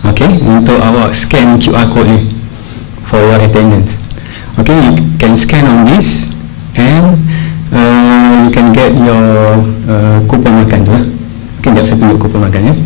Okay, untuk awak scan QR code ni for your attendance. Okay, you can scan on this and you can get your kupon makan tu lah. Okay, sekejap saya tunjuk kupon makan ya.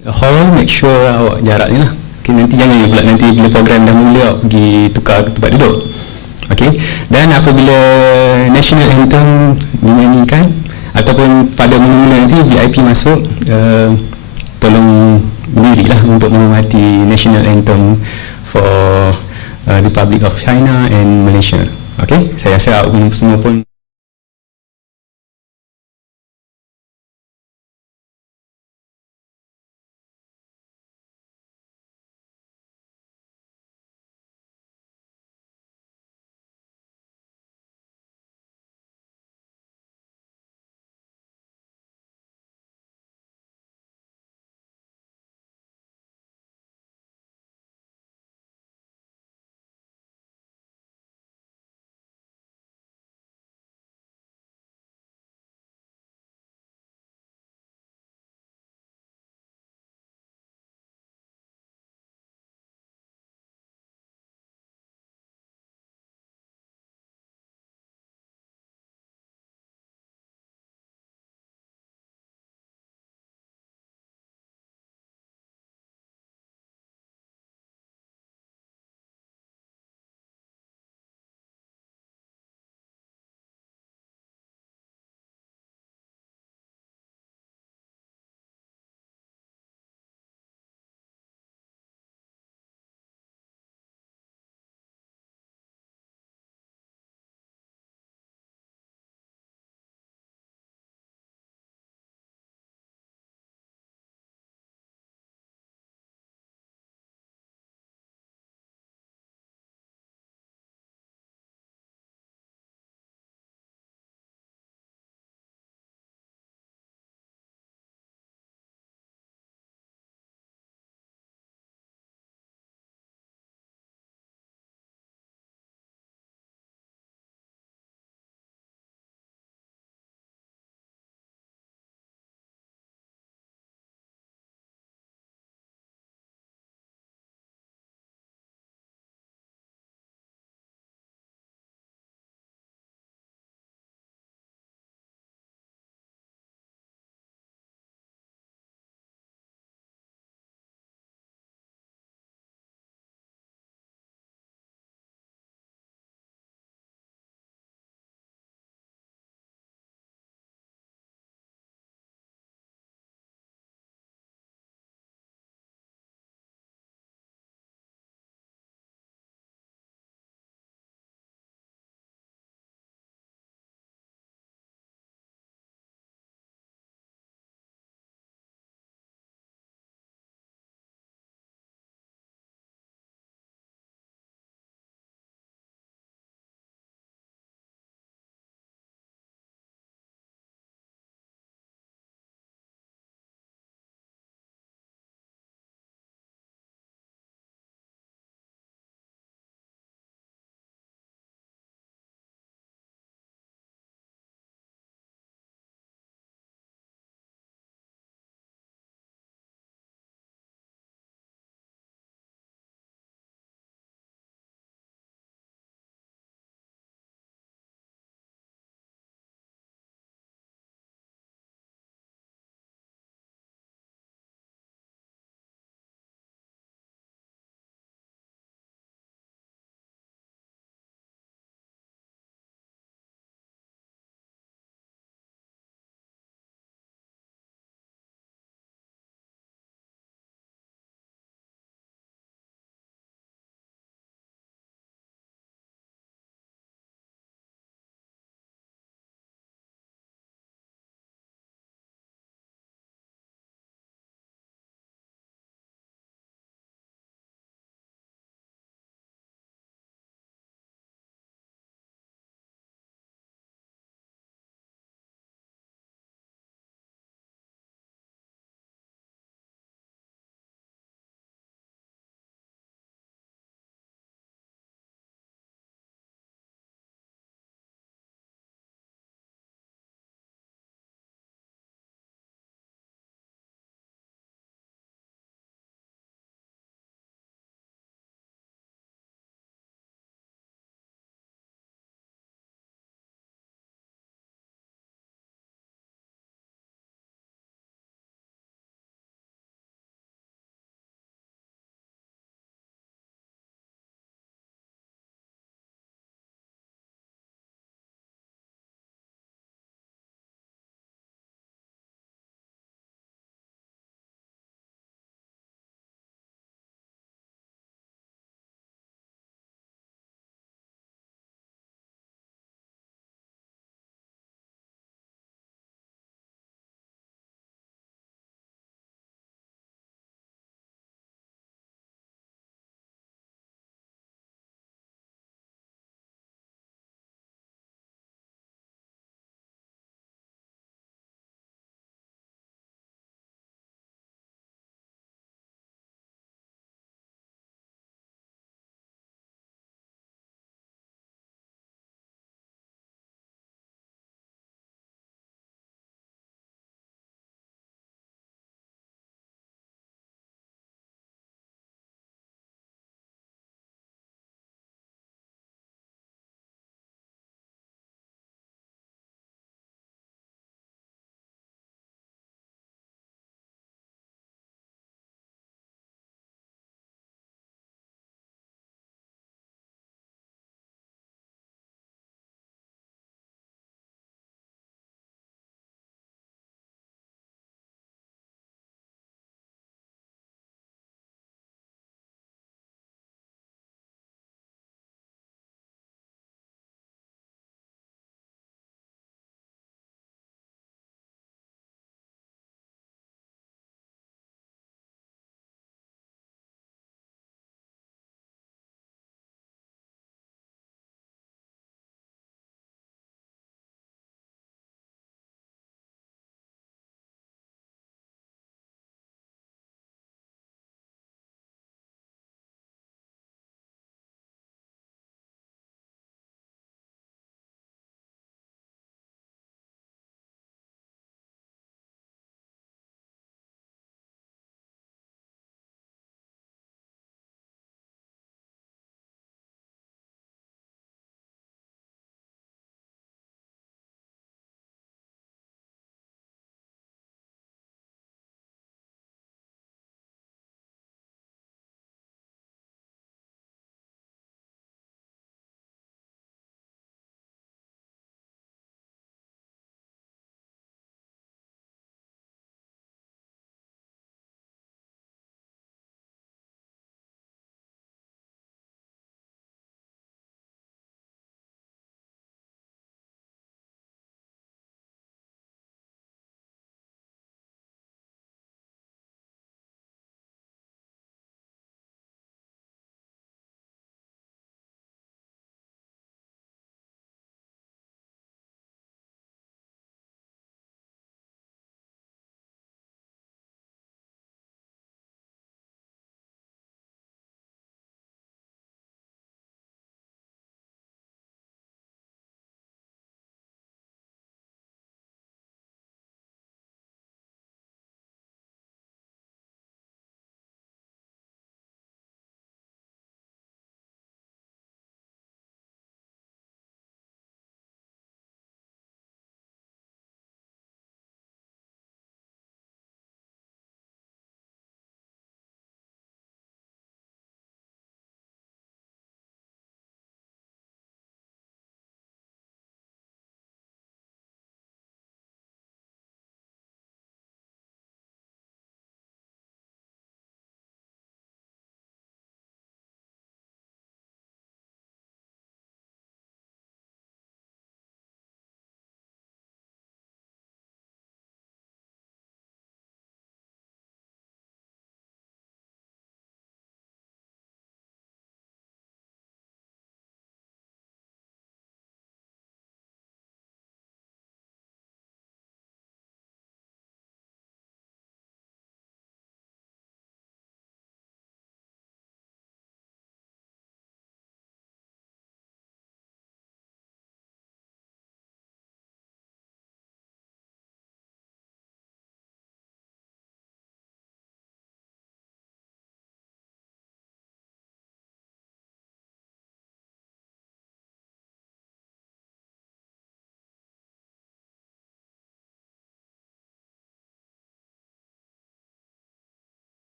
Hall, make sure awak jarak ni lah. Okay, nanti jangan pula nanti bila program dah mula awak pergi tukar tempat duduk. Okay, dan apabila National Anthem dinyanyikan ataupun pada mula-mula nanti VIP masuk, tolong berdirilah untuk menghormati National Anthem for Republic of China and Malaysia. Okay, saya rasa awak semua pun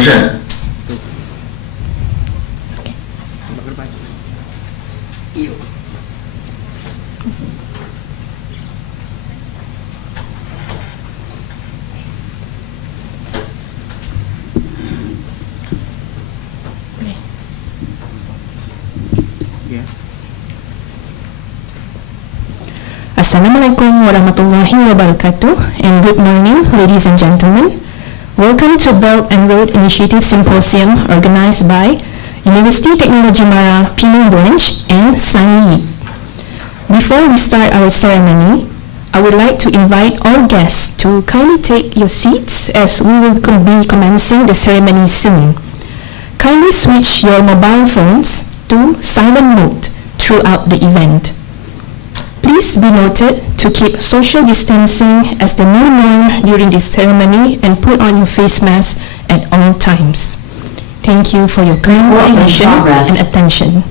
是。Assalamualaikum warahmatullahi wabarakatuh, and good morning, ladies and gentlemen. Welcome to Belt and Road Initiative Symposium organized by University Technology Mara Penang Branch and Sanyi. Before we start our ceremony, I would like to invite all guests to kindly take your seats as we will be commencing the ceremony soon. Kindly switch your mobile phones to silent mode throughout the event. Please be noted to keep social distancing as the new norm during this ceremony and put on your face mask at all times. Thank you for your kind cooperation and attention.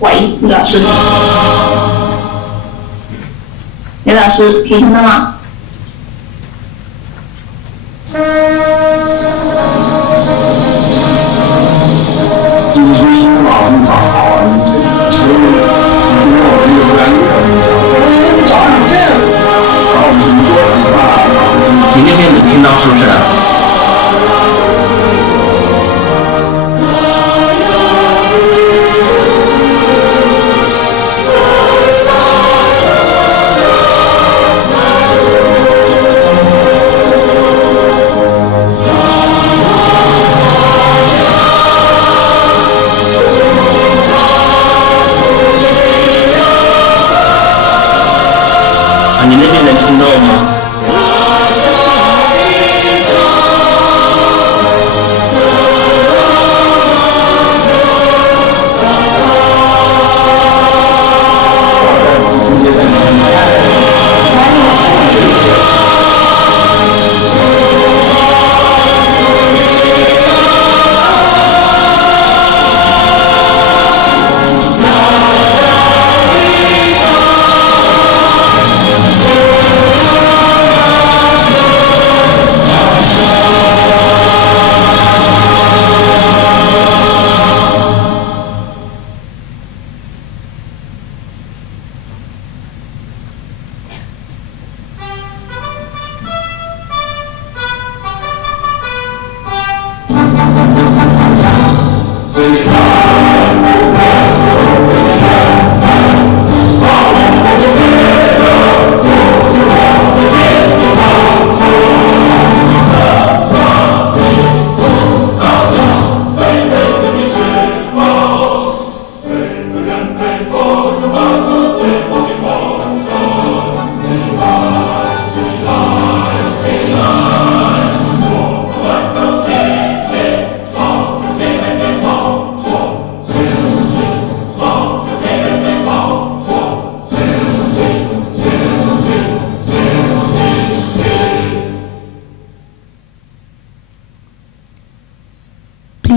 喂，李老师，李老师，可以听到吗？你那边能听到是不是？你那边能听到吗？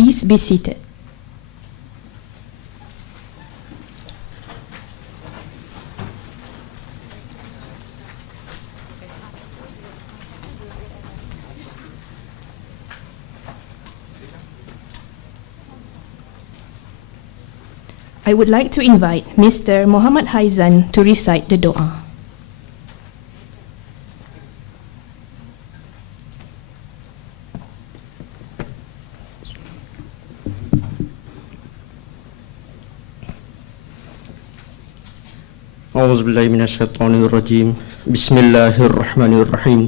Please be seated. I would like to invite Mr. Muhammad Haizan to recite the doa. أعوذ بالله من الشيطان الرجيم بسم الله الرحمن الرحيم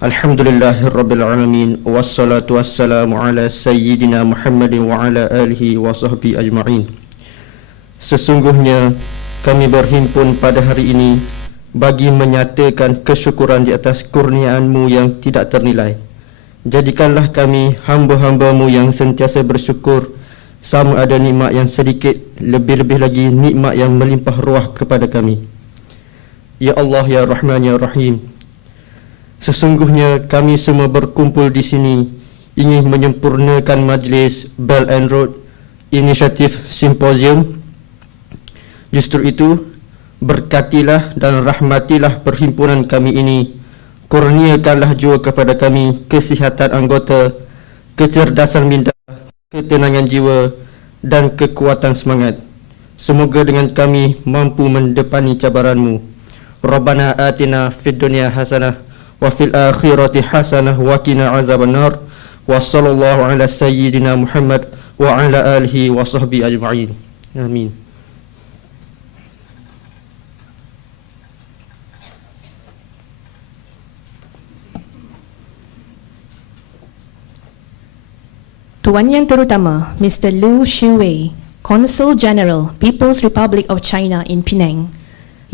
الحمد لله رب العالمين والصلاة والسلام على سيدنا محمد وعلى آله وصحبه أجمعين. Sesungguhnya kami berhimpun pada hari ini bagi menyatakan kesyukuran di atas kurniaan-Mu yang tidak ternilai. Jadikanlah kami hamba-hamba-Mu yang sentiasa bersyukur, sama ada nikmat yang sedikit, lebih-lebih lagi nikmat yang melimpah ruah kepada kami. Ya Allah, Ya Rahman, Ya Rahim, sesungguhnya kami semua berkumpul di sini ingin menyempurnakan majlis Belt and Road Initiative Symposium. Justru itu, berkatilah dan rahmatilah perhimpunan kami ini. Kurniakanlah juga kepada kami kesihatan anggota, kecerdasan minda, ketenangan jiwa dan kekuatan semangat. Semoga dengan kami mampu mendepani cabaran-Mu. Rabbana atina fid dunya hasanah wa fil akhirati hasanah wa qina azabannar. Wa sallallahu ala sayyidina Muhammad wa ala alihi wa sahbihi ajma'in. Amin. Tuan Yang Terutama, Mr. Liu Shiwei, Consul General, People's Republic of China in Penang.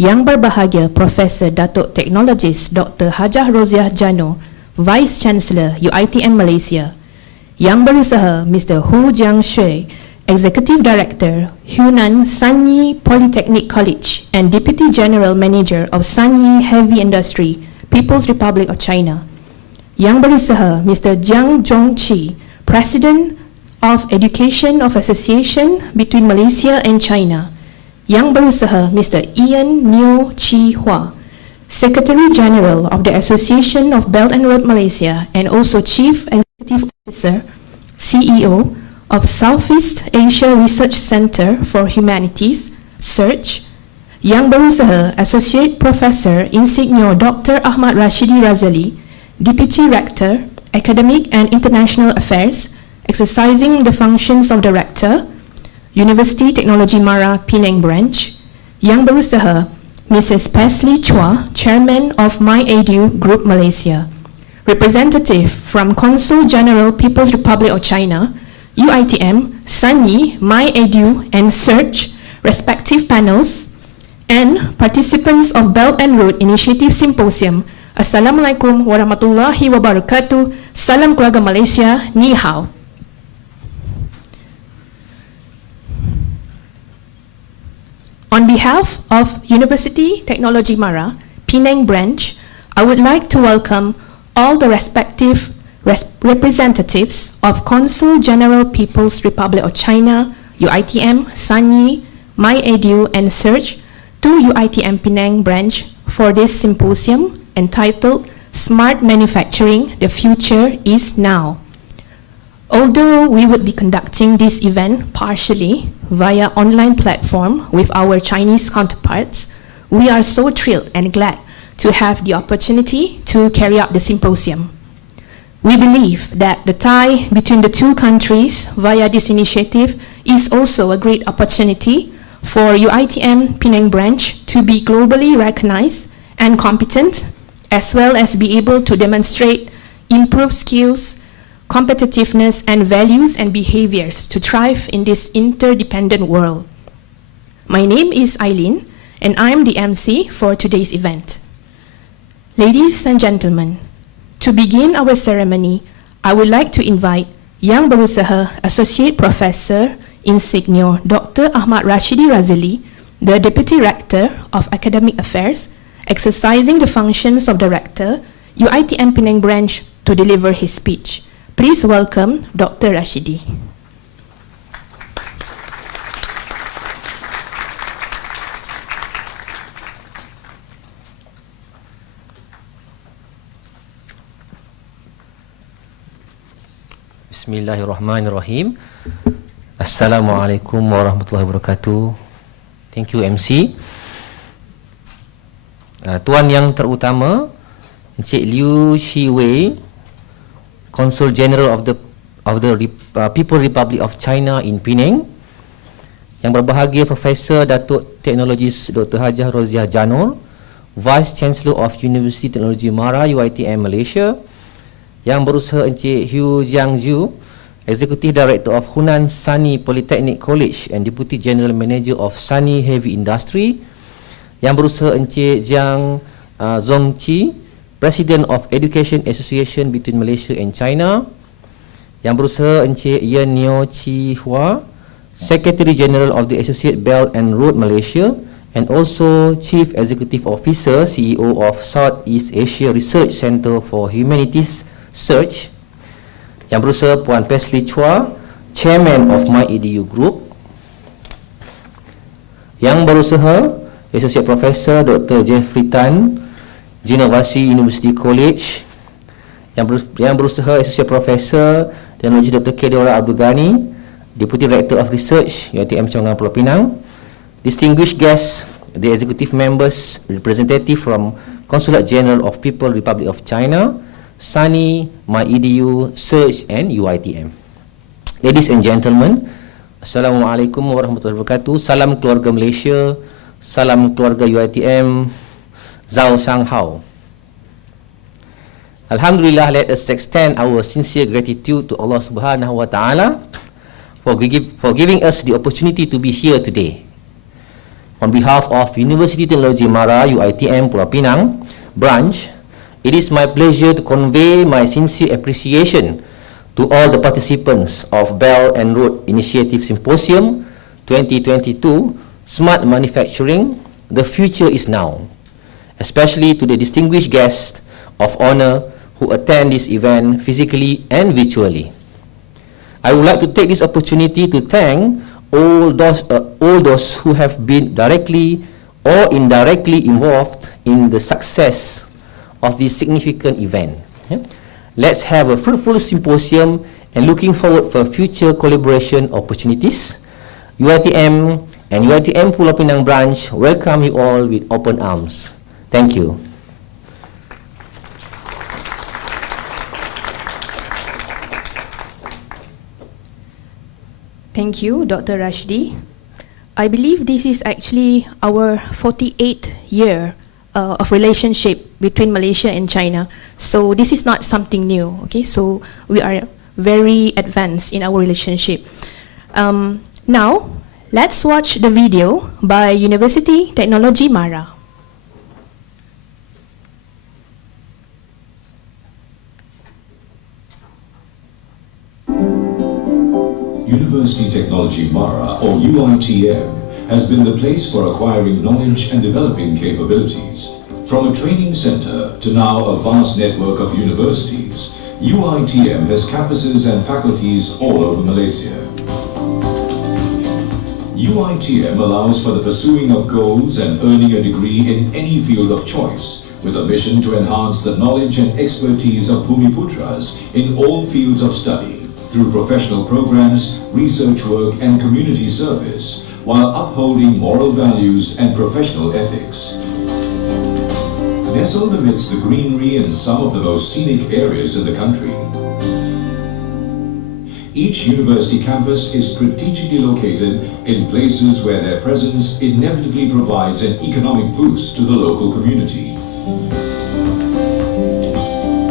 Yang berbahagia Profesor Datuk Teknologis Dr. Hajah Roziah Jano, Vice Chancellor UiTM Malaysia. Yang berusaha Mr. Hu Jiangshui, Executive Director, Hunan Sanyi Polytechnic College and Deputy General Manager of Sanyi Heavy Industry, People's Republic of China. Yang berusaha Mr. Jiang Zhongqi, President of Education of Association between Malaysia and China. Yang berusaha Mr. Ian Neo Chi Hua, Secretary General of the Association of Belt and Road Malaysia and also Chief Executive Officer, CEO of Southeast Asia Research Center for Humanities, SEARCH. Yang berusaha Associate Professor Insignor Dr. Ahmad Rashidi Razali, Deputy Rector, Academic and International Affairs, exercising the functions of Director, University Technology Mara Penang Branch. Yang berusaha Mrs. Paisley Chua, Chairman of MyEdu Group Malaysia. Representative from Consul General People's Republic of China, UiTM, Sanyi, MyEdu and SEARCH, respective panels, and participants of Belt and Road Initiative Symposium. Assalamualaikum warahmatullahi wabarakatuh. Salam keluarga Malaysia. Ni hao. On behalf of University Technology Mara, Penang Branch, I would like to welcome all the respective representatives of Consul General People's Republic of China, UiTM, Sanyi, MyEdu and SEARCH to UiTM Penang Branch for this symposium entitled Smart Manufacturing, the Future is Now. Although we would be conducting this event partially via online platform with our Chinese counterparts, we are so thrilled and glad to have the opportunity to carry out the symposium. We believe that the tie between the two countries via this initiative is also a great opportunity for UiTM Penang Branch to be globally recognized and competent, as well as be able to demonstrate improved skills, competitiveness, and values and behaviors to thrive in this interdependent world. My name is Eileen, and I am the MC for today's event. Ladies and gentlemen, to begin our ceremony, I would like to invite Yang Berusaha Associate Professor Insignor Dr. Ahmad Rashidi Razali, the Deputy Rector of Academic Affairs, exercising the functions of Director, UiTM Penang Branch, to deliver his speech. Please welcome Dr. Rashidi. Bismillahirrahmanirrahim. Assalamualaikum warahmatullahi wabarakatuh. Thank you MC. Tuan yang terutama, Encik Liu Shiwei, Consul General of the People Republic of China in Penang. Yang berbahagia Profesor Datuk Teknologis Dr. Hajah Roziah Janor, Vice Chancellor of University Technology Mara UiTM Malaysia. Yang berusaha Encik Hu Jiangzhu, Executive Director of Hunan Sani Polytechnic College and Deputy General Manager of Sani Heavy Industry. Yang berusaha Encik Jiang Zongqi, President of Education Association between Malaysia and China. Yang berusaha Encik Yan Neo Chi Hua, Secretary General of the Associate Belt and Road Malaysia, and also Chief Executive Officer CEO of Southeast Asia Research Centre for Humanities Search. Yang berusaha Puan Pesley Chua, Chairman of MyEDU Group. Yang berusaha Associate Professor Dr. Jeffrey Tan, Jenavasi University College. Yang berusaha Associate Professor Teknologi Dr. K. Dora Abdul Ghani, Deputy Director of Research UiTM Chongqing Pulau Pinang. Distinguished guests, the executive members, representative from Consulate General of People Republic of China, Sani, MyEDU, Search and UiTM. Ladies and gentlemen, Assalamualaikum warahmatullahi wabarakatuh. Salam keluarga Malaysia, salam keluarga UiTM, Zhao Shang Hao. Alhamdulillah, let us extend our sincere gratitude to Allah Subhanahu wa Ta'ala for giving us the opportunity to be here today. On behalf of University Technology Mara UiTM Pulau Pinang branch, it is my pleasure to convey my sincere appreciation to all the participants of Belt and Road Initiative Symposium 2022 Smart Manufacturing, The Future is Now, especially to the distinguished guests of honor who attend this event physically and virtually. I would like to take this opportunity to thank all those who have been directly or indirectly involved in the success of this significant event. Let's have a fruitful symposium and looking forward for future collaboration opportunities. UiTM and UiTM Pulau Pinang branch welcome you all with open arms. Thank you. Thank you, Dr. Rashidi. I believe this is actually our 48th year of relationship between Malaysia and China. So this is not something new, okay? So we are very advanced in our relationship. Now, let's watch the video by University Technology Mara. University Technology Mara, or UiTM, has been the place for acquiring knowledge and developing capabilities. From a training center to now a vast network of universities, UiTM has campuses and faculties all over Malaysia. UiTM allows for the pursuing of goals and earning a degree in any field of choice, with a mission to enhance the knowledge and expertise of Bhumiputras in all fields of study, through professional programs, research work and community service, while upholding moral values and professional ethics. Nestled amidst the greenery and some of the most scenic areas in the country, each university campus is strategically located in places where their presence inevitably provides an economic boost to the local community.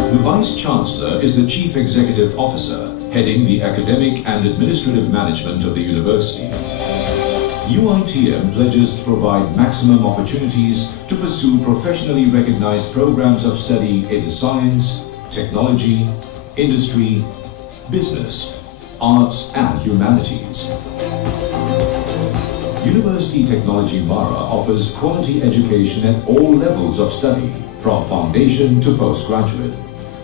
The Vice-Chancellor is the Chief Executive Officer, heading the academic and administrative management of the university. UiTM pledges to provide maximum opportunities to pursue professionally recognized programs of study in science, technology, industry, business, arts and humanities. University Technology Mara offers quality education at all levels of study, from foundation to postgraduate.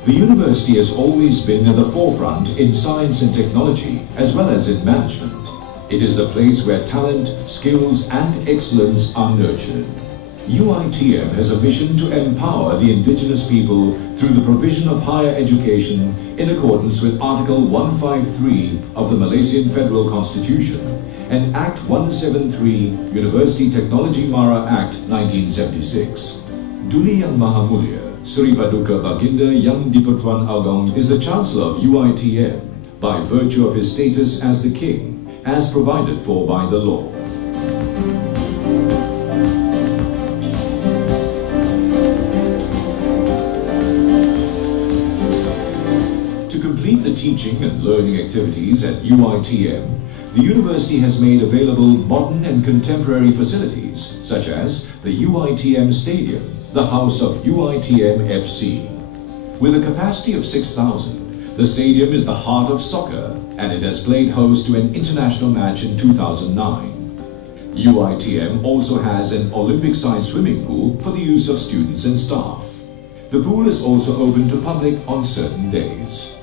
The university has always been at the forefront in science and technology as well as in management. It is a place where talent, skills and excellence are nurtured. UITM has a mission to empower the indigenous people through the provision of higher education in accordance with Article 153 of the Malaysian Federal Constitution and Act 173 University Technology Mara Act 1976. Duli Yang Maha Mulia, Sri Paduka Baginda Yang di-Pertuan Agong is the Chancellor of UITM by virtue of his status as the King, as provided for by the law. To complete the teaching and learning activities at UITM, the university has made available modern and contemporary facilities such as the UITM Stadium, the house of UITM FC. With a capacity of 6,000, the stadium is the heart of soccer and it has played host to an international match in 2009. UITM also has an Olympic-sized swimming pool for the use of students and staff. The pool is also open to public on certain days.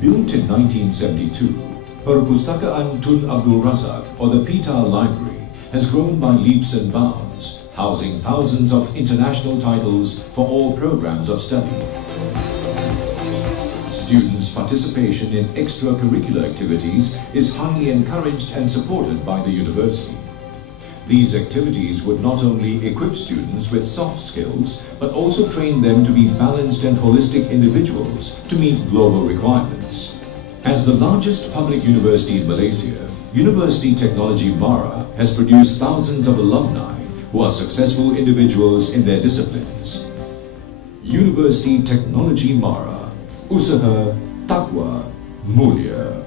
Built in 1972, Perpustakaan Tun Abdul Razak, or the Pita Library, has grown by leaps and bounds, housing thousands of international titles for all programs of study. Students' participation in extracurricular activities is highly encouraged and supported by the university. These activities would not only equip students with soft skills, but also train them to be balanced and holistic individuals to meet global requirements. As the largest public university in Malaysia, University Technology Mara has produced thousands of alumni who are successful individuals in their disciplines. University Technology Mara, Usaha Takwa Mulia.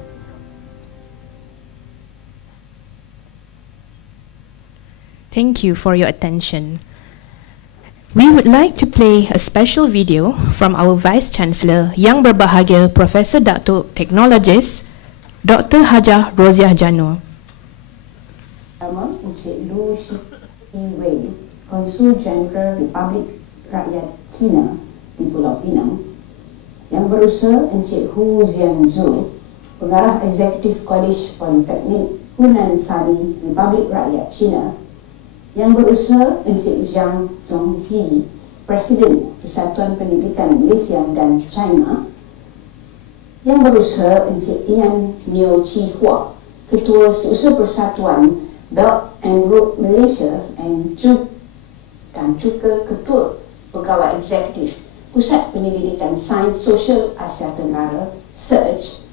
Thank you for your attention. We would like to play a special video from our Vice Chancellor Yang Berbahagia Profesor Datuk Technologist Dr. Hajah Roziah Janor. Pertama, Encik Lu Shiwei, Konsul Jeneral Republik Rakyat China di Pulau Pinang. Yang berusaha Encik Hu Jianzhou, Pengarah Eksekutif College Politeknik Hunan Sani Republik Rakyat China. Yang berusaha Encik Zhang Zhongji, Presiden Persatuan Pendidikan Malaysia dan China. Yang berusaha Encik Ian Neo Chi Hua, Ketua Seusaha Persatuan Belt and Road Malaysia dan juga Ketua Pegawai Eksekutif Pusat Penyelidikan Sains Sosial Asia Tenggara (SEARCH).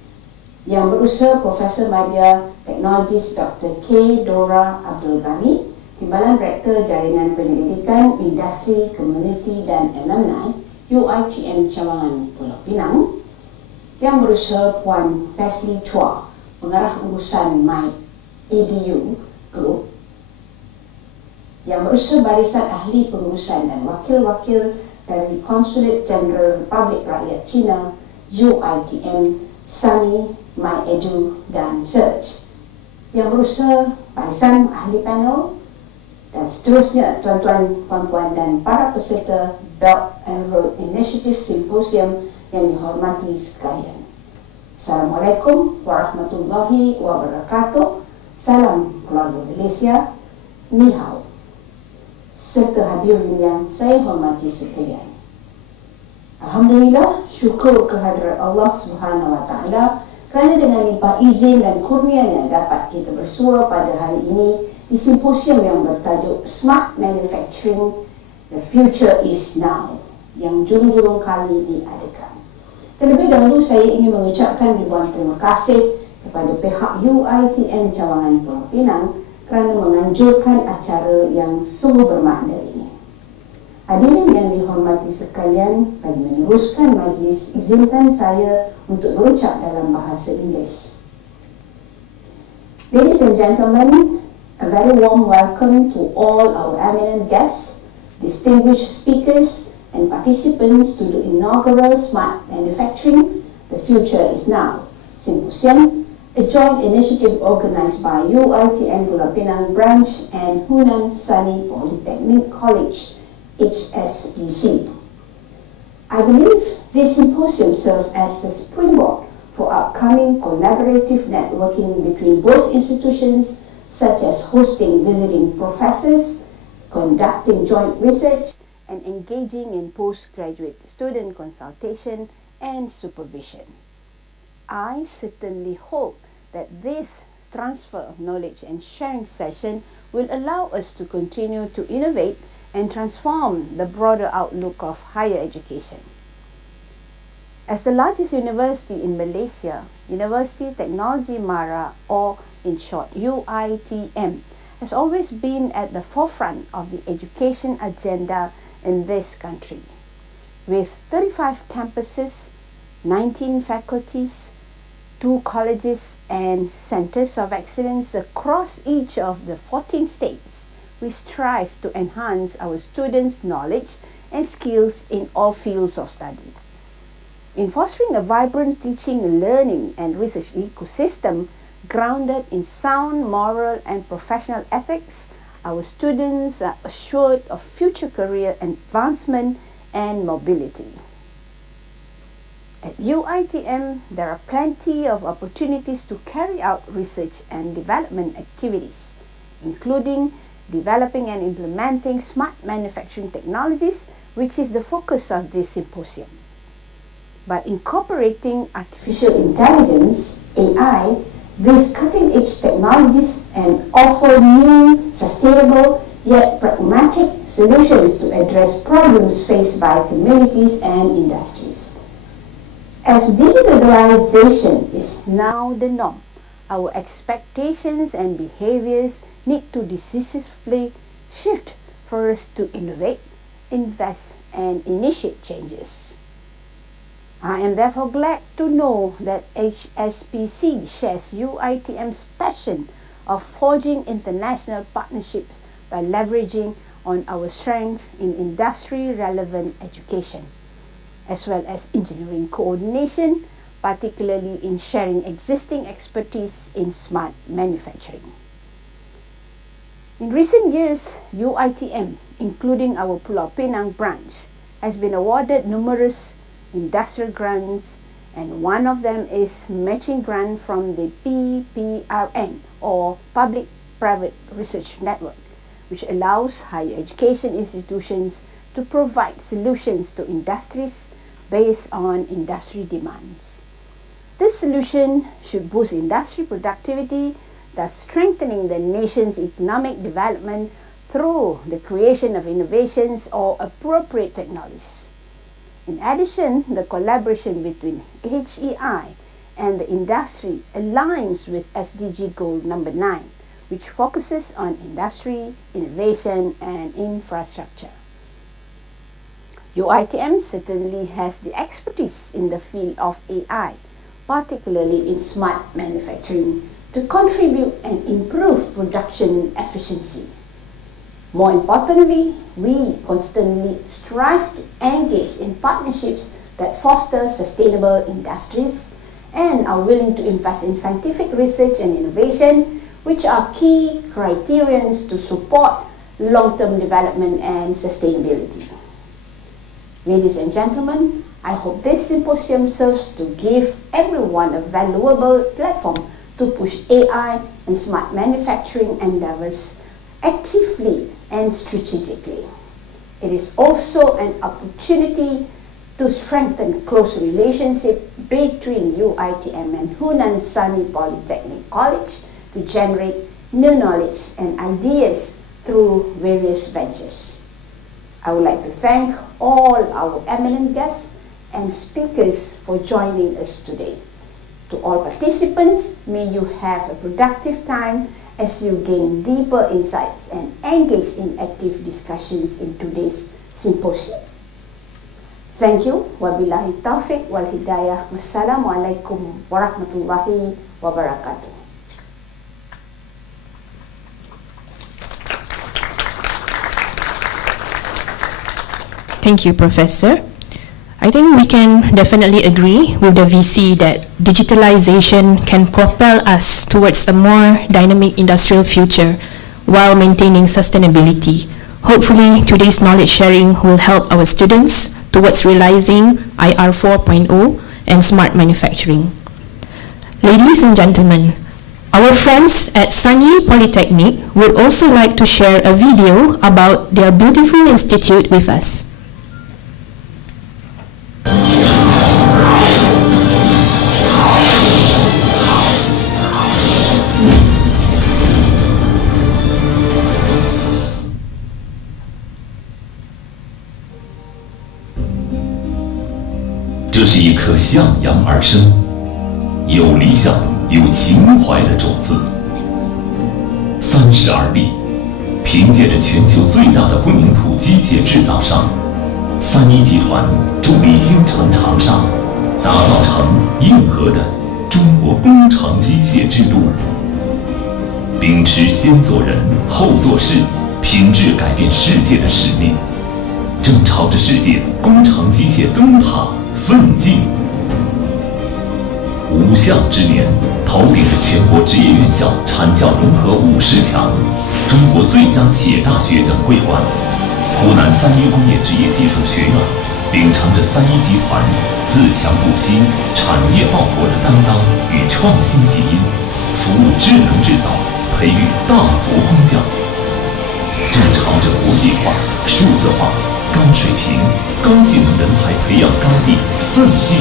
Yang berusaha Profesor Madya Teknologis Dr. K. Dora Abdul Ghani, Timbalan Rektor Jaringan Penyelidikan Industri Komuniti dan Alumni UITM Cawangan Pulau Pinang. Yang berusaha Puan Paisley Chua, Pengarah Urusan My EDU Group. Yang berusaha Barisan Ahli Pengurusan dan Wakil-Wakil dari Konsulat Jeneral Republik Rakyat China UITM Sani My Edu dan SEARCH. Yang berusaha Barisan Ahli Panel dan seterusnya, tuan-tuan, puan-puan dan para peserta Belt and Road Initiative Symposium yang dihormati sekalian. Assalamualaikum warahmatullahi wabarakatuh. Salam keluarga Malaysia. Ni hao. Serta hadirin yang saya hormati sekalian. Alhamdulillah, syukur kehadirat Allah Subhanahu wa taala kerana dengan limpah izin dan kurnianya dapat kita bersua pada hari ini di simposium yang bertajuk Smart Manufacturing, The Future is Now yang julung-julung kali diadakan. Terlebih dahulu saya ingin mengucapkan ribuan terima kasih kepada pihak UITM Cawangan Pulau Pinang kerana menganjurkan acara yang sungguh bermakna ini. Hadirin yang dihormati sekalian, bagi meneruskan majlis, izinkan saya untuk berucap dalam bahasa Inggeris. Ladies and gentlemen, a very warm welcome to all our eminent guests, distinguished speakers, and participants to the inaugural Smart Manufacturing, The Future is Now Symposium, a joint initiative organized by UITM Pulau Pinang Branch and Hunan Sani Polytechnic College, HSPC. I believe This symposium serves as a springboard for upcoming collaborative networking between both institutions, such as hosting visiting professors, conducting joint research, and engaging in postgraduate student consultation and supervision. I certainly hope that this transfer of knowledge and sharing session will allow us to continue to innovate and transform the broader outlook of higher education. As the largest university in Malaysia, University Technology Mara, or in short UiTM, has always been at the forefront of the education agenda in this country. With 35 campuses, 19 faculties, 2 colleges and centers of excellence across each of the 14 states, we strive to enhance our students' knowledge and skills in all fields of study. In fostering a vibrant teaching, learning, and research ecosystem grounded in sound moral and professional ethics, our students are assured of future career advancement and mobility. At UiTM, there are plenty of opportunities to carry out research and development activities, including developing and implementing smart manufacturing technologies, which is the focus of this symposium. By incorporating artificial intelligence, AI, these cutting-edge technologies and offer new, sustainable, yet pragmatic solutions to address problems faced by communities and industries. As digitalization is now the norm, our expectations and behaviors need to decisively shift for us to innovate, invest, and initiate changes. I am therefore glad to know that HSBC shares UiTM's passion of forging international partnerships by leveraging on our strength in industry-relevant education, as well as engineering coordination, particularly in sharing existing expertise in smart manufacturing. In recent years, UiTM, including our Pulau Pinang branch, has been awarded numerous industrial grants, and one of them is matching grant from the PPRN, or Public-Private Research Network, which allows higher education institutions to provide solutions to industries based on industry demands. This solution should boost industry productivity, thus strengthening the nation's economic development through the creation of innovations or appropriate technologies. In addition, the collaboration between HEI and the industry aligns with SDG Goal number 9, which focuses on industry, innovation, and infrastructure. UiTM certainly has the expertise in the field of AI, particularly in smart manufacturing, to contribute and improve production efficiency. More importantly, we constantly strive to engage in partnerships that foster sustainable industries and are willing to invest in scientific research and innovation, which are key criterions to support long-term development and sustainability. Ladies and gentlemen, I hope this symposium serves to give everyone a valuable platform to push AI and smart manufacturing endeavors actively and strategically. It is also an opportunity to strengthen close relationship between UiTM and Hunan Sani Polytechnic College to generate new knowledge and ideas through various ventures. I would like to thank all our eminent guests and speakers for joining us today. To all participants, may you have a productive time as you gain deeper insights and engage in active discussions in today's symposium. Thank you. Wabillahi taufiq wal hidayah. Wassalamualaikum warahmatullahi wabarakatuh. Thank you, Professor. I think we can definitely agree with the VC that digitalization can propel us towards a more dynamic industrial future while maintaining sustainability. Hopefully, today's knowledge sharing will help our students towards realizing IR 4.0 and smart manufacturing. Ladies and gentlemen, our friends at Sanyi Polytechnic would also like to share a video about their beautiful institute with us. 这是一颗向阳而生、有理想、有情怀的种子。32例，凭借着全球最大的混凝土机械制造商，31集团助力星城长沙，打造成硬核的中国工程机械之都。秉持先做人后做事、品质改变世界的使命，正朝着世界工程机械灯塔奋进。5项之年，头顶着全国职业院校产教融合50强、中国最佳企业大学等桂冠，湖南31工业职业技术学院秉承着31集团自强不息、产业报国的担当与创新基因，服务智能制造，培育大国工匠，正朝着国际化、数字化、高水平、高技能人才培养高地奋进。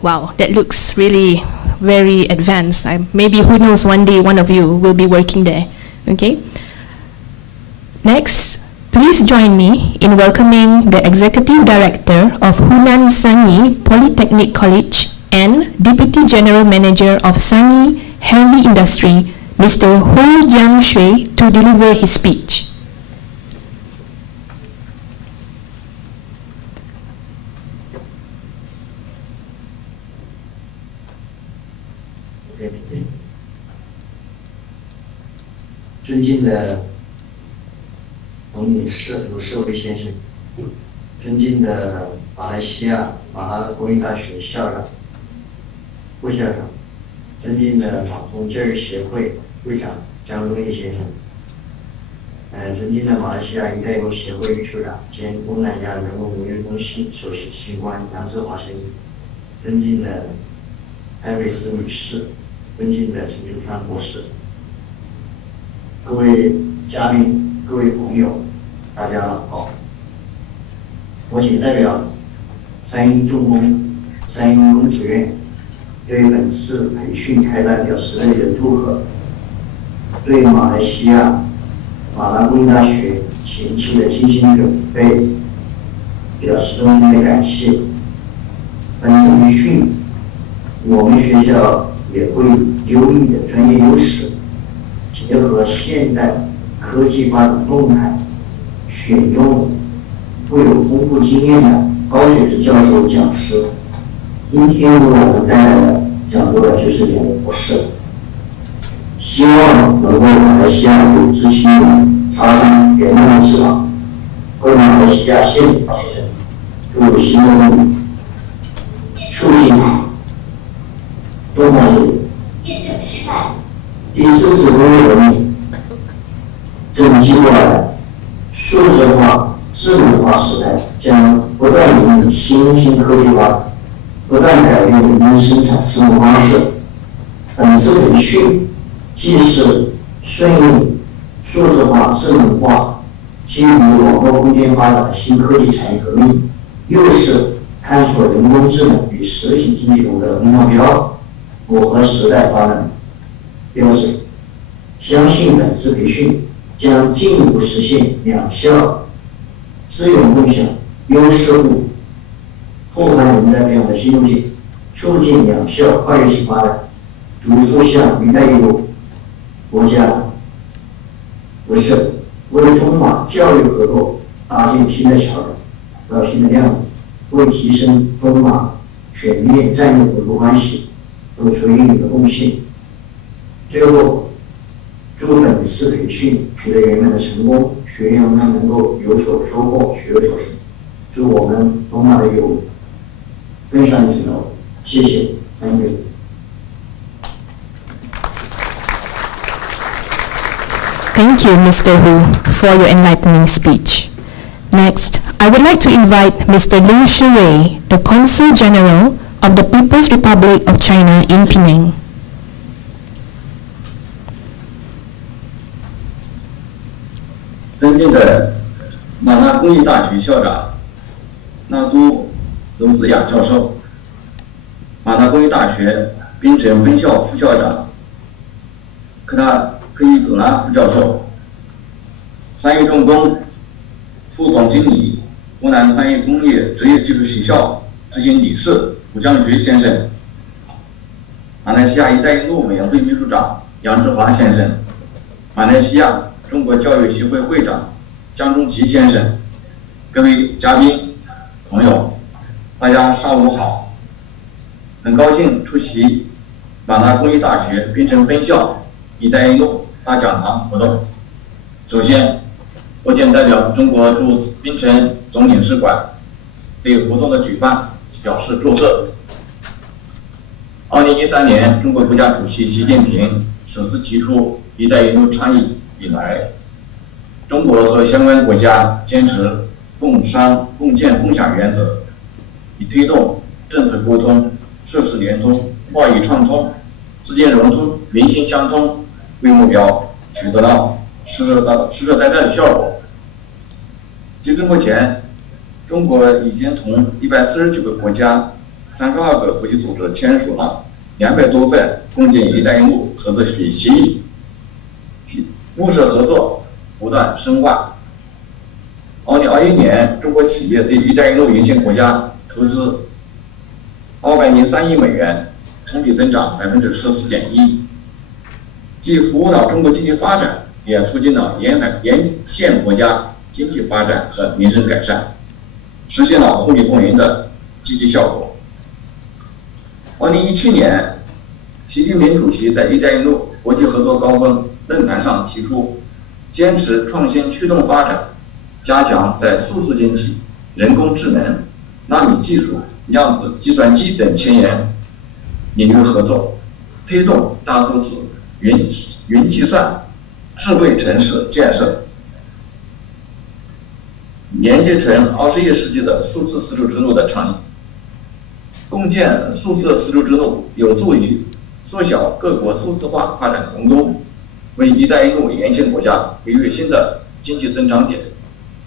Wow, that looks really very advanced. Maybe who knows, one day one of you will be working there. Okay. Next, please join me in welcoming the Executive Director of Hunan Sanyi Polytechnic College and Deputy General Manager of Sanyi Heavy Industry, Mr. Hu Jiangshui, to deliver his speech. Okay. 尊敬的董女士、卢世伟先生，尊敬的马来西亚马拉工业大学校长、副校长，尊敬的马蜂教育协会会长张荣义先生，尊敬的马来西亚一带一路协会秘书长兼东南亚人文文娱中心首席执行官杨志华先生，尊敬的艾瑞斯女士，尊敬的陈秋川博士，各位嘉宾、各位朋友，大家好。我谨代表31重工、31工学院对本次培训开办表示热烈的祝贺，对马来西亚马拉工业大学前期的精心准备表示衷心的感谢。本次培训，我们学校也会优异的专业优势，结合现代科技发展动态，选用富有丰富经验的高水平教授讲师。今天为我们带来的讲座的就是两位博士，希望能够马来西亚有志青年插上圆梦的翅膀，为马来西亚现代学生注入新的动力，促进中国第4次工业革命正进入了数字化、智能化时代，将不断引领新兴科技发展，不断改变人们生产生活方式。本次培训既是顺应数字化、智能化、基于网络空间发展的新科技产业革命，又是探索人工智能与实体经济融合的目标，符合时代发展标准。相信本次培训将进一步实现两校资源共享、优势互补，拓宽人才培养的新路径，促进两校跨越性发展，逐步向“一带一路”国家为是为中马教育合作搭建新的桥梁，到新的亮点，为提升中马全面战略合作关系做出应有的贡献。最后，祝本次培训取得圆满的成功，学员们能够有所收获，学有所成。祝我们东马的非常值得，谢谢，Thank you。Thank you, Mr. Hu, for your enlightening speech. Next, I would like to invite Mr. Liu Shiwei, the Consul General of the People's Republic of China in Penang. 尊敬的马纳工艺大学校长纳都卢子雅教授，马纳工艺大学槟城分校副校长科伊祖拉副教授，三一重工副总经理，湖南三一工业职业技术学校执行理事胡江学先生，马来西亚“一带一路”委员会秘书长杨志华先生，马来西亚中国教育协会会长江中奇先生，各位嘉宾朋友，大家上午好！很高兴出席马纳工艺大学槟城分校“一带一路”大讲堂活动。首先，我谨代表中国驻槟城总领事馆对活动的举办表示祝贺。2013年，中国国家主席习近平首次提出“一带一路”倡议以来，中国和相关国家坚持共商、共建、共享原则，以推动政策沟通、设施联通、贸易畅通、资金融通、民心相通为目标，取得了实实在在的效果。截至目前，中国已经同149个国家、32个国际组织签署了200多份共建“一带一路”合作协议，务实合作不断深化。2021年，中国企业对“一带一路”沿线国家投资203亿美元，同比增长14.1%，既服务了中国经济发展，也促进了沿线国家经济发展和民生改善，实现了互利共赢的积极效果。2017年，习近平主席在“一带一路”国际合作高峰论坛上提出，坚持创新驱动发展，加强在数字经济、人工智能、纳米技术、量子计算机等前沿领域合作，推动大数字、云计算、智慧城市建设，连接成21世纪的数字丝绸之路的倡议。共建数字丝绸之路有助于缩小各国数字化发展鸿沟，为“一带一路”沿线国家给予新的经济增长点，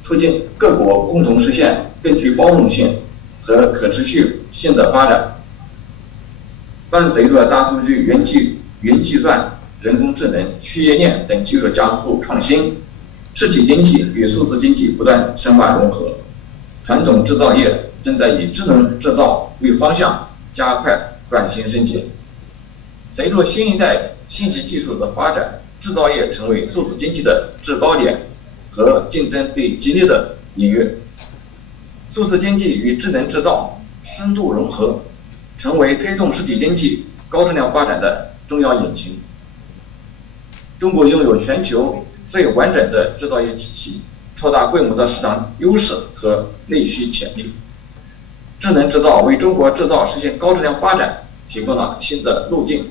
促进各国共同实现更具包容性和可持续性的发展。伴随着大数据、云计算、人工智能、区块链等技术加速创新，实体经济与数字经济不断深化融合，传统制造业正在以智能制造为方向，加快转型升级。随着新一代信息技术的发展，制造业成为数字经济的制高点和竞争最激烈的领域。数字经济与智能制造深度融合，成为推动实体经济高质量发展的重要引擎。中国拥有全球最完整的制造业体系，超大规模的市场优势和内需潜力。智能制造为中国制造实现高质量发展提供了新的路径。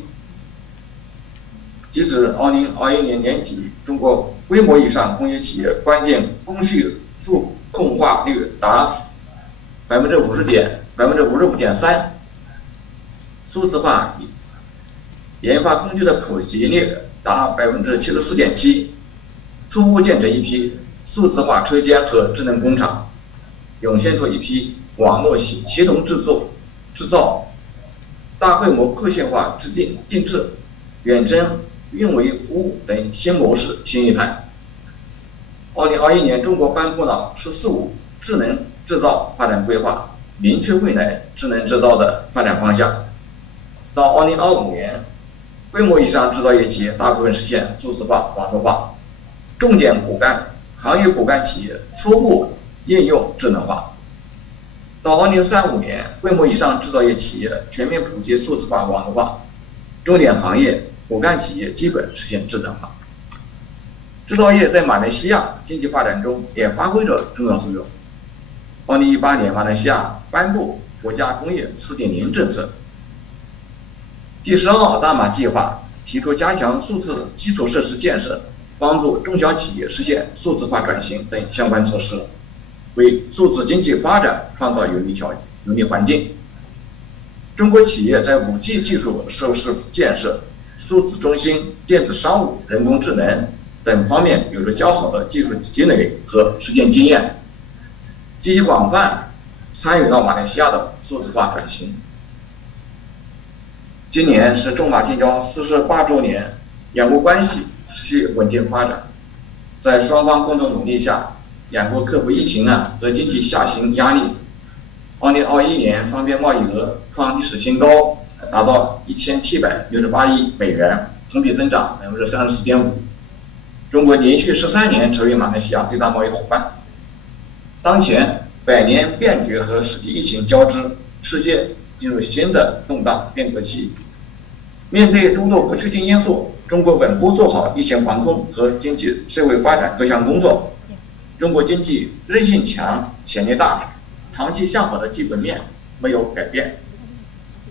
截止2021年年底，中国规模以上工业企业关键工序数控化率达55.3%，数字化研发工具的普及率达74.7%，初步建成一批数字化车间和智能工厂，涌现出一批网络协同制造、大规模个性化定制、远程运维服务等新模式新业态。2021年，中国颁布了“十四五”智能制造发展规划，明确未来智能制造的发展方向。到2025年，规模以上制造业企业大部分实现数字化、网络化，重点行业骨干企业初步应用智能化。到2035年，规模以上制造业企业全面普及数字化、网络化，重点行业骨干企业基本实现智能化。制造业在马来西亚经济发展中也发挥着重要作用。2018年，马来西亚颁布国家工业4.0政策。第12大马计划提出加强数字基础设施建设，帮助中小企业实现数字化转型等相关措施，为数字经济发展创造有利环境。中国企业在5G 技术设施建设、数字中心、电子商务、人工智能等方面有着较好的技术积累和实践经验，积极广泛参与到马来西亚的数字化转型。今年是中马建交48周年，两国关系持续稳定发展。在双方共同努力下，两国克服疫情和经济下行压力。2021年双边贸易额创历史新高，达到1768亿美元，同比增长34.5%。中国连续13年成为马来西亚最大贸易伙伴。当前百年变局和世纪疫情交织，世界进入新的动荡变革期。面对诸多不确定因素，中国稳步做好疫情防控和经济社会发展各项工作。中国经济韧性强、潜力大，长期向好的基本面没有改变。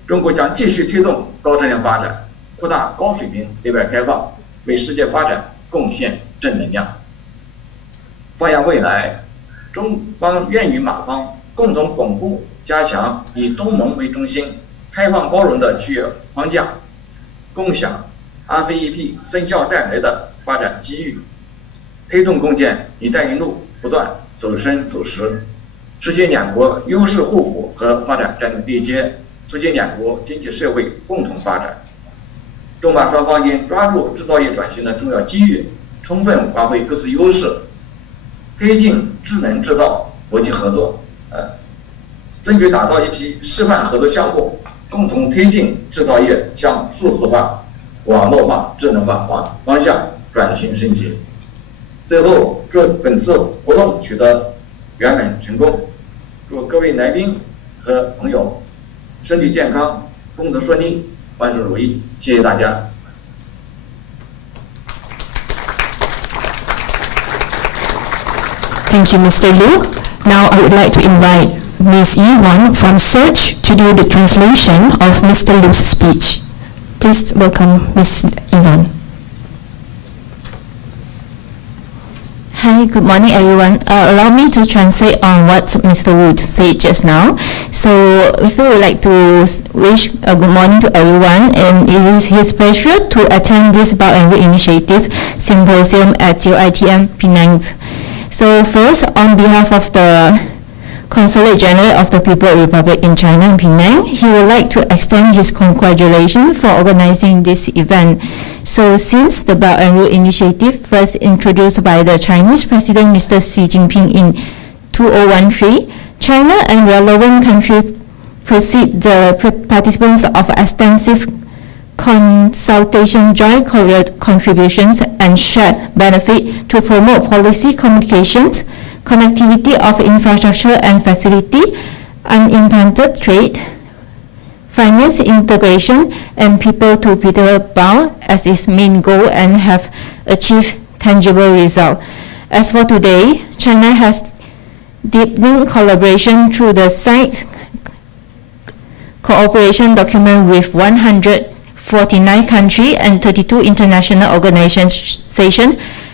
中国将继续推动高质量发展，扩大高水平对外开放，为世界发展贡献正能量。放眼未来，中方愿与马方共同巩固、加强以东盟为中心、开放包容的区域框架，共享 RCEP 生效带来的发展机遇，推动共建“一带一路”不断走深走实，实现两国优势互补和发展战略对接，促进两国经济社会共同发展。中马双方应抓住制造业转型的重要机遇，充分发挥各自优势，推进智能制造国际合作，争取打造一批示范合作项目，共同推进制造业向数字化、网络化、智能化方向转型升级。最后，祝本次活动取得圆满成功，祝各位来宾和朋友身体健康，工作顺利，万事如意。谢谢大家。Thank you, Mr. Liu. Now I would like to invite Ms. Yi-Wan from Search to do the translation of Mr. Liu's speech. Please welcome Ms. Yi-Wan. Hi, good morning everyone. Allow me to translate on what Mr. Wood said just now. So, Mr. would like to wish a good morning to everyone, and it is his pleasure to attend this Belt and Road Initiative Symposium at UITM Penang. So first, on behalf of the Consulate General of the People's Republic in China in Penang, he would like to extend his congratulations for organizing this event. So since the Belt and Road Initiative first introduced by the Chinese President Mr. Xi Jinping in 2013, China and relevant countries proceed the participants of extensive consultation, joint contributions, and shared benefit to promote policy communications, connectivity of infrastructure and facility, unimpeded trade, finance integration, and people-to-people bound as its main goal, and have achieved tangible results. As for today, China has deepening collaboration through the site cooperation document with 149 countries and 32 international organizations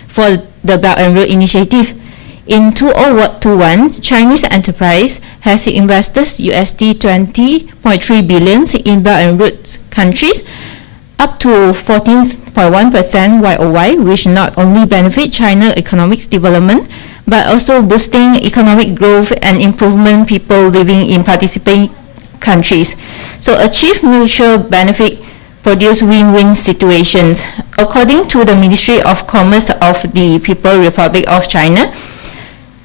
for the Belt and Road Initiative. In 2021, Chinese enterprise has invested USD 20.3 billion in Belt and Road countries, up to 14.1% YOY, which not only benefit China economic development, but also boosting economic growth and improvement people living in participating countries. So achieve mutual benefit, produce win-win situations. According to the Ministry of Commerce of the People's Republic of China,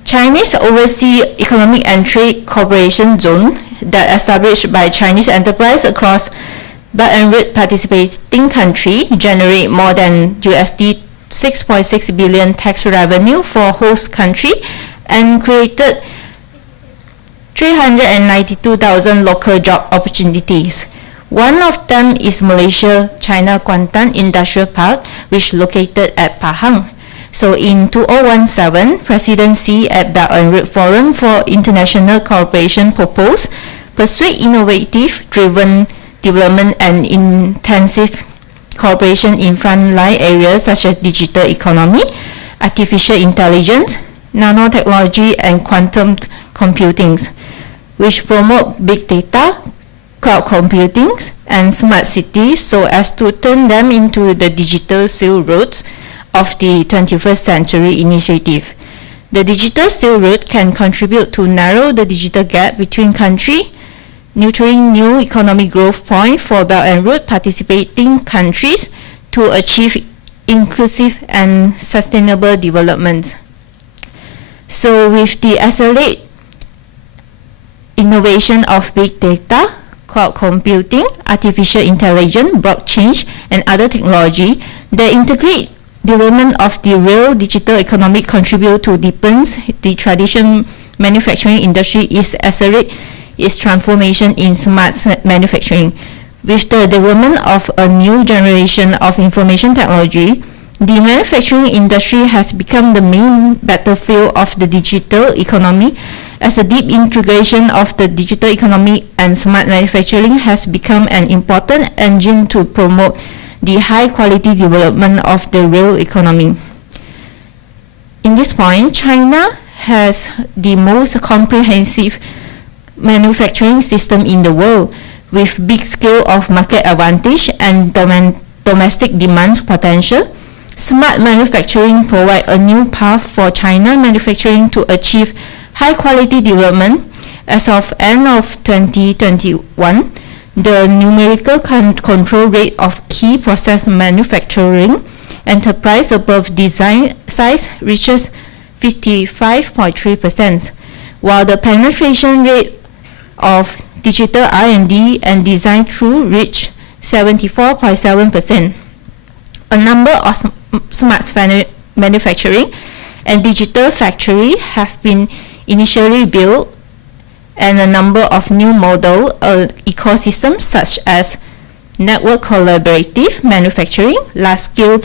Chinese Overseas Economic and Trade Cooperation Zone that established by Chinese enterprise across Belt and Road participating country generate more than USD 6.6 billion tax revenue for host country and created 392,000 local job opportunities. One of them is Malaysia-China Kuantan Industrial Park, which located at Pahang. So in 2017, President Xi at Belt and Road Forum for International Cooperation proposed pursue innovative-driven development and intensive cooperation in frontline areas such as digital economy, artificial intelligence, nanotechnology, and quantum computing, which promote big data, cloud computing, and smart cities so as to turn them into the digital Silk Roads of the 21st Century Initiative. The digital Silk Road can contribute to narrow the digital gap between countries, nurturing new economic growth points for Belt and Road participating countries to achieve inclusive and sustainable development. So with the accelerate innovation of big data, cloud computing, artificial intelligence, blockchain, and other technology, the integrate development of the real digital economy contribute to deepens the traditional manufacturing industry is accelerate its transformation in smart manufacturing. With the development of a new generation of information technology, the manufacturing industry has become the main battlefield of the digital economy, as a deep integration of the digital economy and smart manufacturing has become an important engine to promote the high-quality development of the real economy. In this point, China has the most comprehensive manufacturing system in the world, with big scale of market advantage and domestic demand potential. Smart manufacturing provides a new path for China manufacturing to achieve high-quality development. As of end of 2021, the numerical control rate of key process manufacturing enterprise above design size reaches 55.3%, while the penetration rate of digital R&D and design through reached 74.7%. A number of smart manufacturing and digital factory have been initially built, and a number of new model ecosystems such as network collaborative manufacturing, large-scale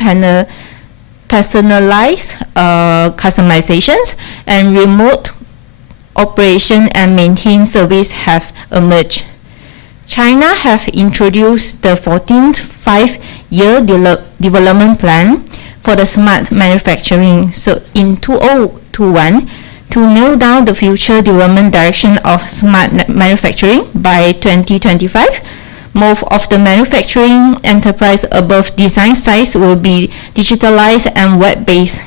personalized customizations, and remote operation and maintain service have emerged. China have introduced the 14th five-year development plan for the smart manufacturing. So in 2021, to nail down the future development direction of smart manufacturing by 2025, most of the manufacturing enterprise above design size will be digitalized and web-based.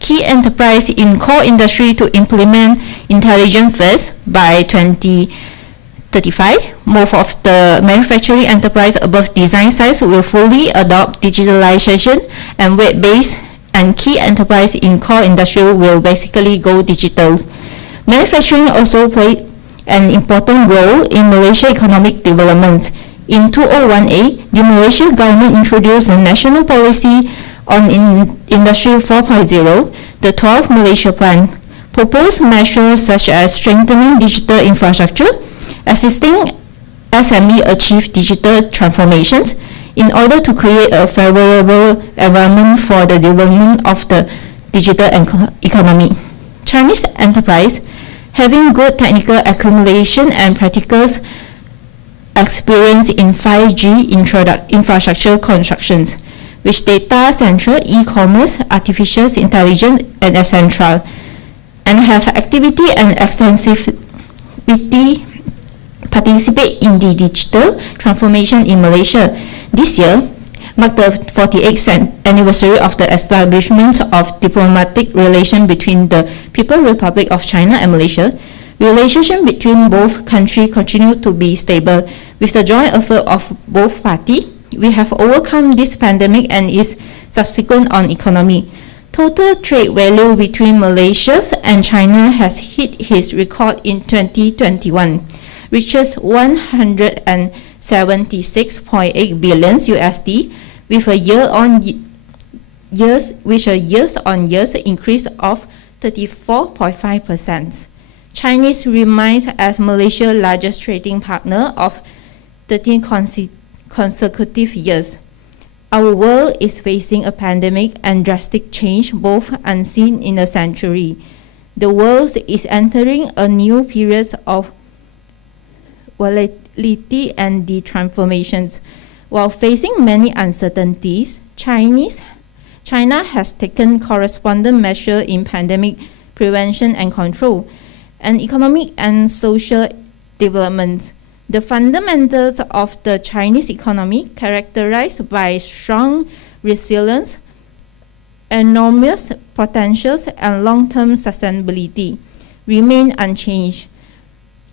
Key enterprise in core industry to implement intelligent first by 2035. Most of the manufacturing enterprise above design size will fully adopt digitalization and web-based, and key enterprise in core industry will basically go digital. Manufacturing also played an important role in Malaysia economic development. In 2018, the Malaysia government introduced a national policy on Industry 4.0, the 12th Malaysia Plan. Proposed measures such as strengthening digital infrastructure, assisting SME achieve digital transformations in order to create a favorable environment for the development of the digital economy. Chinese enterprise, having good technical accumulation and practical experience in 5G infrastructure constructions, which data center, e-commerce, artificial intelligence, and etc., and have activity and extensivity participate in the digital transformation in Malaysia. This year marked the 48th anniversary of the establishment of diplomatic relations between the People's Republic of China and Malaysia. Relations between both countries continue to be stable. With the joint effort of both parties, we have overcome this pandemic and its subsequent on economy. Total trade value between Malaysia and China has hit its record in 2021, reaches 176.8 billion USD, with a years-on-year increase of 34.5%. Chinese remains as Malaysia's largest trading partner of 13 consecutive years. Our world is facing a pandemic and drastic change, both unseen in a century. The world is entering a new period of volatility and the transformations. While facing many uncertainties, China has taken corresponding measures in pandemic prevention and control, and economic and social development. The fundamentals of the Chinese economy, characterized by strong resilience, enormous potentials, and long-term sustainability, remain unchanged.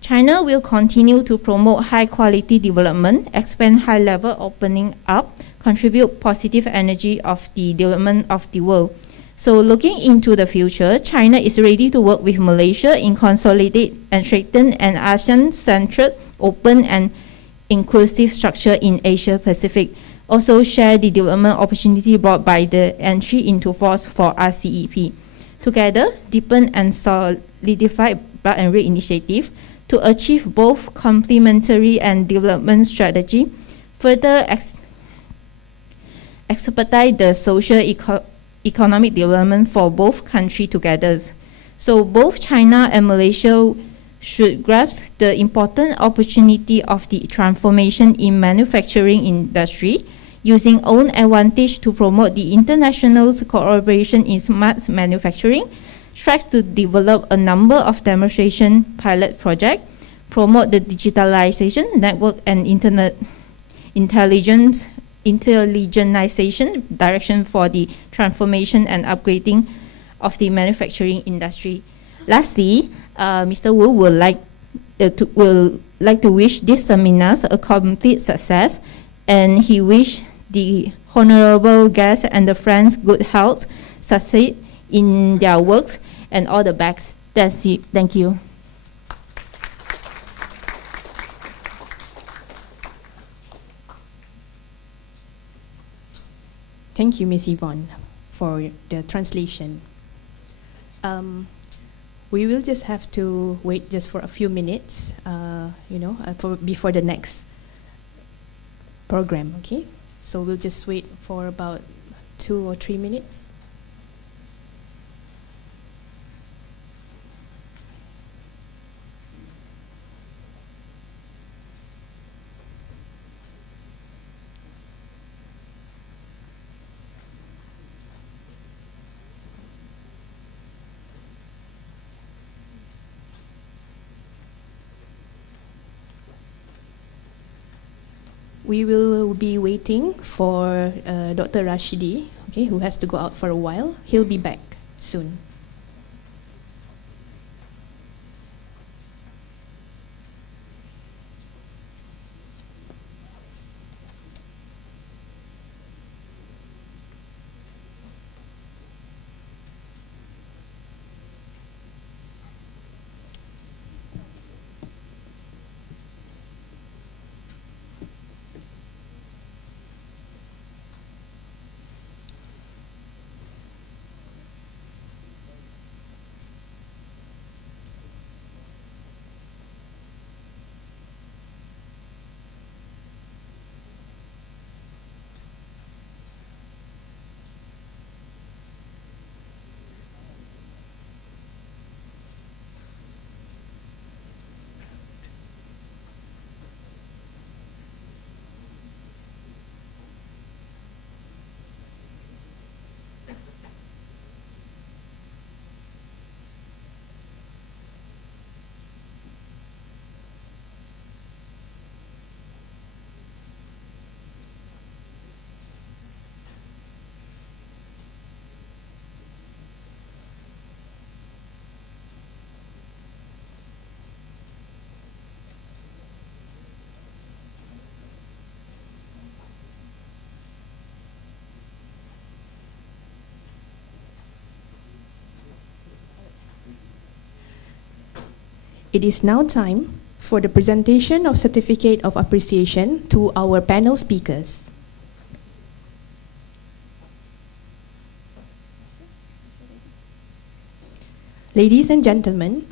China will continue to promote high-quality development, expand high-level opening up, contribute positive energy of the development of the world. So looking into the future, China is ready to work with Malaysia in consolidate and strengthen an ASEAN-centered, open and inclusive structure in Asia Pacific. Also share the development opportunity brought by the entry into force for RCEP. Together, deepen and solidify Belt and Road Initiative to achieve both complementary and development strategy, further expedite the social economic development for both countries together. So both China and Malaysia should grasp the important opportunity of the transformation in manufacturing industry, using own advantage to promote the international cooperation in smart manufacturing, strive to develop a number of demonstration pilot projects, promote the digitalization, network and internet intelligentization direction for the transformation and upgrading of the manufacturing industry. Lastly, Mr. Wu will like to wish this seminars a complete success, and he wish the honorable guests and the friends good health, succeed in their works, and all the best. That's it. Thank you. Thank you, Ms. Yvonne, for the translation. We will just have to wait just for a few minutes, before the next program, okay? So we'll just wait for about 2 or 3 minutes. We will be waiting for Dr. Rashidi, okay, who has to go out for a while. He'll be back soon. It is now time for the presentation of Certificate of Appreciation to our panel speakers. Ladies and gentlemen,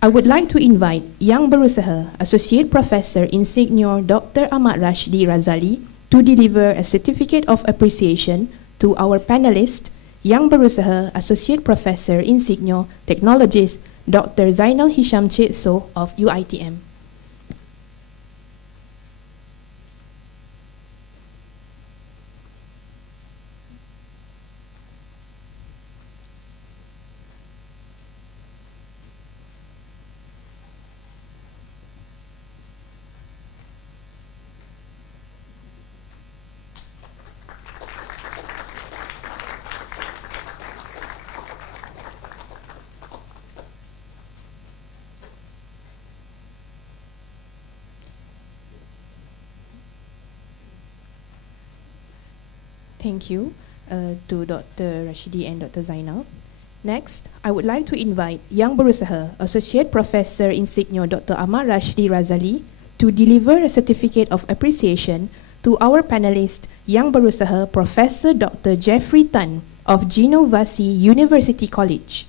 I would like to invite Yang Berusaha, Associate Professor Insigne Dr. Ahmad Rashidi Razali, to deliver a Certificate of Appreciation to our panelist, Yang Berusaha, Associate Professor Insigne Technologist, Dr. Zainal Hisham Chetso of UITM. Thank you to Dr. Rashidi and Dr. Zainal. Next, I would like to invite Yang Berusaha, Associate Professor Insignio Dr. Ahmad Rashidi Razali, to deliver a certificate of appreciation to our panelist, Yang Berusaha Professor Dr. Jeffrey Tan of Genovasi University College.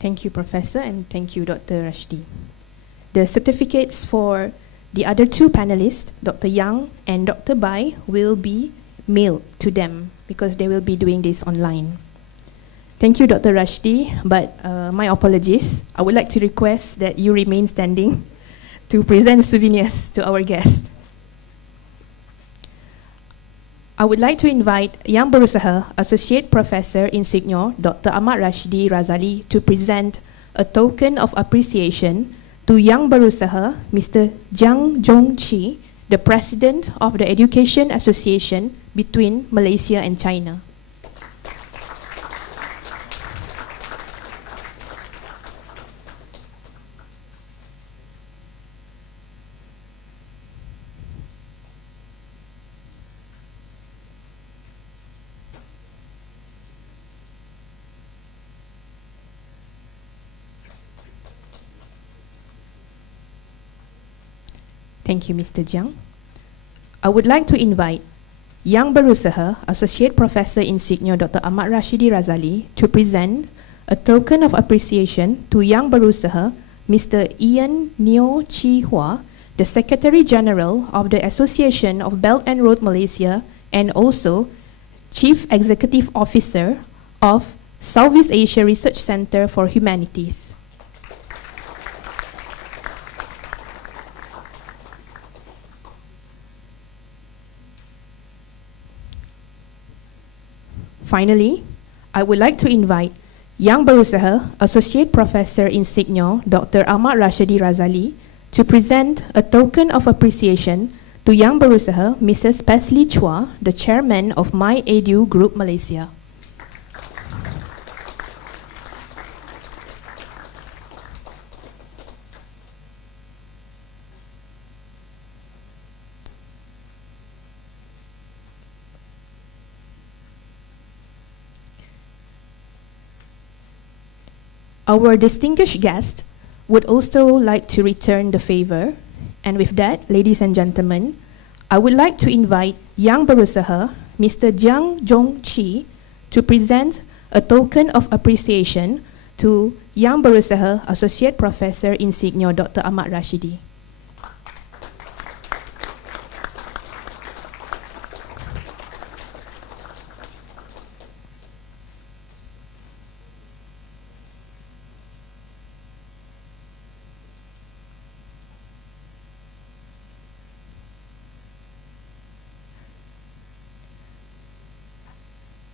Thank you, Professor, and thank you, Dr. Rashidi. The certificates for the other two panelists, Dr. Yang and Dr. Bai, will be mailed to them because they will be doing this online. Thank you, Dr. Rashidi, but my apologies. I would like to request that you remain standing to present souvenirs to our guests. I would like to invite Yang Berusaha, Associate Professor Insignio Dr. Ahmad Rashidi Razali, to present a token of appreciation to Yang Berusaha, Mr. Jiang Zhongqi, the President of the Education Association between Malaysia and China. Thank you, Mr. Jiang. I would like to invite Yang Berusaha, Associate Professor Insignio Dr. Ahmad Rashidi Razali, to present a token of appreciation to Yang Berusaha, Mr. Ian Neo Chi Hua, the Secretary General of the Association of Belt and Road Malaysia, and also Chief Executive Officer of Southeast Asia Research Center for Humanities. Finally, I would like to invite Yang Berusaha, Associate Professor Insignio Dr. Ahmad Rashidi Razali, to present a token of appreciation to Yang Berusaha, Mrs. Pesley Chua, the Chairman of My Edu Group Malaysia. Our distinguished guest would also like to return the favor. And with that, ladies and gentlemen, I would like to invite Yang Berusaha, Mr. Jiang Zhongqi, to present a token of appreciation to Yang Berusaha, Associate Professor Insignio Dr. Ahmad Rashidi.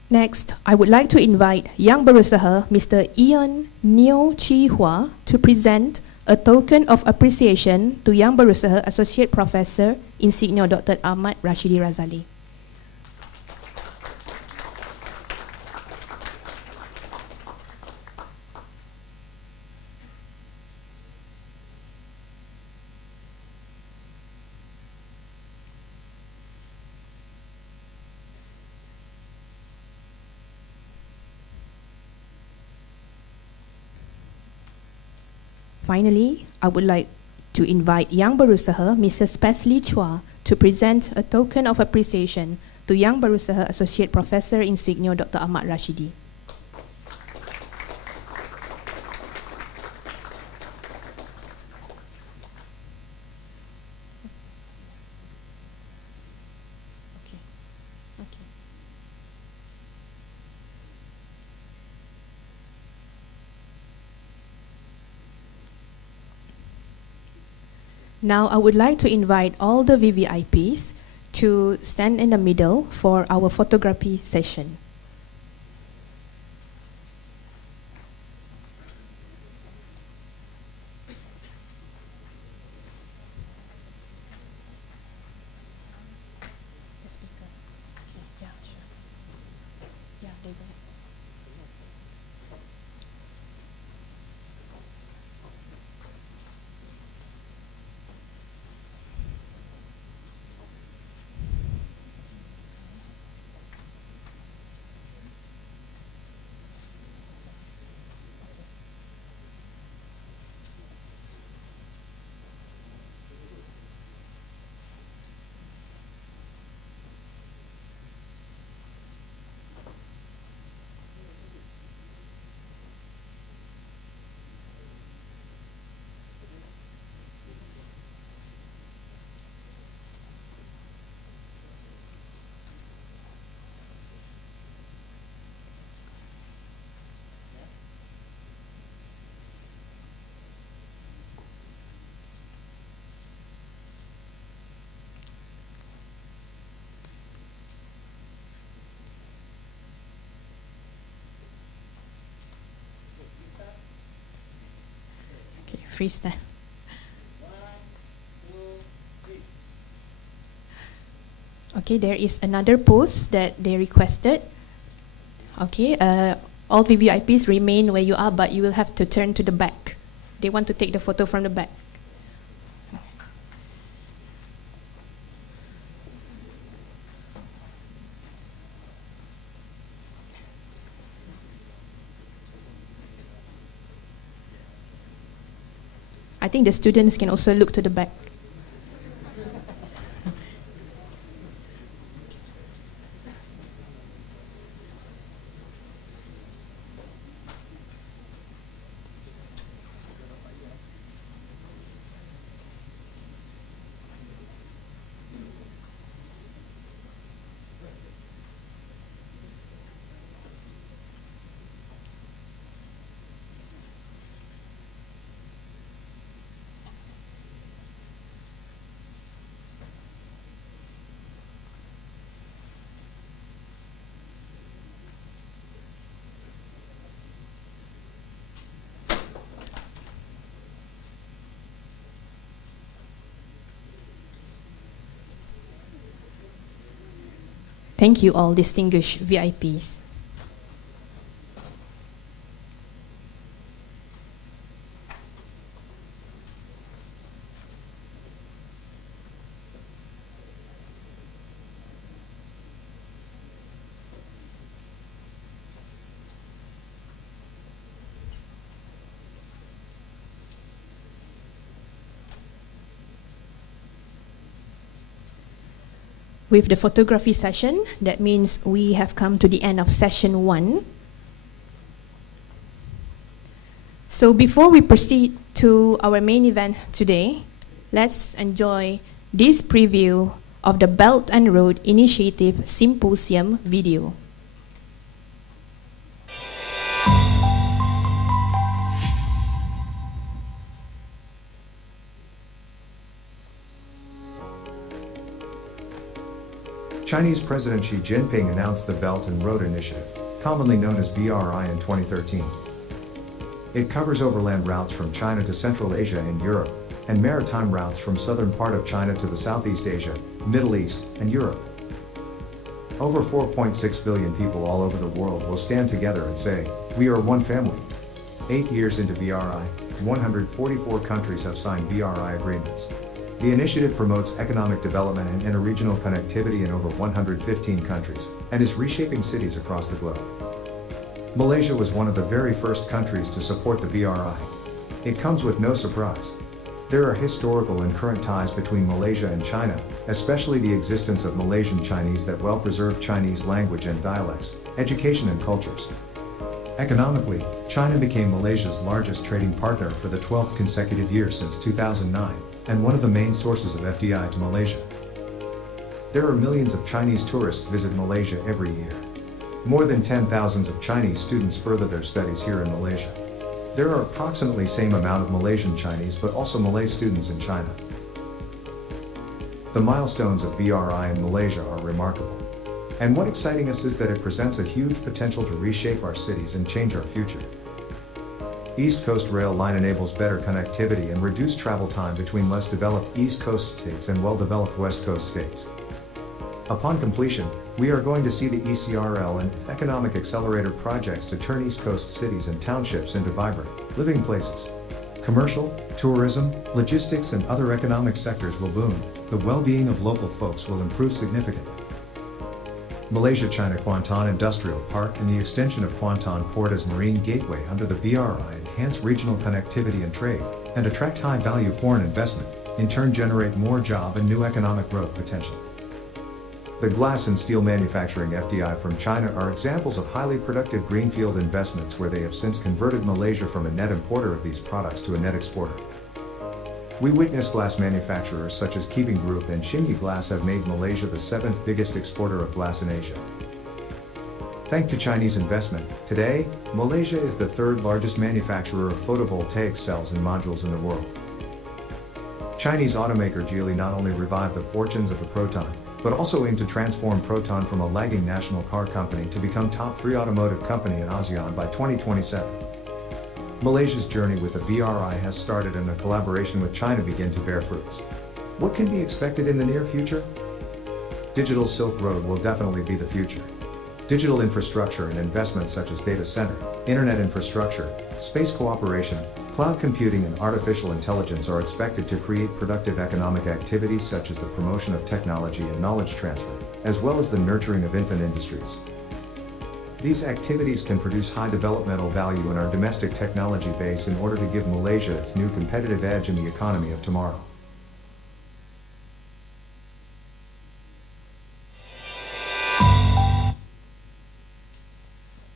Next, I would like to invite Yang Berusaha, Mr. Ian Neo Chi Hua, to present a token of appreciation to Yang Berusaha, Associate Professor Insignio Dr. Ahmad Rashidi Razali. Finally, I would like to invite Yang Berusaha, Mrs. Pesley Chua, to present a token of appreciation to Yang Berusaha, Associate Professor Insignio Dr. Ahmad Rashidi. Now, I would like to invite all the VVIPs to stand in the middle for our photography session. freestyle. Okay, there is another pose that they requested. Okay, all VVIPs remain where you are, but you will have to turn to the back. They want to take the photo from the back. I think the students can also look to the back. Thank you all distinguished VIPs. With the photography session, that means we have come to the end of session 1. So before we proceed to our main event today, let's enjoy this preview of the Belt and Road Initiative Symposium video. Chinese President Xi Jinping announced the Belt and Road Initiative, commonly known as BRI, in 2013. It covers overland routes from China to Central Asia and Europe, and maritime routes from southern part of China to the Southeast Asia, Middle East, and Europe. Over 4.6 billion people all over the world will stand together and say, "We are one family." 8 years into BRI, 144 countries have signed BRI agreements. The initiative promotes economic development and interregional connectivity in over 115 countries, and is reshaping cities across the globe. Malaysia was one of the very first countries to support the BRI. It comes with no surprise. There are historical and current ties between Malaysia and China, especially the existence of Malaysian Chinese that well-preserved Chinese language and dialects, education and cultures. Economically, China became Malaysia's largest trading partner for the 12th consecutive year since 2009, and one of the main sources of FDI to Malaysia. There are millions of Chinese tourists visit Malaysia every year. More than 10,000 of Chinese students further their studies here in Malaysia. There are approximately same amount of Malaysian Chinese but also Malay students in China. The milestones of BRI in Malaysia are remarkable. And what exciting us is that it presents a huge potential to reshape our cities and change our future. East Coast Rail Line enables better connectivity and reduced travel time between less developed East Coast states and well-developed West Coast states. Upon completion, we are going to see the ECRL and its economic accelerator projects to turn East Coast cities and townships into vibrant, living places. Commercial, tourism, logistics and other economic sectors will boom. The well-being of local folks will improve significantly. Malaysia-China Kuantan Industrial Park and the extension of Kuantan Port as marine gateway under the BRI enhance regional connectivity and trade, and attract high-value foreign investment, in turn generate more job and new economic growth potential. The glass and steel manufacturing FDI from China are examples of highly productive greenfield investments where they have since converted Malaysia from a net importer of these products to a net exporter. We witness glass manufacturers such as Keeping Group and Xinyi Glass have made Malaysia the 7th biggest exporter of glass in Asia. Thanks to Chinese investment, today, Malaysia is the 3rd largest manufacturer of photovoltaic cells and modules in the world. Chinese automaker Geely not only revived the fortunes of the Proton, but also aim to transform Proton from a lagging national car company to become top 3 automotive company in ASEAN by 2027. Malaysia's journey with the BRI has started and the collaboration with China begin to bear fruits. What can be expected in the near future? Digital Silk Road will definitely be the future. Digital infrastructure and investments such as data center, internet infrastructure, space cooperation, cloud computing and artificial intelligence are expected to create productive economic activities such as the promotion of technology and knowledge transfer, as well as the nurturing of infant industries. These activities can produce high developmental value in our domestic technology base in order to give Malaysia its new competitive edge in the economy of tomorrow.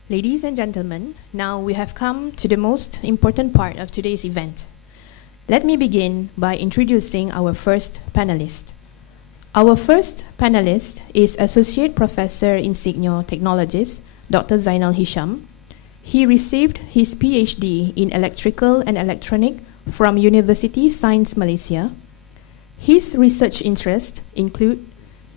Ladies and gentlemen, now we have come to the most important part of today's event. Let me begin by introducing our first panelist. Our first panelist is Associate Professor Insigne Technologist, Dr. Zainal Hisham. He received his PhD in Electrical and Electronic from University Science Malaysia. His research interests include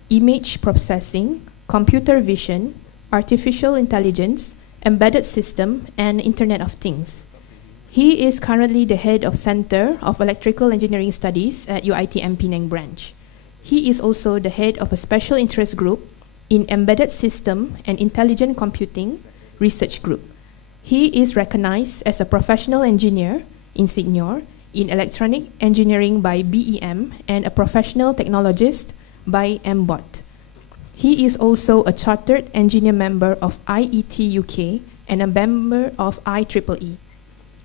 image processing, computer vision, artificial intelligence, embedded system, and Internet of Things. He is currently the head of Center of Electrical Engineering Studies at UiTM Penang branch. He is also the head of a special interest group in Embedded System and Intelligent Computing Research Group. He is recognized as a professional engineer, insigne, in electronic engineering by BEM and a professional technologist by MBOT. He is also a chartered engineer member of IET UK and a member of IEEE.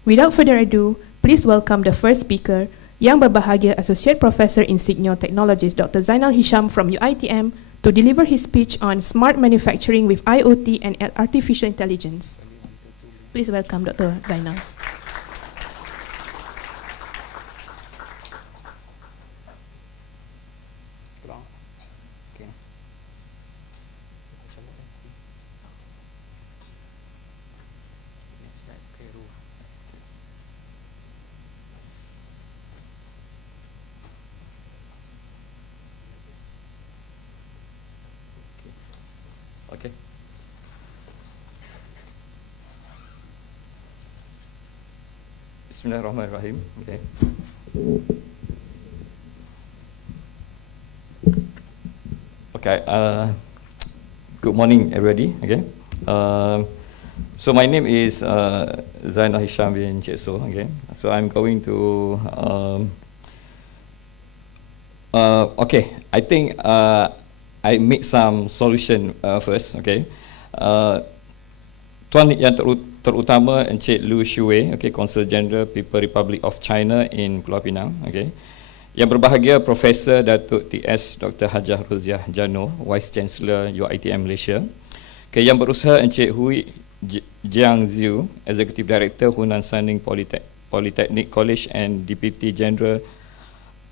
Without further ado, please welcome the first speaker, Yang Berbahagia Associate Professor Insigne Technologist Dr. Zainal Hisham from UiTM to deliver his speech on smart manufacturing with IoT and artificial intelligence. Please welcome Dr. Zainal. Okay. Bismillahirrahmanirrahim. Okay. Okay. Good morning, everybody. Okay. So my name is Zainal Hisham bin Cekso. Okay. So I'm going to. Okay. I think. I make some solution first, okay. Tuan yang terutama Encik Lu Shui, okay, Consul General People Republic of China in Pulau Pinang, okay. Yang berbahagia Profesor Datuk TS Dr. Hajah Roziah Jano, Vice Chancellor UiTM Malaysia. Okay, yang berusaha Encik Hui Jiang Ziu, Executive Director Hunan Sanning Polytechnic College and Deputy General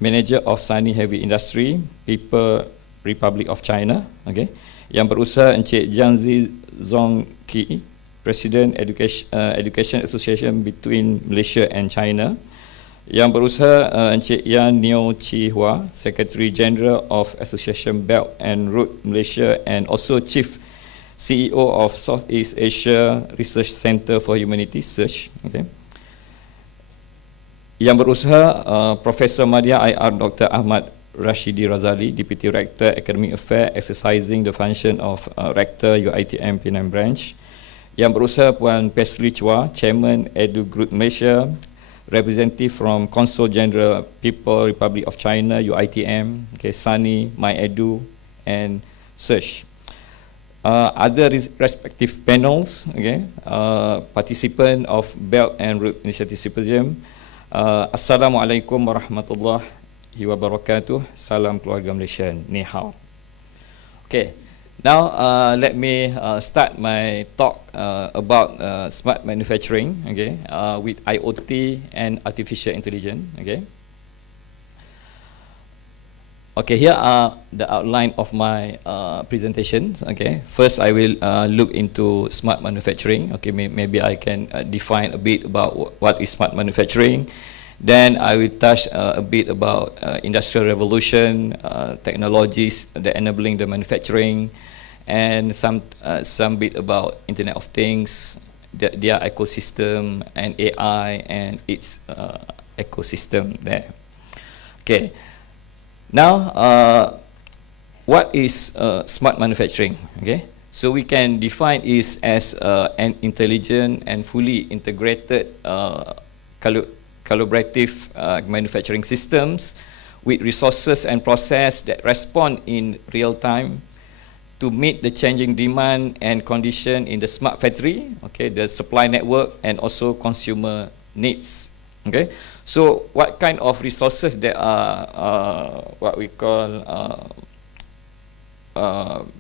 Manager of Sani Heavy Industry, People Republic of China, okay. Yang berusaha Encik Jiangzi Zongqi, President Education Association between Malaysia and China. Yang berusaha Encik Yan Neo Chi Hua, Secretary General of Association Belt and Road Malaysia and also Chief CEO of Southeast Asia Research Center for Humanities Search, okay. Yang berusaha Professor Madya IR Dr. Ahmad Rashidi Razali, Deputy Rector Academic Affairs, exercising the function of Rector UiTM Penang Branch. Yang berusaha Puan Pesli Chua, Chairman Edu Group Malaysia, representative from Consul General People Republic of China, UiTM, okay, Sani, MyEdu, and Search. Other respective panels, okay, participant of Belt and Road Initiative Symposium. Assalamualaikum warahmatullahi wabarakatuh. Salam keluarga Malaysia. Ni hao. Okay. Now let me start my talk about smart manufacturing, okay, with IoT and artificial intelligence, okay. Okay, here are the outline of my presentation. Okay, first I will look into smart manufacturing. Okay, maybe I can define a bit about what is smart manufacturing. Then I will touch a bit about industrial revolution, technologies that enabling the manufacturing, and some bit about Internet of Things. their ecosystem and AI and its ecosystem there. Okay. Now, what is smart manufacturing? Okay. So we can define it as an intelligent and fully integrated collaborative manufacturing systems with resources and process that respond in real time to meet the changing demand and condition in the smart factory, okay, the supply network and also consumer needs. Okay, so what kind of resources that are what we call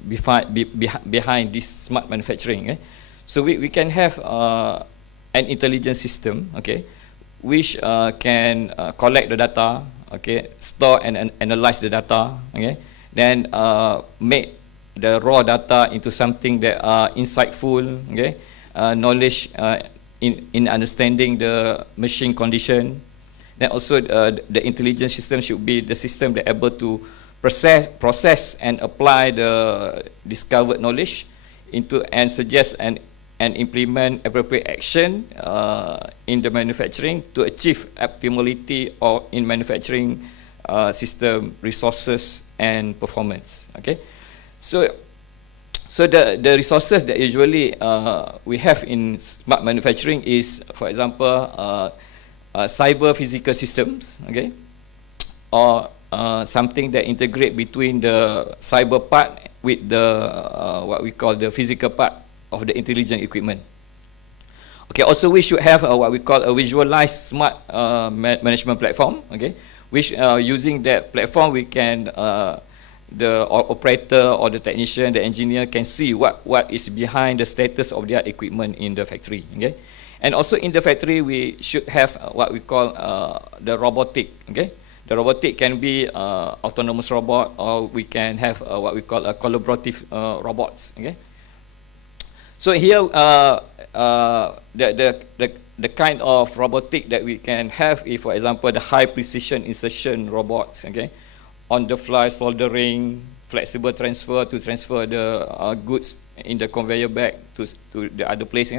behind this smart manufacturing? Okay? So we can have an intelligent system, okay, which can collect the data, okay, store and analyze the data, okay, then make the raw data into something that are insightful, okay, knowledge in understanding the machine condition. Then also the intelligent system should be the system that able to process and apply the discovered knowledge into and suggest and implement appropriate action in the manufacturing to achieve optimality or in manufacturing system resources and performance. Okay, so the resources that usually we have in smart manufacturing is, for example, cyber physical systems, okay, or something that integrate between the cyber part with the what we call the physical part of the intelligent equipment. Okay, also we should have what we call a visualized smart management platform, okay, which using that platform we can the operator or the technician, the engineer can see what is behind the status of their equipment in the factory. Okay, and also in the factory we should have what we call the robotic. Okay, the robotic can be autonomous robot, or we can have what we call a collaborative robots. Okay, so here the kind of robotic that we can have is, for example, the high precision insertion robots. Okay, on the fly soldering, flexible transfer to transfer the goods in the conveyor belt to the other place,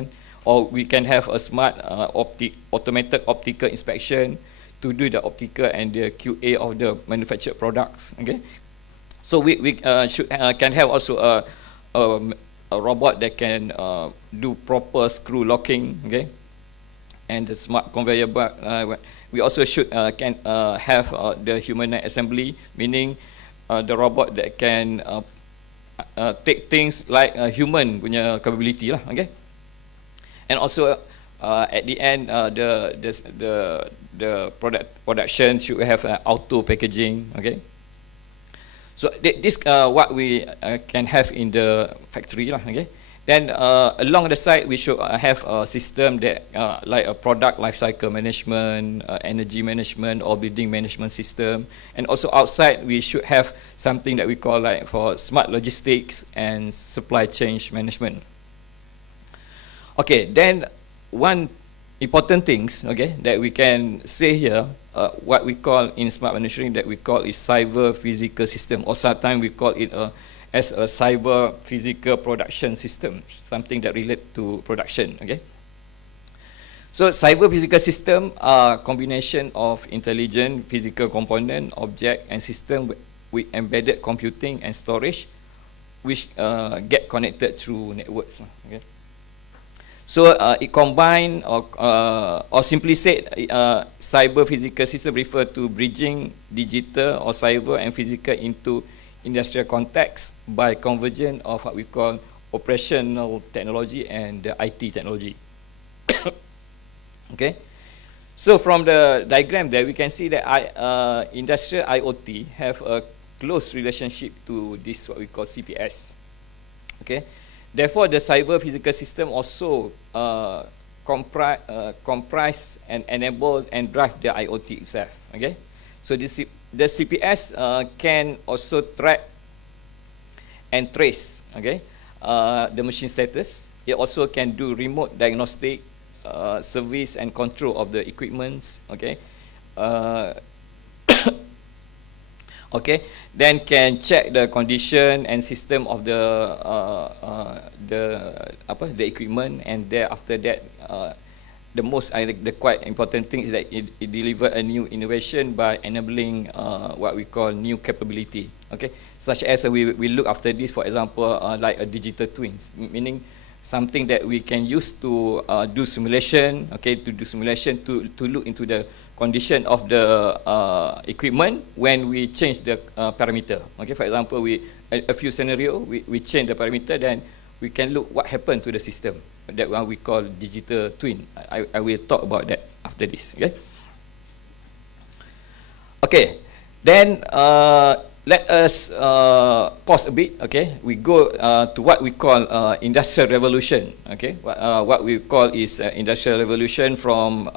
or we can have a smart automated optical inspection to do the optical and the QA of the manufactured products. Okay, so we can have also a robot that can do proper screw locking. Okay, and the smart conveyor belt. We also should can have the humanoid assembly, meaning the robot that can take things like human punya capability lah. Okay, and also at the end the production should have auto packaging. Okay, so this what we can have in the factory lah. Okay. Then along the side, we should have a system that like a product lifecycle management, energy management, or building management system. And also outside, we should have something that we call like for smart logistics and supply chain management. Okay, then one important things, okay, that we can say here, what we call in smart manufacturing that we call is cyber physical system, or sometimes we call it as a cyber physical production system, something that relate to production. Okay, so cyber physical system are combination of intelligent physical component, object and system with embedded computing and storage, which get connected through networks. Okay, so it combine or simply said, cyber physical system refer to bridging digital or cyber and physical into industrial context by convergence of what we call operational technology and the IT technology. Okay, so from the diagram there we can see that industrial IoT have a close relationship to this what we call CPS. Okay, therefore the cyber physical system also comprise and enable and drive the IoT itself. Okay, so the CPS can also track and trace, okay, the machine status. It also can do remote diagnostic, service and control of the equipments. Okay, Okay, then can check the condition and system of the equipment, and thereafter that the most the quite important thing is that it deliver a new innovation by enabling what we call new capability. Okay, such as we look after this, for example, like a digital twins, meaning something that we can use to do simulation. Okay, to do simulation to look into the condition of the equipment when we change the parameter. Okay, for example, a few scenario we change the parameter, then we can look what happened to the system. That one we call digital twin. I will talk about that after this. Okay. Okay. Then let us pause a bit. Okay, we go to what we call industrial revolution. Okay, what we call is industrial revolution from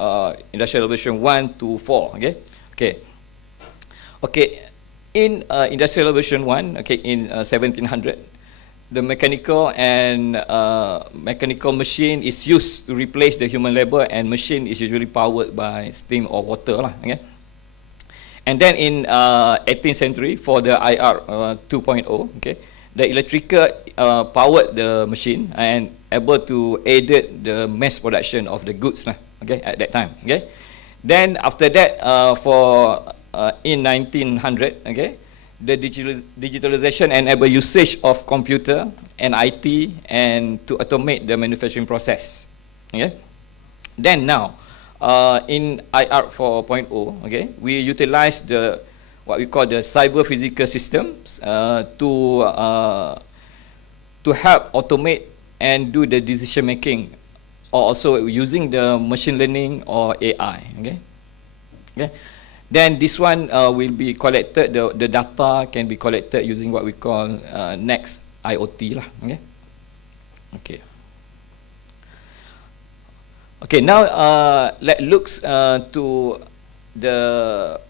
industrial revolution 1 to 4. Okay, in industrial revolution 1, okay, in 1700, the mechanical machine is used to replace the human labor, and machine is usually powered by steam or water lah. Okay. And then in 18th century, for the IR 2.0, okay, the electrical powered the machine and able to aid the mass production of the goods lah, okay, at that time. Okay. Then after that, in 1900, okay, the digitalization enable usage of computer and IT and to automate the manufacturing process. Okay. Then now, in IR 4.0, okay, we utilize what we call the cyber physical systems to help automate and do the decision making, or also using the machine learning or AI. Okay. Okay. Then this one will be collected. The data can be collected using what we call next IoT lah. Okay. Okay. Okay, now let's look to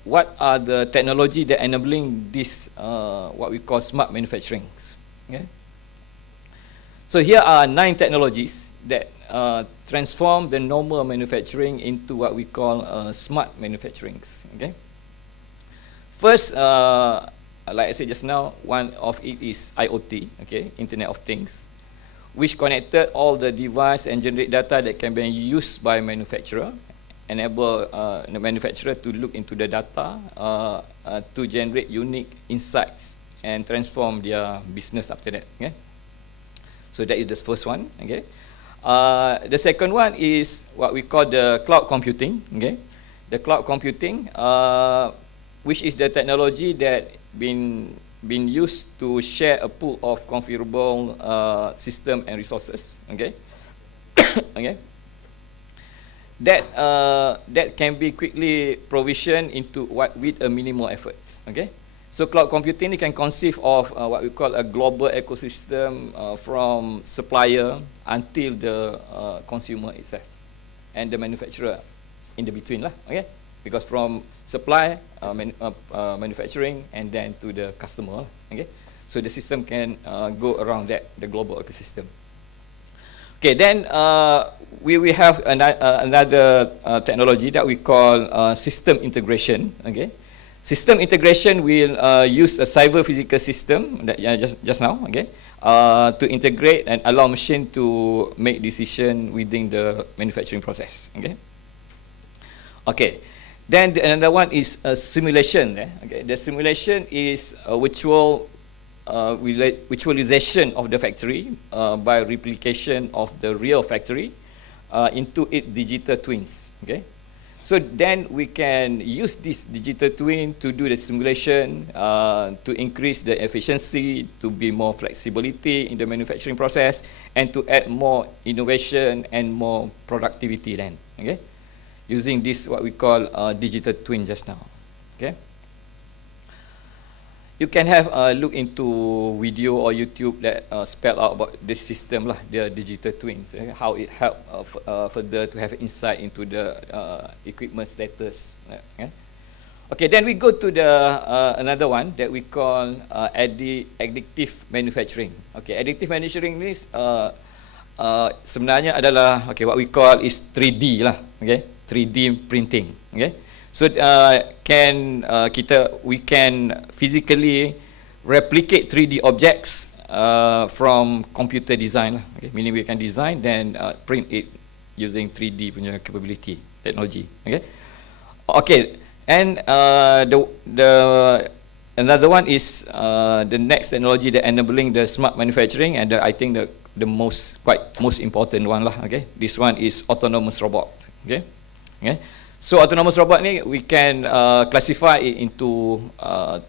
what are the technology that enabling this what we call smart manufacturing. Okay. So here are 9 technologies that transform the normal manufacturing into what we call smart manufacturing. Okay. First, like I said just now, one of it is IoT. Okay, Internet of Things, which connected all the device and generate data that can be used by manufacturer, enable the manufacturer to look into the data to generate unique insights and transform their business after that. Okay, so that is the first one. Okay, the second one is what we call the cloud computing. Okay, the cloud computing, which is the technology that been used to share a pool of configurable system and resources. Okay. Okay. That can be quickly provisioned into with a minimal efforts. Okay. So cloud computing can consist of what we call a global ecosystem from supplier until the consumer itself and the manufacturer in the between lah. Okay. Because from supply, manufacturing, and then to the customer. Okay, so the system can go around the global ecosystem. Okay, then we have another technology that we call system integration. Okay, system integration will use a cyber physical system that just now. Okay, to integrate and allow machine to make decision within the manufacturing process. Okay. Okay. Then another one is a simulation. Okay, the simulation is a virtualization of the factory by replication of the real factory into its digital twins. Okay, so then we can use this digital twin to do the simulation to increase the efficiency, to be more flexibility in the manufacturing process, and to add more innovation and more productivity. Then, okay, using this what we call digital twin just now. Okay, you can have a look into video or YouTube that spell out about this system lah, the digital twins, how it help further to have insight into the equipment status. Okay. Okay, then we go to the another one that we call additive manufacturing. Okay, additive manufacturing is sebenarnya adalah what we call is 3D lah. Okay, 3D printing. Okay, So we can physically replicate 3D objects from computer design lah. Okay, meaning we can design then print it using 3D punya capability technology. Okay. Okay, and another one is the next technology that enabling the smart manufacturing, and I think the most important one lah. Okay, this one is autonomous robot. Okay, okay. So autonomous robot ni we can classify it into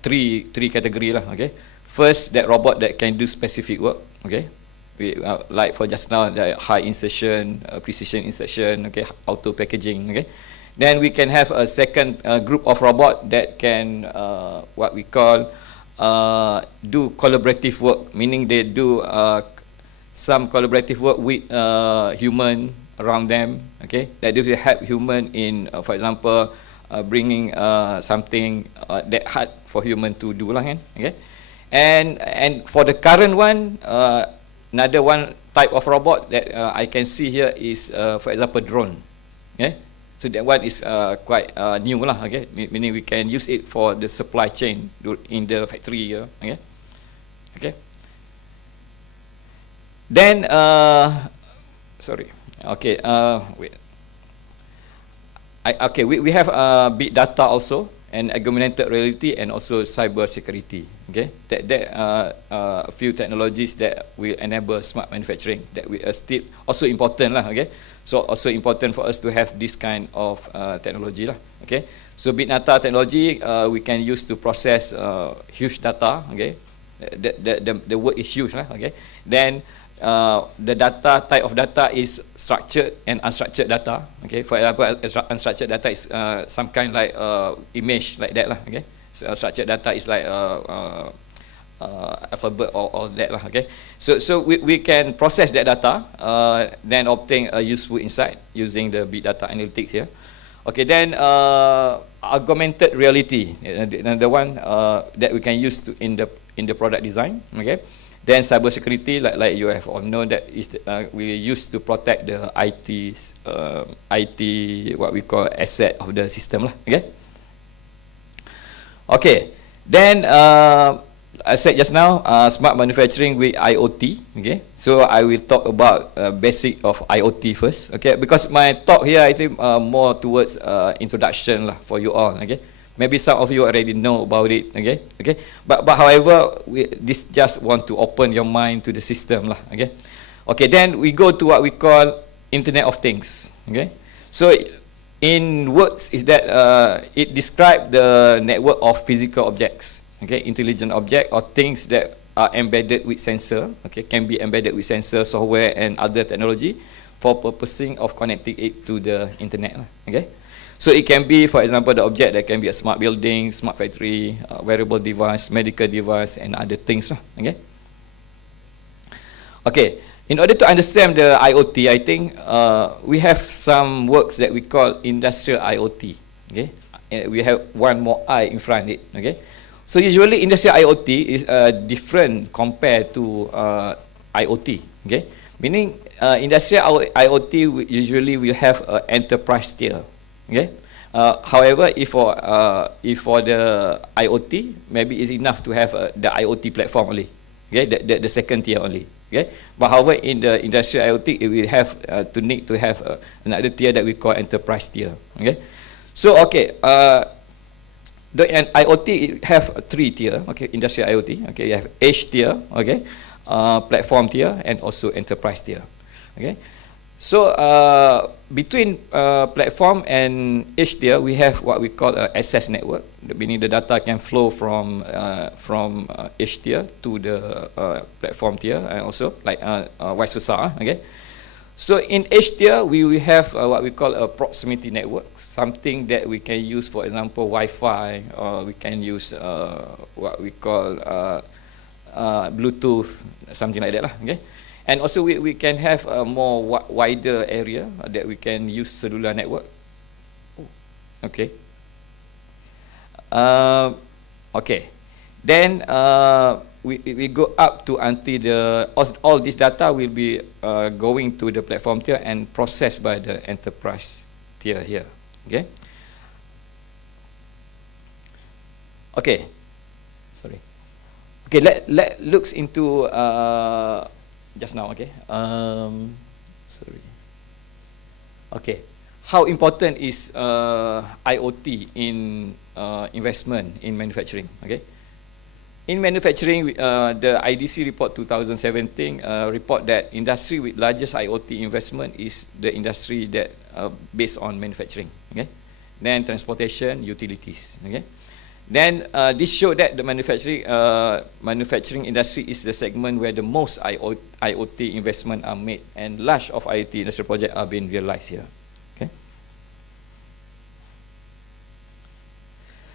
three category lah. Okay, first, that robot that can do specific work. Okay, like for just now, the high insertion, precision insertion. Okay, auto packaging. Okay. Then we can have a second group of robot that can what we call do collaborative work, meaning they do some collaborative work with human around them. Okay, that will help human in, for example, bringing something that hard for human to do lah kan. Okay, and for the current one, another one type of robot that I can see here is, for example, drone. Okay. So that one is quite new lah, okay. Meaning we can use it for the supply chain in the factory, okay. Okay. Then, sorry, okay. Wait. Okay, we have big data also, and augmented reality, and also cyber security. Okay, that a few technologies that will enable smart manufacturing that we are still also important lah. Okay. So also important for us to have this kind of technology lah. Okay. So big data technology we can use to process huge data. Okay. The work is huge lah. Okay. Then the data type of data is structured and unstructured data. Okay. For example, unstructured data is some kind like image like that lah. Okay. So structured data is like alphabet or all that lah. Okay. So we can process that data, then obtain a useful insight using the big data analytics here. Okay, then augmented reality, the one that we can use in the product design. Okay, then cyber security, like you have all known, that is we use to protect the IT what we call asset of the system lah. Okay. Okay, then I said just now, smart manufacturing with IoT. Okay, so I will talk about basic of IoT first. Okay, because my talk here I think more towards introduction lah for you all. Okay, maybe some of you already know about it. Okay, okay, but however, this just want to open your mind to the system lah. Okay, okay, then we go to what we call Internet of Things. Okay, so in words is that it describes the network of physical objects. Okay, intelligent object or things that are embedded with sensor. Okay, can be embedded with sensor, software, and other technology for purposing of connecting it to the internet. Okay, so it can be, for example, the object that can be a smart building, smart factory, wearable device, medical device, and other things. Okay. Okay, in order to understand the IoT, I think we have some works that we call industrial IoT. Okay, and we have one more I in front of it. Okay. So usually industrial IoT is different compared to IoT. Okay, meaning industrial IoT usually will have an enterprise tier. Okay, however, if for the IoT, maybe it's enough to have the IoT platform only. Okay, the second tier only. Okay, but however, in the industrial IoT, it will have need to have another tier that we call enterprise tier. Okay, so okay. The IoT have 3 tier, okay, industrial IoT. Okay, you have edge tier, okay, platform tier, and also enterprise tier. Okay, so between platform and edge tier, we have what we call access network, meaning the data can flow from edge tier to the platform tier, and also like vice versa. Okay. So in edge tier, we will have what we call a proximity network, something that we can use, for example, Wi-Fi, or we can use what we call Bluetooth, something like that lah. Okay, and also we can have a more wider area that we can use cellular network. Okay. Okay, then we go up to until all this data will be going to the platform tier and processed by the enterprise tier here. Okay. Okay, sorry. Okay, let looks into just now. Okay, sorry. Okay, how important is IoT in investment in manufacturing? Okay, in manufacturing, the IDC report 2017 report that industry with largest IoT investment is the industry that based on manufacturing. Okay, then transportation, utilities. Okay. Then this showed that the manufacturing industry is the segment where the most IoT investment are made, and large of IoT industrial projects are being realized here. Okay.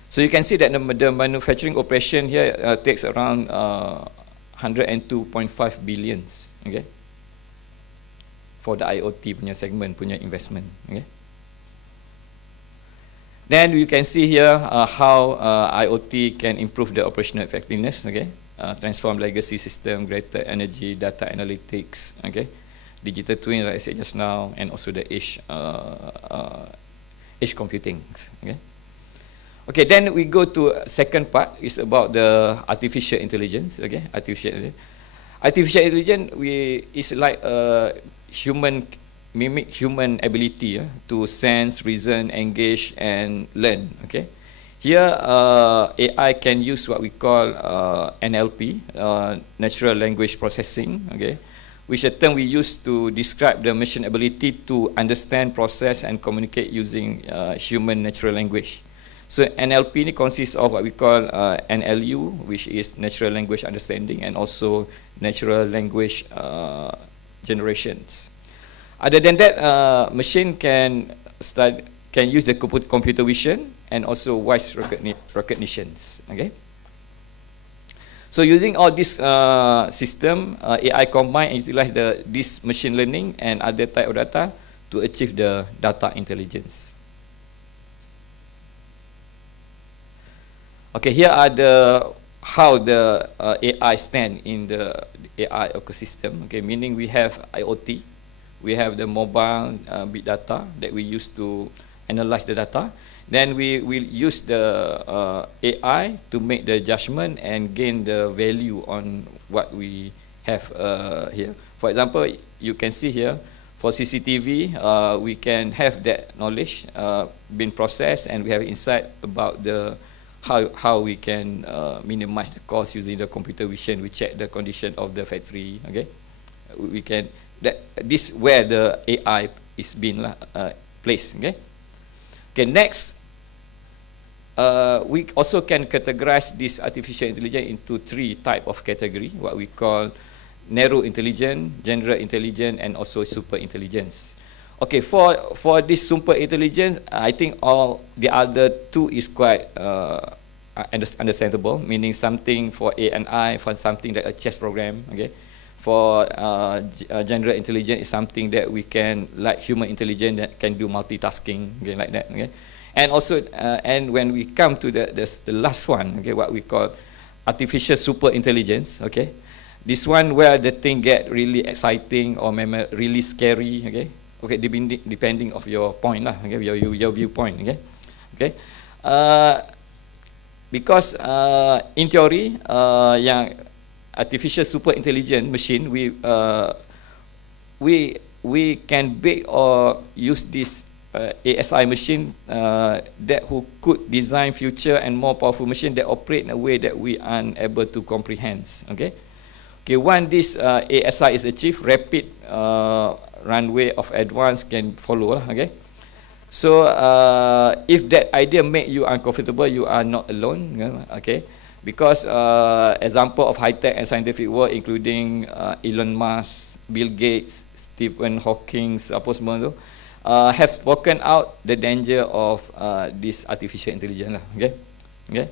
So you can see that the manufacturing operation here takes around 102.5 billions. Okay. For the IoT punya segment punya investment. Okay. Then you can see here how IoT can improve the operational effectiveness, okay? Transform legacy system, greater energy, data analytics, okay? Digital twin, like I said just now, and also the edge computing, okay? Okay, then we go to second part, is about the artificial intelligence, okay? Artificial intelligence is like mimic human ability to sense, reason, engage, and learn. Okay, here AI can use what we call NLP, natural language processing. Okay, which a term we use to describe the machine ability to understand, process, and communicate using human natural language. So NLP consists of what we call NLU, which is natural language understanding, and also natural language generations. Other than that, machine can use the computer vision and also voice recognitions. Okay. So using all this system, AI combine and utilize this machine learning and other type of data to achieve the data intelligence. Okay, here are how the AI stand in the AI ecosystem. Okay, meaning we have IoT. We have the mobile big data that we use to analyze the data. Then we will use the AI to make the judgment and gain the value on what we have here. For example, you can see here for CCTV, we can have that knowledge being processed, and we have insight about the how we can minimize the cost using the computer vision. We check the condition of the factory. Okay, we can. This where the AI is being placed. Okay. Okay. Next, we also can categorize this artificial intelligence into three type of category. What we call narrow intelligence, general intelligence, and also super intelligence. Okay. For this super intelligence, I think all the other two is quite understandable. Meaning something for A and I, for something like a chess program. Okay. For general intelligence is something that we can, like human intelligence, that can do multitasking, okay, like that. Okay, and also and when we come to the last one, okay, what we call artificial super intelligence. Okay, this one where the thing get really exciting or maybe really scary. Okay, okay, depending of your point lah. Okay, your viewpoint. Okay, okay. Because in theory, yang artificial super intelligent machine, we can build or use this ASI machine that who could design future and more powerful machine that operate in a way that we are unable to comprehend. Okay. Okay. Once this ASI is achieved, rapid runway of advance can follow. Okay. So if that idea make you uncomfortable, you are not alone. Okay. Because example of high-tech and scientific work including Elon Musk, Bill Gates, Stephen Hawking, apa semua tu, have spoken out the danger of this artificial intelligence lah. Okay, okay.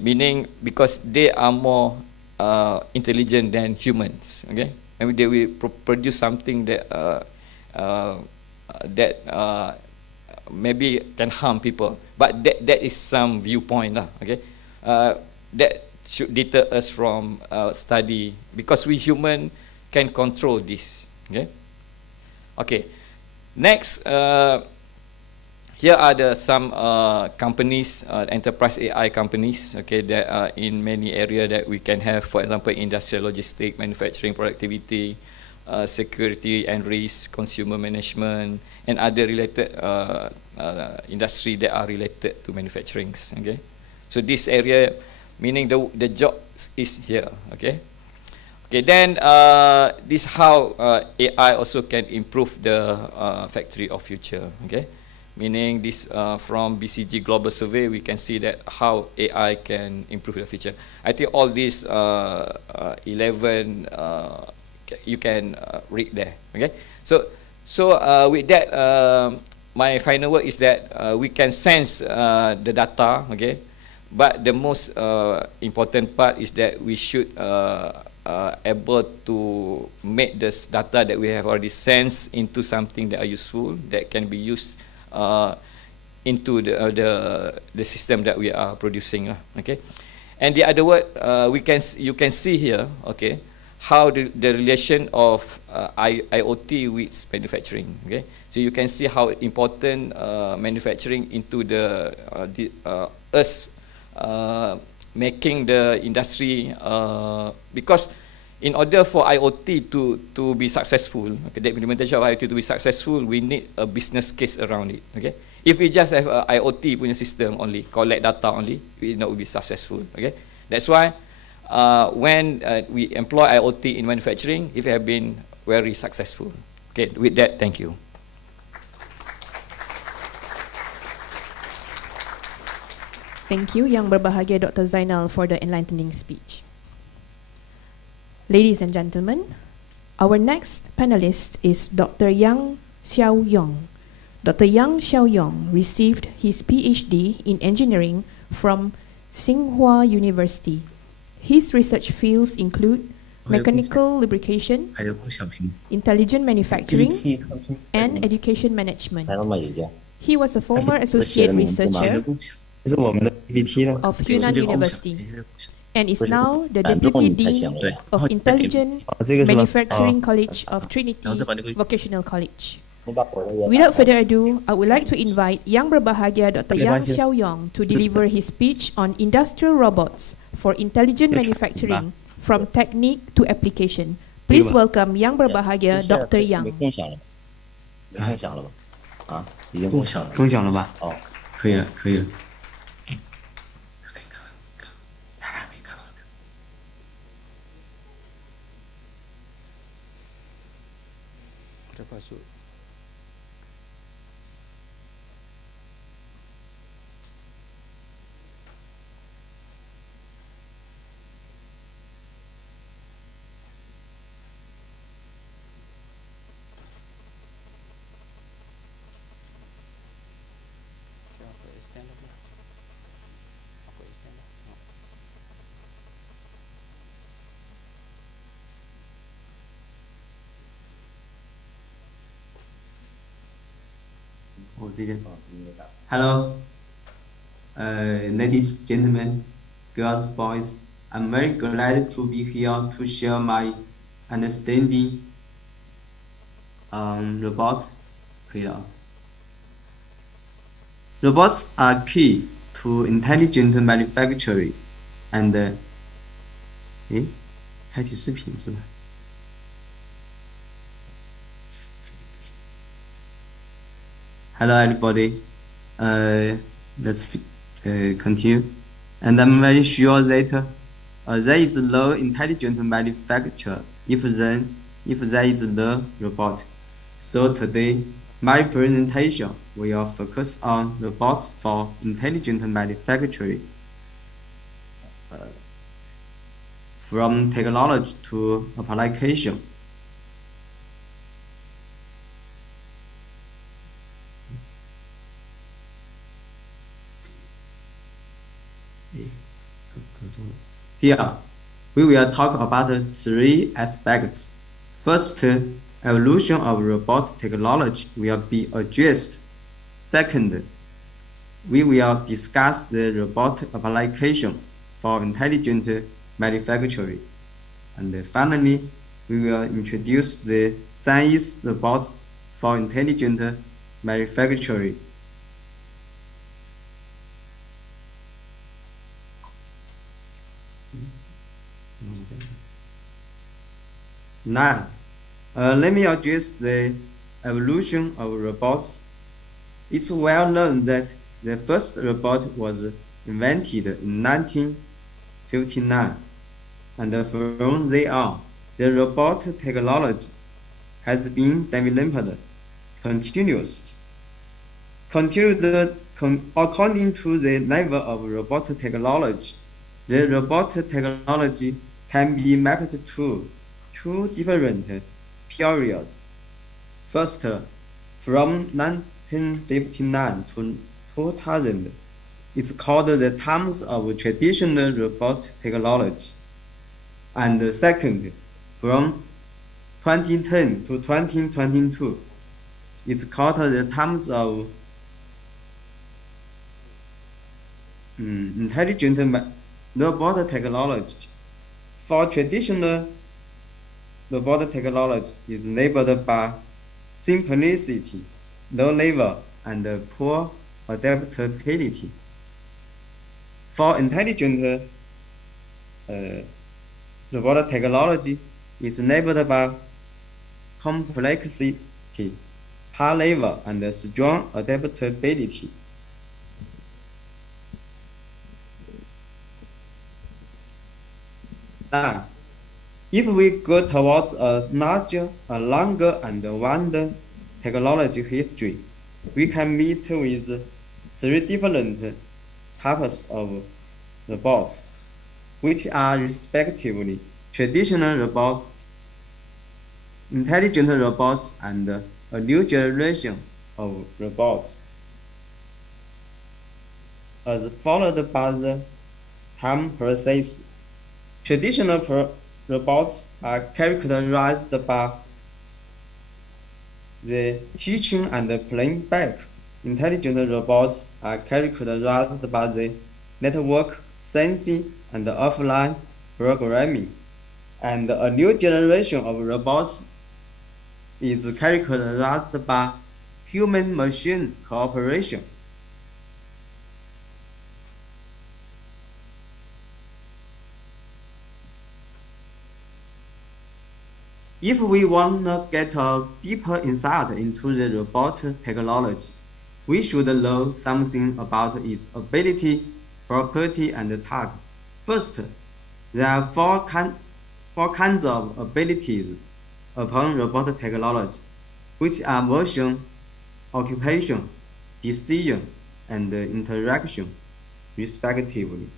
Meaning because they are more intelligent than humans. Okay, and they will produce something that maybe can harm people. But that is some viewpoint lah. Okay. That should deter us from study, because we human can control this. Okay. Okay. Next, here are some companies, enterprise AI companies, okay, that are in many areas that we can have, for example, industrial logistics, manufacturing productivity, security and risk, consumer management, and other related industry that are related to manufacturing. Okay, so this area, meaning the job is here. Okay, okay. Then this how AI also can improve the factory of future. Okay, meaning this from BCG Global Survey we can see that how AI can improve the future. I think all these 11 you can read there. Okay, so with that my final word is that we can sense the data. Okay, but the most important part is that we should able to make this data that we have already sensed into something that are useful, that can be used into the system that we are producing. Okay, and the other word you can see here. Okay, how the relation of IoT with manufacturing. Okay, so you can see how important manufacturing into us making the industry, because in order for IoT to be successful, okay, the implementation of IoT to be successful, we need a business case around it. Okay, if we just have a IoT punya system only, collect data only, we will not be successful. Okay, that's why when we employ IoT in manufacturing, it have been very successful. Okay, with that, thank you. Thank you, Yang Berbahagia Dr. Zainal, for the enlightening speech. Ladies and gentlemen, our next panelist is Dr. Yang Xiaoyong. Dr. Yang Xiaoyong received his PhD in engineering from Tsinghua University. His research fields include mechanical lubrication, intelligent manufacturing, and education management. He was a former associate researcher of Hunan University and is now the Deputy Dean of Intelligent Manufacturing College of Trinity Vocational College. Without further ado, I would like to invite Yang Berbahagia Dr. Yang Xiaoyong to deliver his speech on industrial robots for intelligent manufacturing from technique to application. Please welcome Yang Berbahagia Dr. Yang. 已经共享了吧？哦，可以了，可以了。Hello, ladies, gentlemen, girls, boys. I'm very glad to be here to share my understanding on robots. Robots are key to intelligent manufacturing and 开启视频是吧？ Hello everybody, let's continue. And I'm very sure that there is no intelligent manufacturer if there is no robot. So today, my presentation will focus on robots for intelligent manufacturing. From technology to application. Here, we will talk about three aspects. First, evolution of robot technology will be addressed. Second, we will discuss the robot application for intelligent manufacturing. And finally, we will introduce the science robots for intelligent manufacturing. Now, let me address the evolution of robots. It's well known that the first robot was invented in 1959, and from there on, the robot technology has been developed continuously. According to the level of robot technology, the robot technology can be mapped to two different periods. First, from 1959 to 2000, it's called the times of traditional robot technology. And second, from 2010 to 2022, it's called the times of intelligent robot technology. For traditional robot technology is labeled by simplicity, low level, and poor adaptability. For intelligent robot technology is labeled by complexity, high level, and strong adaptability. Now, if we go towards a larger, longer, and wider technology history, we can meet with three different types of robots, which are respectively traditional robots, intelligent robots, and a new generation of robots. As followed by the time process, traditional robots are characterized by the teaching and playing back. Intelligent robots are characterized by the network sensing and offline programming. And a new generation of robots is characterized by human-machine cooperation. If we want to get a deeper insight into the robot technology, we should know something about its ability, property, and type. First, there are four kinds of abilities upon robot technology, which are motion, occupation, decision, and interaction, respectively.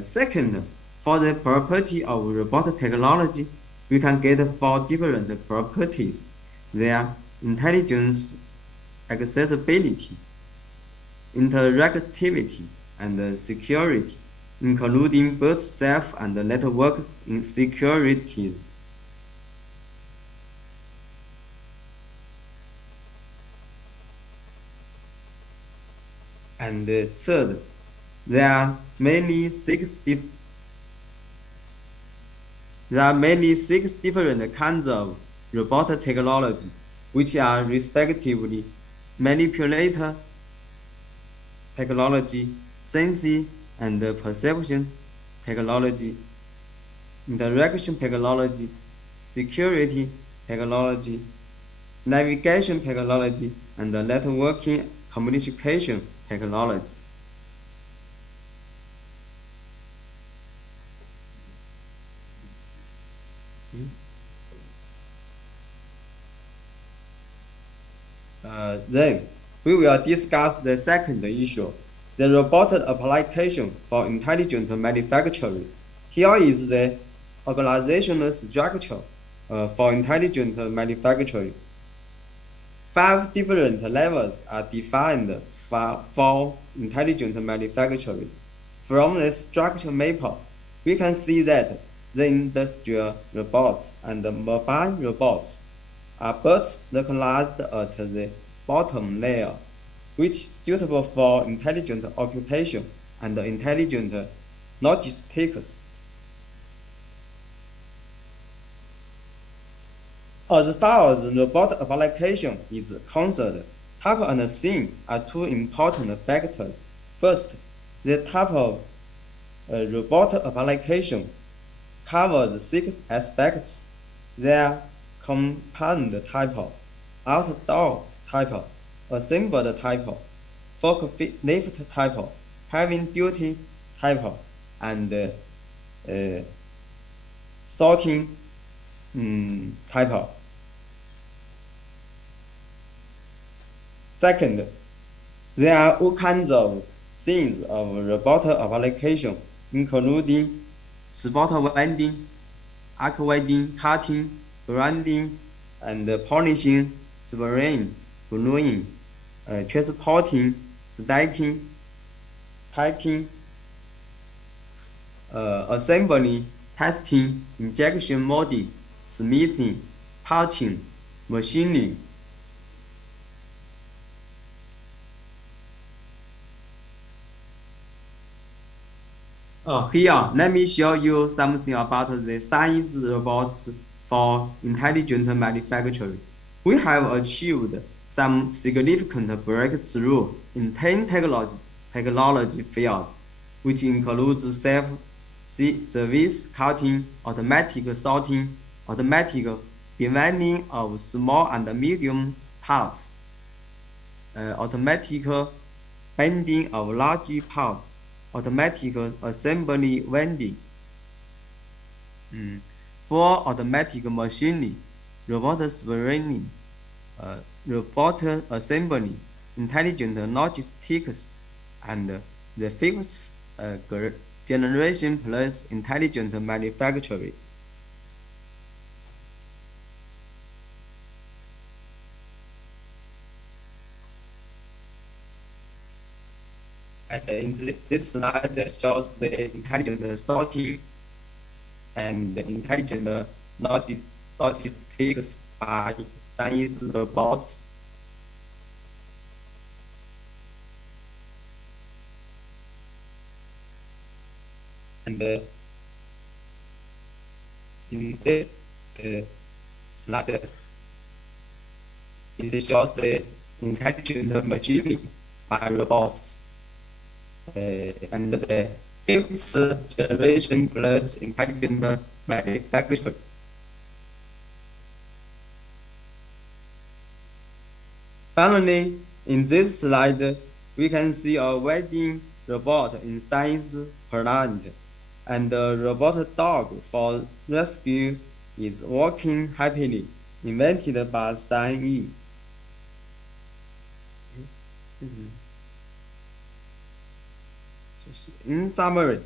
Second, for the property of robot technology, we can get four different properties. They are intelligence, accessibility, interactivity, and security, including both self and network insecurities. And third, there are mainly six different kinds of robot technology, which are respectively manipulator technology, sensing and perception technology, interaction technology, security technology, navigation technology, and networking communication technology. Then we will discuss the second issue, the robotic application for intelligent manufacturing. Here is the organizational structure for intelligent manufacturing. 5 different levels are defined for intelligent manufacturing. From the structure map, we can see that the industrial robots and the mobile robots are both localized at the bottom layer, which is suitable for intelligent occupation and intelligent logistics. As far as robot application is concerned, type and scene are two important factors. First, The type of robot application covers 6 aspects. They are compound type, outdoor type, assembled type, forklift type, heavy duty type, and sorting type. Second, there are all kinds of things of robot application, including spot welding, arc welding, cutting, grinding, and polishing, spraying, gluing, transporting, stacking, packing, assembly, testing, injection molding, smithing, patching, machining. Here, let me show you something about the science robots for intelligent manufacturing. We have achieved some significant breakthrough in 10 technology fields, which includes self-service cutting, automatic sorting, automatic binning of small and medium parts, automatic bending of large parts, automatic assembly welding, full automatic machining, robot spraying, robot assembly, intelligent logistics, and the 5th generation plus intelligent manufacturing. And in this slide shows the intelligent sorting and the intelligent logistics by science robots. And in this slide, it shows the intelligent machining by robots. And the 5th generation plus intelligent manufacturing. Finally, in this slide, we can see a welding robot in science plant, and the robot dog for rescue is working happily, invented by Stan Yi. In summary,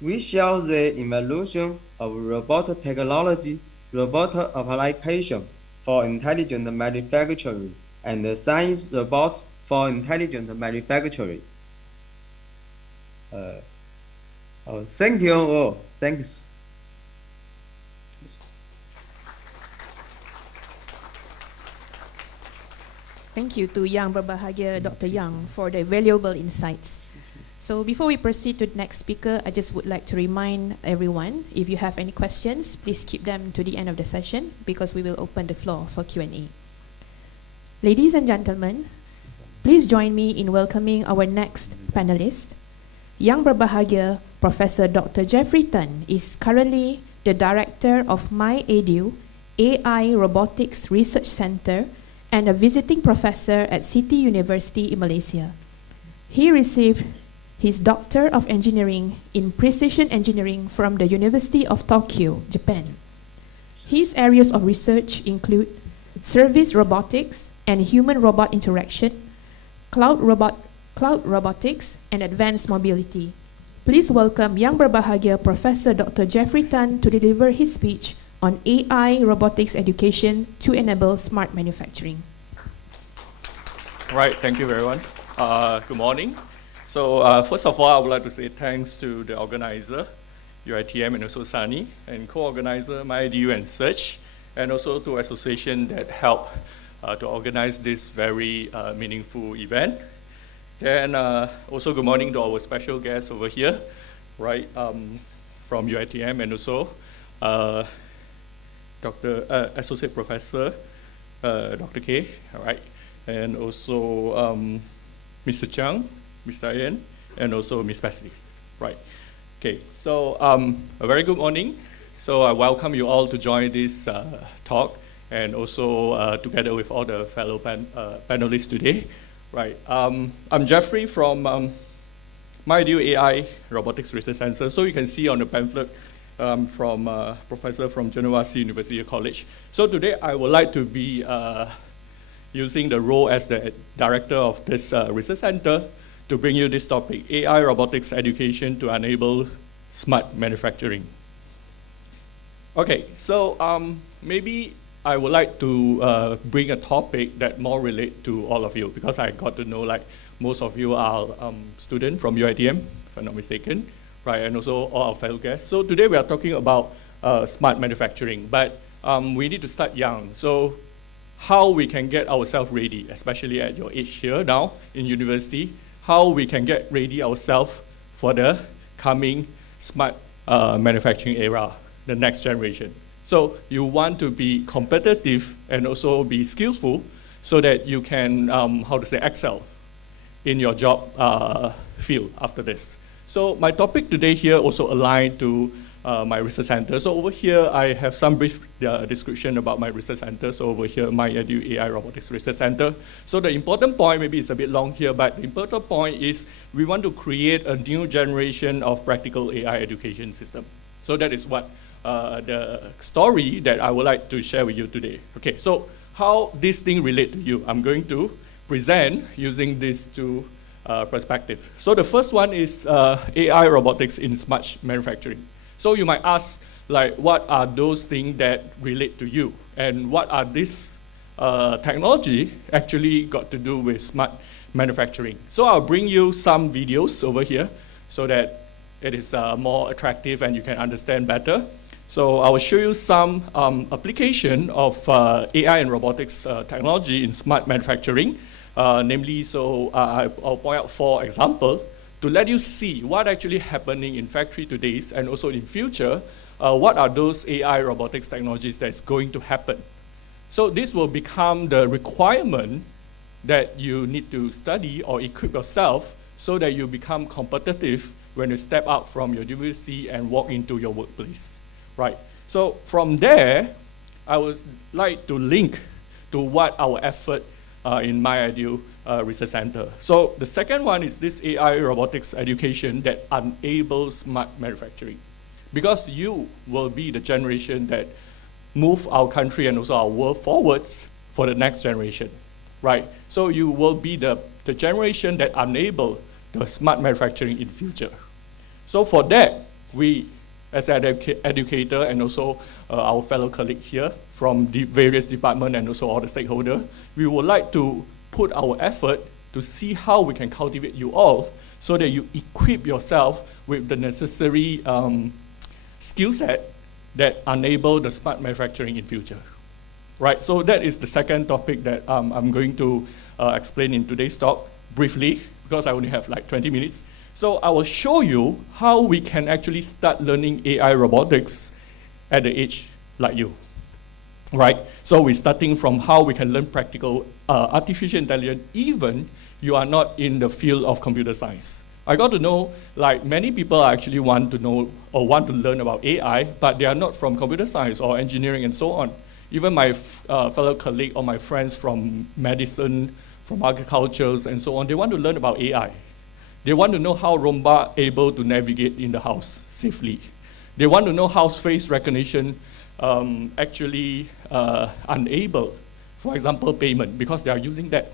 we show the evolution of robot technology, robot application for intelligent manufacturing, and science robots for intelligent manufacturing. Thank you all. Thanks. Thank you to Yang Berbahagia Dr. Yang for the valuable insights. So before we proceed to the next speaker, I just would like to remind everyone, if you have any questions, please keep them to the end of the session because we will open the floor for Q&A. Ladies and gentlemen, please join me in welcoming our next panelist. Yang Berbahagia Professor Dr. Jeffrey Tan is currently the Director of MyEdu AI Robotics Research Center and a visiting professor at City University in Malaysia. He received his Doctor of Engineering in Precision Engineering from the University of Tokyo, Japan. His areas of research include service robotics and human-robot interaction, cloud robotics, and advanced mobility. Please welcome Yang Berbahagia Professor Dr. Jeffrey Tan to deliver his speech on AI robotics education to enable smart manufacturing. Right, thank you everyone. Good morning. So first of all, I would like to say thanks to the organizer, UITM, and also Sunny, and co-organizer MyEdu and Search, and also to association that helped to organize this very meaningful event. Then also good morning to our special guests over here, right, from UITM, and also Associate Professor Dr. K, all right, and also Mr. Chang, Mr. Ian, and also Ms. Patsy. Right. Okay, so a very good morning. So I welcome you all to join this talk, and also together with all the fellow panelists today. Right. I'm Jeffrey from MyEdu AI Robotics Research Center. So you can see on the pamphlet from professor from Genevasi University College. So today I would like to be using the role as the director of this research center to bring you this topic, AI robotics education to enable smart manufacturing. Okay, so maybe I would like to bring a topic that more relate to all of you, because I got to know like most of you are students from UITM, if I'm not mistaken, right, and also all our fellow guests. So today we are talking about smart manufacturing, but we need to start young. So how we can get ourselves ready, especially at your age here now in university, how we can get ready ourselves for the coming smart manufacturing era, the next generation. So you want to be competitive and also be skillful so that you can, excel in your job field after this. So my topic today here also aligned to my research center. So over here, I have some brief description about my research center. So over here, MyEdu AI Robotics Research Center. So the important point, maybe it's a bit long here, but the important point is we want to create a new generation of practical AI education system. So that is what the story that I would like to share with you today. Okay, so how this thing relate to you? I'm going to present using these two perspectives. So the first one is AI robotics in smart manufacturing. So you might ask, like, what are those things that relate to you? And what are this technology actually got to do with smart manufacturing? So I'll bring you some videos over here so that it is more attractive and you can understand better. So I will show you some application of AI and robotics technology in smart manufacturing. Namely, so I'll point out 4 examples to let you see what actually happening in factory today and also in future, what are those AI robotics technologies that's going to happen. So this will become the requirement that you need to study or equip yourself so that you become competitive when you step out from your university and walk into your workplace, right? So from there, I would like to link to what our effort in MyEdu Research Center. So the second one is this AI robotics education that enables smart manufacturing. Because you will be the generation that move our country and also our world forwards for the next generation, right? So you will be the generation that enable the smart manufacturing in future. So for that, we as an educator and also our fellow colleague here from the various departments and also all the stakeholders, we would like to put our effort to see how we can cultivate you all so that you equip yourself with the necessary skill set that enable the smart manufacturing in future. Right, so that is the second topic that I'm going to explain in today's talk briefly, because I only have like 20 minutes. So I will show you how we can actually start learning AI robotics at the age like you, right? So we're starting from how we can learn practical artificial intelligence, even you are not in the field of computer science. I got to know, like many people actually want to know or want to learn about AI, but they are not from computer science or engineering and so on. Even my fellow colleague or my friends from medicine, from agriculture and so on, they want to learn about AI. They want to know how robot able to navigate in the house safely. They want to know how face recognition actually enable, for example, payment, because they are using that,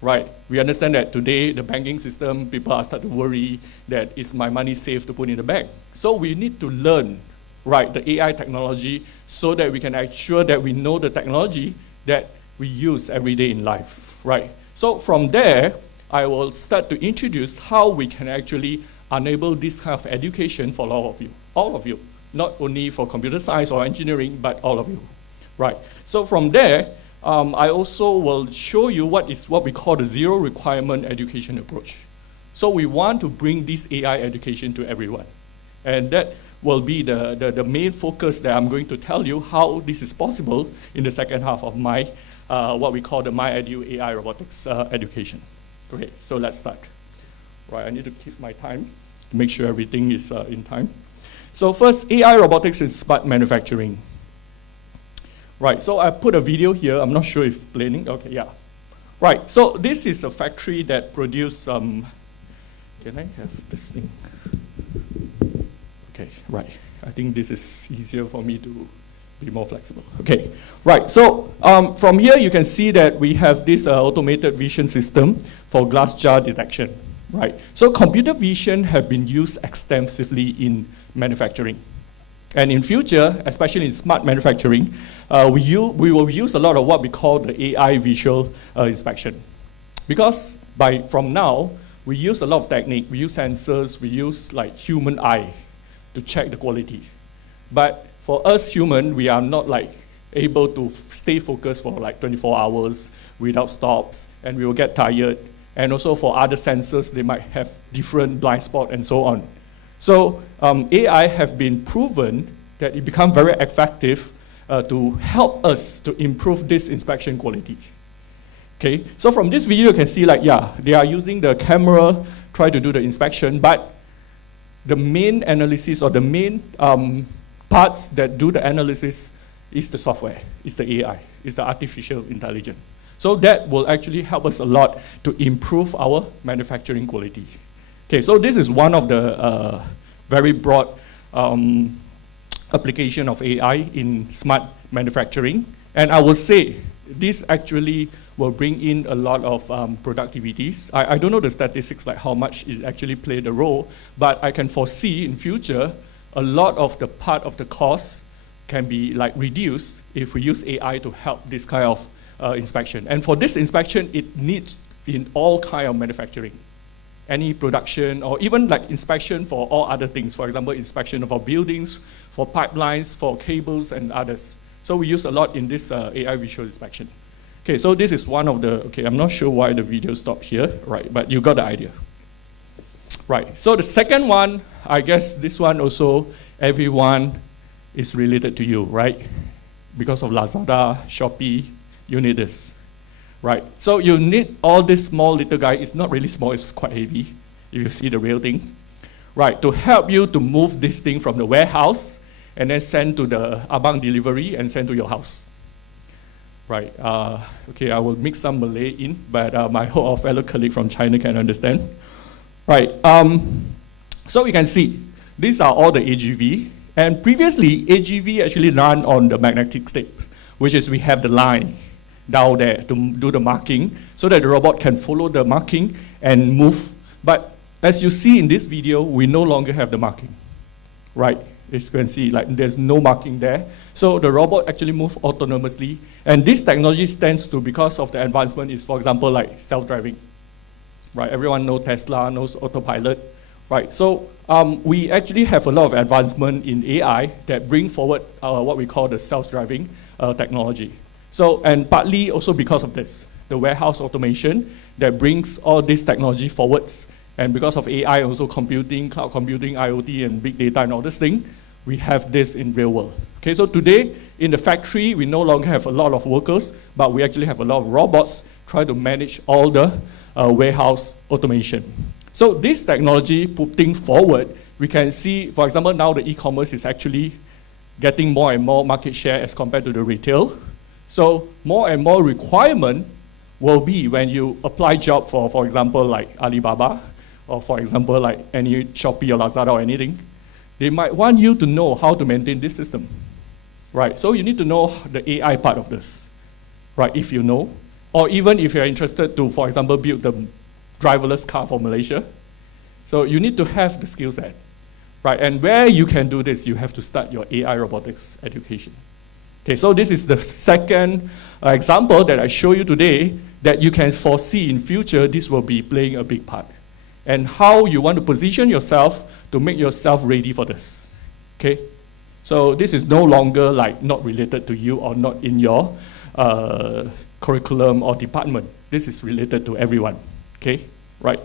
right? We understand that today, the banking system, people are starting to worry that is my money safe to put in the bank? So we need to learn, right, the AI technology so that we can ensure that we know the technology that we use every day in life, right? So from there, I will start to introduce how we can actually enable this kind of education for all of you, not only for computer science or engineering, but all of you, right? So from there, I also will show you what we call the zero requirement education approach. So we want to bring this AI education to everyone. And that will be the main focus that I'm going to tell you how this is possible in the second half of my, what we call the MyEdu AI robotics education. Okay, so let's start. Right, I need to keep my time to make sure everything is in time. So first, AI robotics is smart manufacturing. Right, so I put a video here. I'm not sure if playing. Okay, yeah. Right, so this is a factory that produce, can I have this thing? Okay, right. I think this is easier for me to be more flexible. Okay, right, so from here you can see that we have this automated vision system for glass jar detection, right? So computer vision have been used extensively in manufacturing. And in future, especially in smart manufacturing, we will use a lot of what we call the AI visual inspection. Because from now, we use a lot of technique, we use sensors, we use like human eye to check the quality. But for us human, we are not like able to stay focused for like 24 hours without stops, and we will get tired. And also for other sensors, they might have different blind spot and so on. So AI have been proven that it become very effective to help us to improve this inspection quality. Okay, so from this video you can see like, yeah, they are using the camera, try to do the inspection, but the main analysis or the main parts that do the analysis is the software, is the AI, is the artificial intelligence. So that will actually help us a lot to improve our manufacturing quality. Okay, so this is one of the very broad application of AI in smart manufacturing. And I will say this actually will bring in a lot of productivities. I don't know the statistics like how much it actually played a role, but I can foresee in future a lot of the part of the cost can be like reduced if we use AI to help this kind of inspection. And for this inspection, it needs in all kind of manufacturing. Any production or even like inspection for all other things. For example, inspection of our buildings, for pipelines, for cables and others. So we use a lot in this AI visual inspection. Okay, so this is one of the, okay, I'm not sure why the video stopped here, right, but you got the idea. Right, so the second one, I guess this one also, everyone is related to you, right? Because of Lazada, Shopee, you need this. Right, so you need all this small little guy. It's not really small, it's quite heavy, if you see the real thing. Right, to help you to move this thing from the warehouse and then send to the Abang delivery and send to your house. Right, okay, I will mix some Malay in, but I hope our fellow colleague from China can understand. Right, so you can see, these are all the AGV, and previously AGV actually ran on the magnetic tape, which is we have the line down there to do the marking so that the robot can follow the marking and move. But as you see in this video, we no longer have the marking, right? As you can see, like there's no marking there. So the robot actually moves autonomously. And this technology stands to, because of the advancement is, for example, like self-driving, right? Everyone knows Tesla, knows autopilot, right? So we actually have a lot of advancement in AI that bring forward what we call the self-driving technology. So, and partly also because of this, the warehouse automation that brings all this technology forwards, and because of AI, also computing, cloud computing, IoT, and big data and all this thing, we have this in real world. Okay, so today, in the factory, we no longer have a lot of workers, but we actually have a lot of robots try to manage all the warehouse automation. So this technology putting forward, we can see, for example, now the e-commerce is actually getting more and more market share as compared to the retail. So more and more requirement will be when you apply job for example, like Alibaba, or for example, like any Shopee or Lazada or anything, they might want you to know how to maintain this system, right? So you need to know the AI part of this, right, if you know, or even if you're interested to, for example, build the driverless car for Malaysia. So you need to have the skill set, right? And where you can do this, you have to start your AI robotics education. Okay, so this is the second example that I show you today that you can foresee in future this will be playing a big part. And how you want to position yourself to make yourself ready for this. Okay, so this is no longer like not related to you or not in your curriculum or department. This is related to everyone. Okay, right.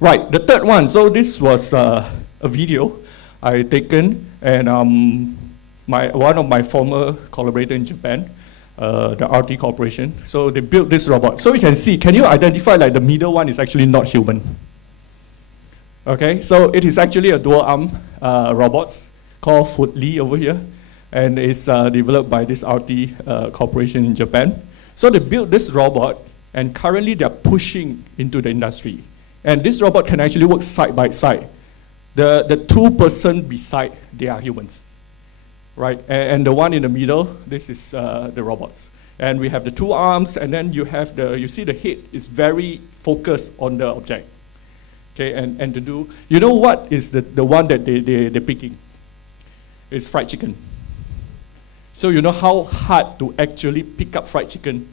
Right, the third one, so this was a video I taken, and one of my former collaborator in Japan, the RT Corporation, so they built this robot. So you can see, can you identify like the middle one is actually not human? Okay, so it is actually a dual arm robots called Footly over here, and it's developed by this RT corporation in Japan. So they built this robot, and currently they're pushing into the industry. And this robot can actually work side by side. The two person beside, they are humans, right? And the one in the middle, this is the robots. And we have the two arms, and then you have you see the head is very focused on the object. Okay, and to do, you know what is the one that they're picking? It's fried chicken. So you know how hard to actually pick up fried chicken?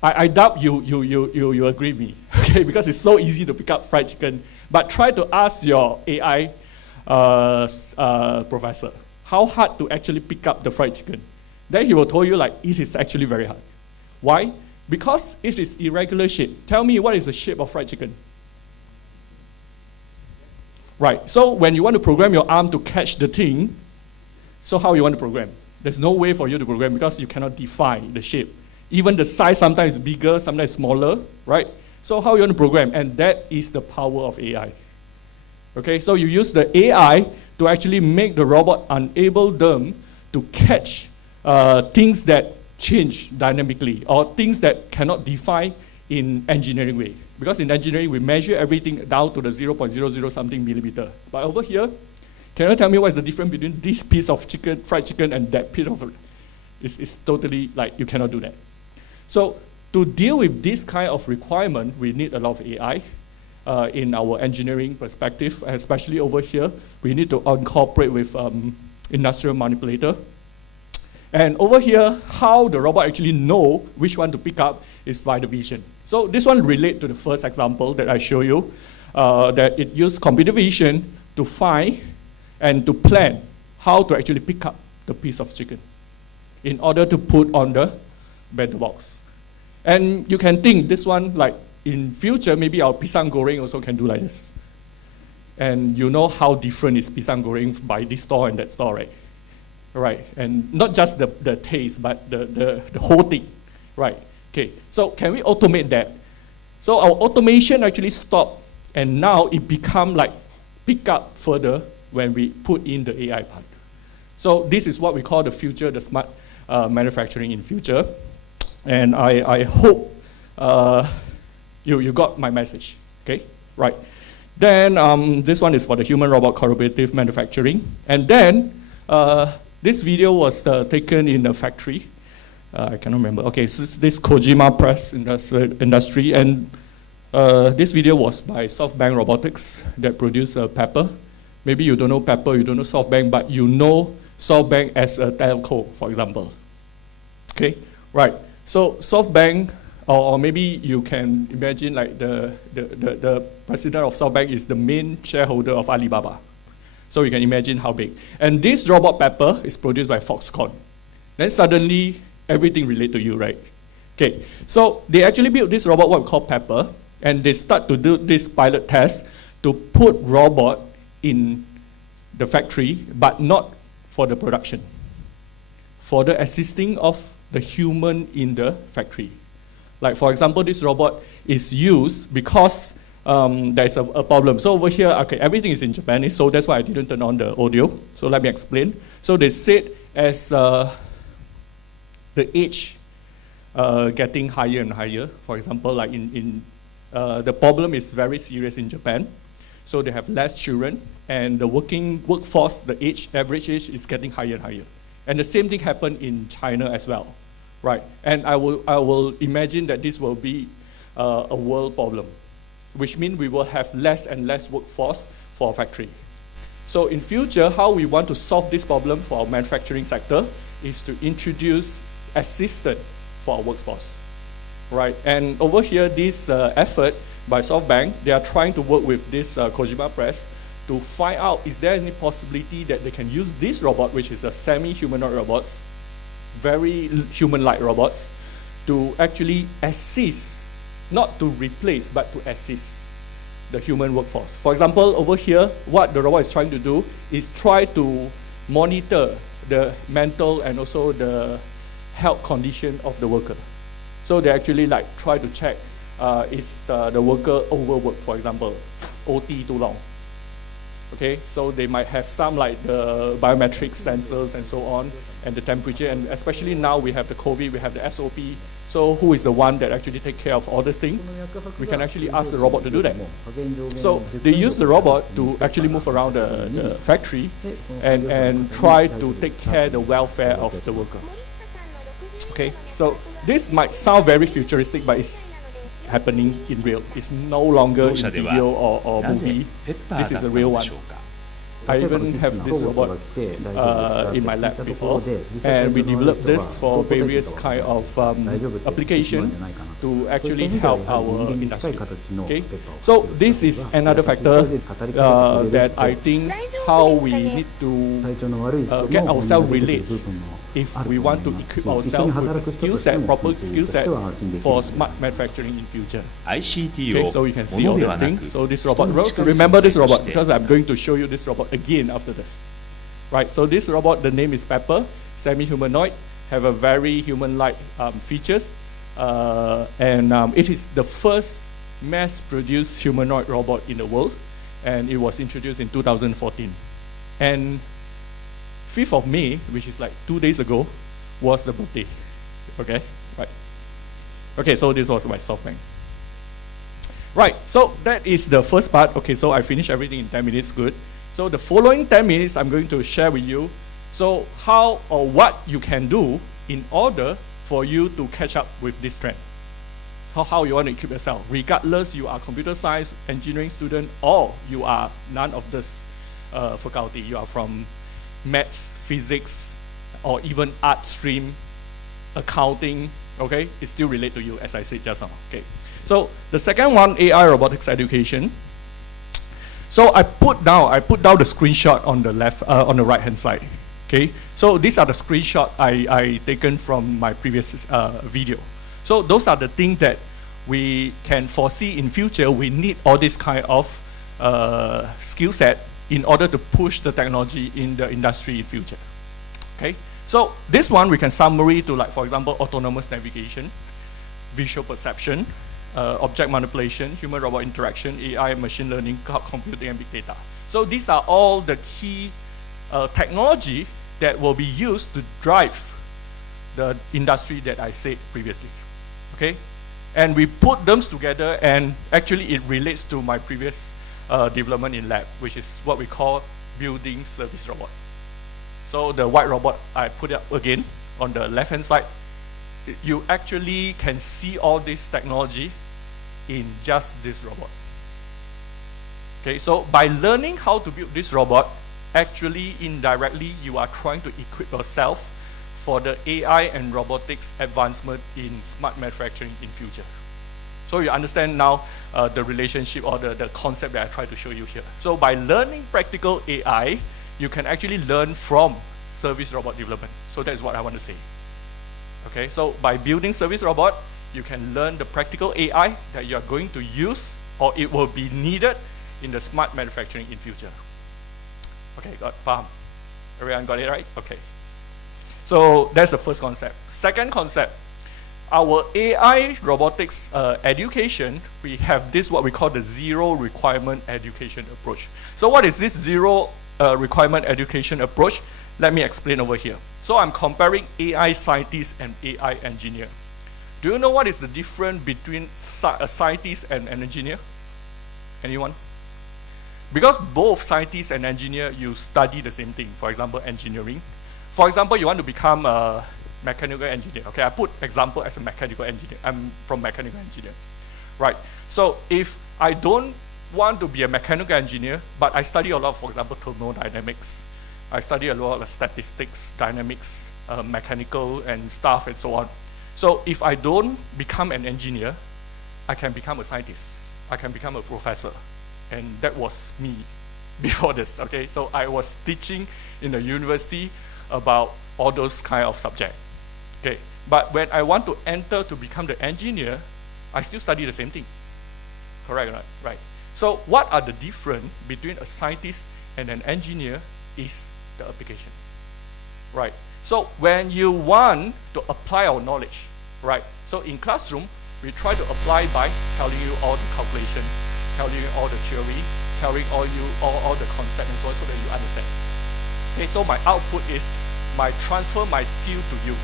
I doubt you agree with me, okay? Because it's so easy to pick up fried chicken. But try to ask your AI professor, how hard to actually pick up the fried chicken? Then he will tell you like, it is actually very hard. Why? Because it is irregular shape. Tell me, what is the shape of fried chicken? Right, so when you want to program your arm to catch the thing, so how you want to program? There's no way for you to program because you cannot define the shape. Even the size sometimes is bigger, sometimes smaller, right? So how you want to program? And that is the power of AI. Okay, so you use the AI to actually make the robot enable them to catch things that change dynamically or things that cannot define in engineering way. Because in engineering, we measure everything down to the 0.00 something millimeter. But over here, can you tell me what is the difference between this piece of chicken, fried chicken, and that piece of it's totally like you cannot do that. So to deal with this kind of requirement, we need a lot of AI in our engineering perspective, especially over here. We need to incorporate with industrial manipulator. And over here, how the robot actually know which one to pick up is by the vision. So this one relates to the first example that I show you, that it used computer vision to find and to plan how to actually pick up the piece of chicken in order to put on the bento box. And you can think this one, like in future, maybe our pisang goreng also can do like this. And you know how different is pisang goreng by this store and that store, right? Right, and not just the taste, but the whole thing, right? Okay, so can we automate that? So our automation actually stopped, and now it become like pick up further when we put in the AI part. So this is what we call the future, the smart manufacturing in future. And I hope you got my message, okay? Right. Then this one is for the human-robot collaborative manufacturing. And then this video was taken in a factory. I cannot remember. Okay, so this Kojima Press industry. And this video was by SoftBank Robotics that produced Pepper. Maybe you don't know Pepper, you don't know SoftBank, but you know SoftBank as a telco, for example. Okay, right. So SoftBank, or maybe you can imagine like the president of SoftBank is the main shareholder of Alibaba. So you can imagine how big. And this robot Pepper is produced by Foxconn. Then suddenly everything relate to you, right? Okay, so they actually built this robot, what we call Pepper, and they start to do this pilot test to put robot in the factory, but not for the production, for the assisting of the human in the factory. Like for example, this robot is used because there's a problem. So over here, okay, everything is in Japanese, so that's why I didn't turn on the audio. So let me explain. So they said as the age getting higher and higher, for example, like the problem is very serious in Japan. So they have less children, and the workforce, the average age is getting higher and higher. And the same thing happened in China as well, right? And I will imagine that this will be a world problem, which means we will have less and less workforce for our factory. So in future, how we want to solve this problem for our manufacturing sector is to introduce assistant for our workforce, right? And over here, this effort by SoftBank, they are trying to work with this Kojima Press to find out, is there any possibility that they can use this robot, which is a semi-humanoid robots, very human-like robots, to actually assist, not to replace, but to assist the human workforce. For example, over here, what the robot is trying to do is try to monitor the mental and also the health condition of the worker. So they actually like try to check is the worker overworked, for example. OT too long. Okay, so they might have some like the biometric sensors and so on, and the temperature, and especially now we have the COVID, we have the SOP. So who is the one that actually take care of all this thing? We can actually ask the robot to do that. So they use the robot to actually move around the factory and try to take care of the welfare of the worker. Okay, so this might sound very futuristic, but it's happening in real. It's no longer in video or movie. This is a real one. I even have this robot in my lab before, and we developed this for various kind of application to actually help our industry. Okay, so this is another factor that I think how we need to get ourselves relate if we want to equip ourselves with a skill set, proper skill set for smart manufacturing in future. Okay, so you can see all these things. So this robot, remember this robot because I'm going to show you this robot again after this. Right, so this robot, the name is Pepper, semi-humanoid, have a very human-like features, and it is the first mass-produced humanoid robot in the world, and it was introduced in 2014. And 5th of May, which is like 2 days ago, was the birthday. Okay, right. Okay, so this was my SoftBank. Right, so that is the first part. Okay, so I finished everything in 10 minutes, good. So the following 10 minutes, I'm going to share with you, so how or what you can do in order for you to catch up with this trend. How you want to equip yourself, regardless you are computer science, engineering student, or you are none of this faculty. You are from maths, physics, or even art stream, accounting, okay, it still relate to you, as I said just now, okay. So the second one, AI robotics education. So I put down the screenshot on the left, on the right hand side, okay. So these are the screenshot I taken from my previous video. So those are the things that we can foresee in future. We need all this kind of skill set in order to push the technology in the industry in future. Okay, so this one we can summary to, like, for example, autonomous navigation, visual perception, object manipulation, human-robot interaction, AI, machine learning, cloud computing, and big data. So these are all the key technology that will be used to drive the industry that I said previously. Okay, and we put them together, and actually it relates to my previous development in lab, which is what we call building service robot. So the white robot I put up again on the left hand side, you actually can see all this technology in just this robot. Okay, so by learning how to build this robot, actually indirectly you are trying to equip yourself for the AI and robotics advancement in smart manufacturing in future. So you understand now the relationship or the concept that I try to show you here. So by learning practical AI, you can actually learn from service robot development. So that's what I want to say. Okay, so by building service robot, you can learn the practical AI that you are going to use, or it will be needed in the smart manufacturing in future. Okay, faham? Everyone got it right? Okay. So that's the first concept. Second concept, our AI robotics education, we have this what we call the zero requirement education approach. So what is this zero requirement education approach? Let me explain over here. So I'm comparing AI scientist and AI engineer. Do you know what is the difference between a scientist and an engineer? Anyone? Because both scientists and engineer, you study the same thing. For example, engineering. For example, you want to become a mechanical engineer. Okay, I put example as a mechanical engineer. I'm from mechanical engineer. Right, so if I don't want to be a mechanical engineer, but I study a lot, for example, thermodynamics, I study a lot of statistics, dynamics, mechanical and stuff and so on. So if I don't become an engineer, I can become a scientist. I can become a professor. And that was me before this, okay? So I was teaching in the university about all those kind of subjects, okay? But when I want to enter to become the engineer, I still study the same thing, correct or not? Right. So what are the difference between a scientist and an engineer is the application, right? So when you want to apply our knowledge, right? So in classroom, we try to apply by telling you all the calculation, telling you all the theory, telling all the concept and so on, so that you understand. Okay, so my output is transfer my skill to you,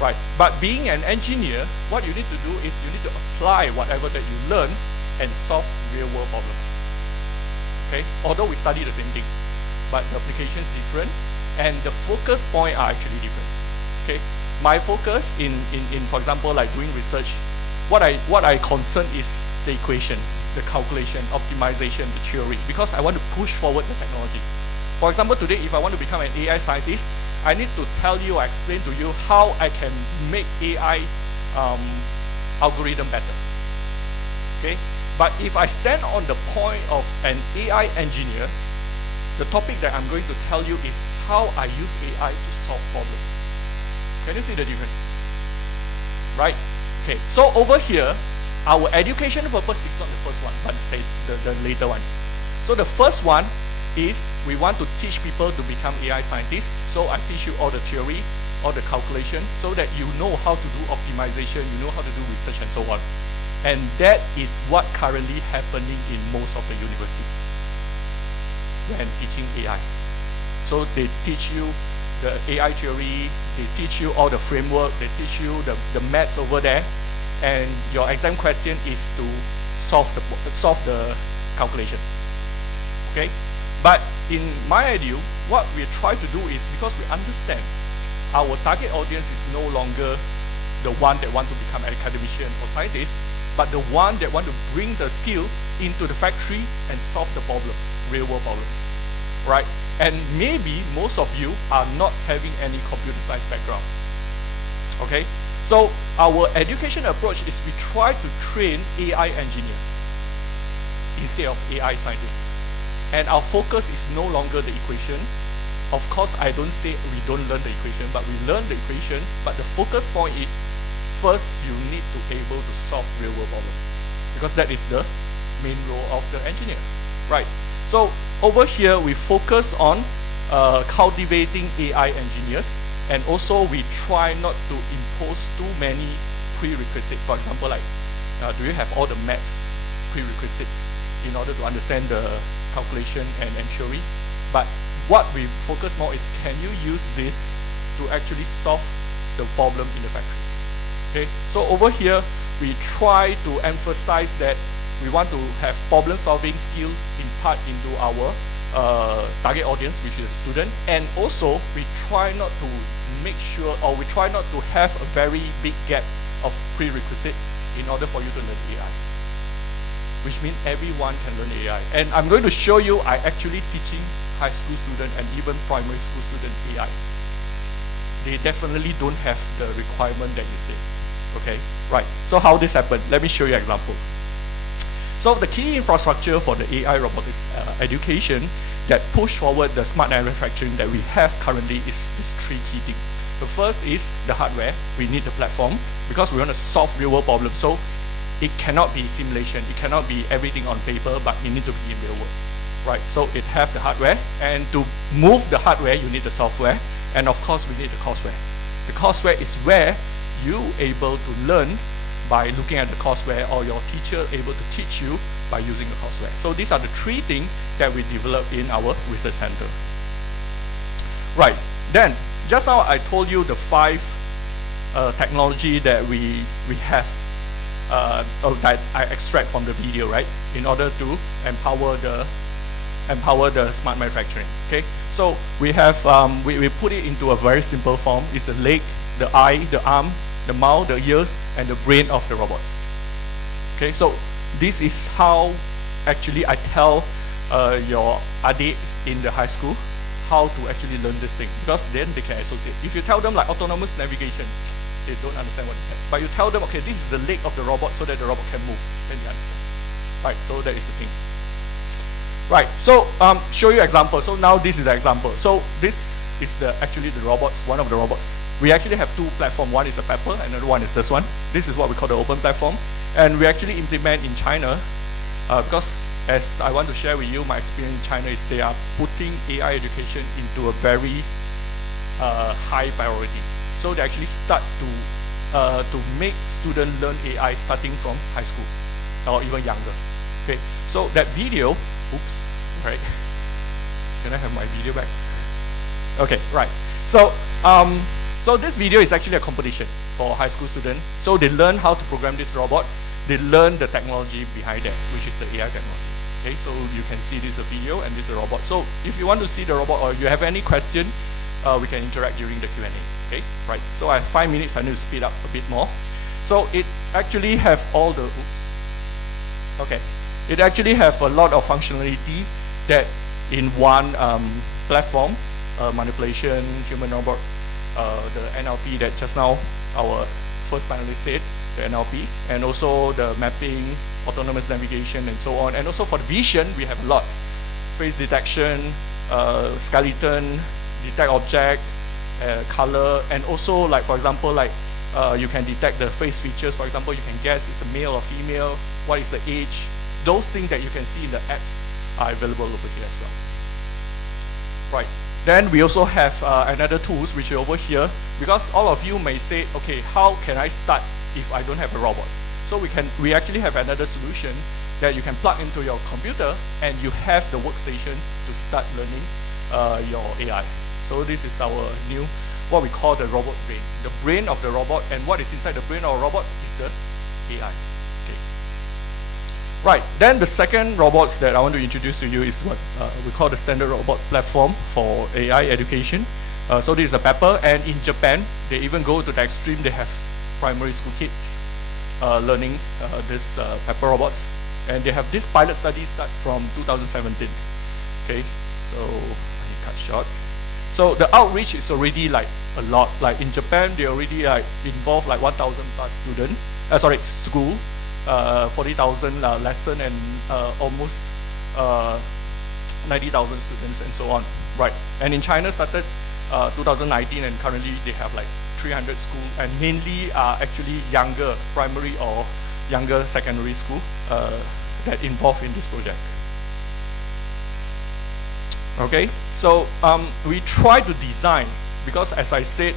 right? But being an engineer, what you need to do is you need to apply whatever that you learn and solve real-world problems. Okay, although we study the same thing, but the application is different, and the focus point are actually different. Okay, my focus in for example, like doing research, what I concern is the equation, the calculation, optimization, the theory, because I want to push forward the technology. For example, today, if I want to become an AI scientist, I need to tell you or explain to you how I can make AI algorithm better. Okay, but if I stand on the point of an AI engineer, the topic that I'm going to tell you is how I use AI to solve problems. Can you see the difference? Right? Okay, so over here, our educational purpose is not the first one, but the later one. So the first one is we want to teach people to become AI scientists. So I teach you all the theory, all the calculation, so that you know how to do optimization, you know how to do research and so on. And that is what currently happening in most of the university when teaching AI. So they teach you the AI theory, they teach you all the framework, they teach you the maths over there, and your exam question is to solve the calculation. Okay? But in my idea, what we try to do is, because we understand our target audience is no longer the one that want to become an academician or scientist, but the one that want to bring the skill into the factory and solve the problem, real world problem, right? And maybe most of you are not having any computer science background, okay? So our education approach is we try to train AI engineers instead of AI scientists. And our focus is no longer the equation. Of course, I don't say we don't learn the equation, but we learn the equation, but the focus point is, first, you need to be able to solve real-world problems, because that is the main role of the engineer, right? So over here, we focus on cultivating AI engineers, and also we try not to impose too many prerequisites. For example, like, do you have all the maths prerequisites in order to understand the calculation and theory? But what we focus more is, can you use this to actually solve the problem in the factory? Okay, so over here, we try to emphasize that we want to have problem-solving skill in part into our target audience, which is the student, and also we try not to make sure, or we try not to have a very big gap of prerequisite in order for you to learn AI, which means everyone can learn AI. And I'm going to show you, I actually teaching high school student and even primary school student AI. They definitely don't have the requirement that you say. Okay, right. So how this happened? Let me show you an example. So the key infrastructure for the AI robotics education that push forward the smart manufacturing that we have currently is these three key things. The first is the hardware. We need the platform because we want to solve real world problems. So it cannot be simulation. It cannot be everything on paper, but it needs to be in real world. Right, so it have the hardware, and to move the hardware, you need the software, and of course, we need the courseware. The courseware is where you able to learn by looking at the courseware, or your teacher able to teach you by using the courseware. So these are the three things that we develop in our research center. Right, then, just now I told you the 5 technology that we have, that I extract from the video, right, in order to empower the smart manufacturing. Okay, so we have we put it into a very simple form. It's the leg, the eye, the arm, the mouth, the ears, and the brain of the robots. Okay, so this is how actually I tell your adik in the high school how to actually learn this thing, because then they can associate. If you tell them like autonomous navigation, they don't understand what it is. But you tell them, okay, this is the leg of the robot so that the robot can move, then they understand. Right, so that is the thing. Right, so show you example. So now this is the example. So this is actually the robots, one of the robots. We actually have 2 platforms. One is a Pepper, and another one is this one. This is what we call the open platform. And we actually implement in China because, as I want to share with you, my experience in China is they are putting AI education into a very high priority. So they actually start to make students learn AI starting from high school or even younger. Okay, so that video, oops, right? Can I have my video back? Okay, right. So, so this video is actually a competition for high school students. So they learn how to program this robot. They learn the technology behind that, which is the AI technology. Okay, so you can see this is a video and this is a robot. So if you want to see the robot or you have any question, we can interact during the Q&A. Okay, right. So I have 5 minutes. I need to speed up a bit more. So it actually have all the, oops. Okay, it actually have a lot of functionality that in one platform, manipulation, human robot, the NLP that just now our first panelist said, the NLP, and also the mapping, autonomous navigation, and so on. And also for the vision, we have a lot. Face detection, skeleton, detect object, color, and also like, for example, like you can detect the face features. For example, you can guess it's a male or female, what is the age. Those things that you can see in the apps are available over here as well. Right. Then we also have another tools which are over here, because all of you may say, okay, how can I start if I don't have a robot? So we actually have another solution that you can plug into your computer and you have the workstation to start learning your AI. So this is our new, what we call the robot brain. The brain of the robot, and what is inside the brain of a robot is the AI. Okay. Right, then the second robots that I want to introduce to you is what we call the standard robot platform for AI education. So this is a Pepper, and in Japan, they even go to the extreme. They have primary school kids learning this Pepper robots, and they have this pilot study start from 2017. Okay, so I cut short. So the outreach is already like a lot. Like in Japan, they already like involve like 1,000 plus students. School, 40,000 lesson, and almost 90,000 students, and so on. Right. And in China started 2019, and currently they have like 300 schools, and mainly are actually younger primary or younger secondary school that involved in this project. Okay, so we try to design, because as I said,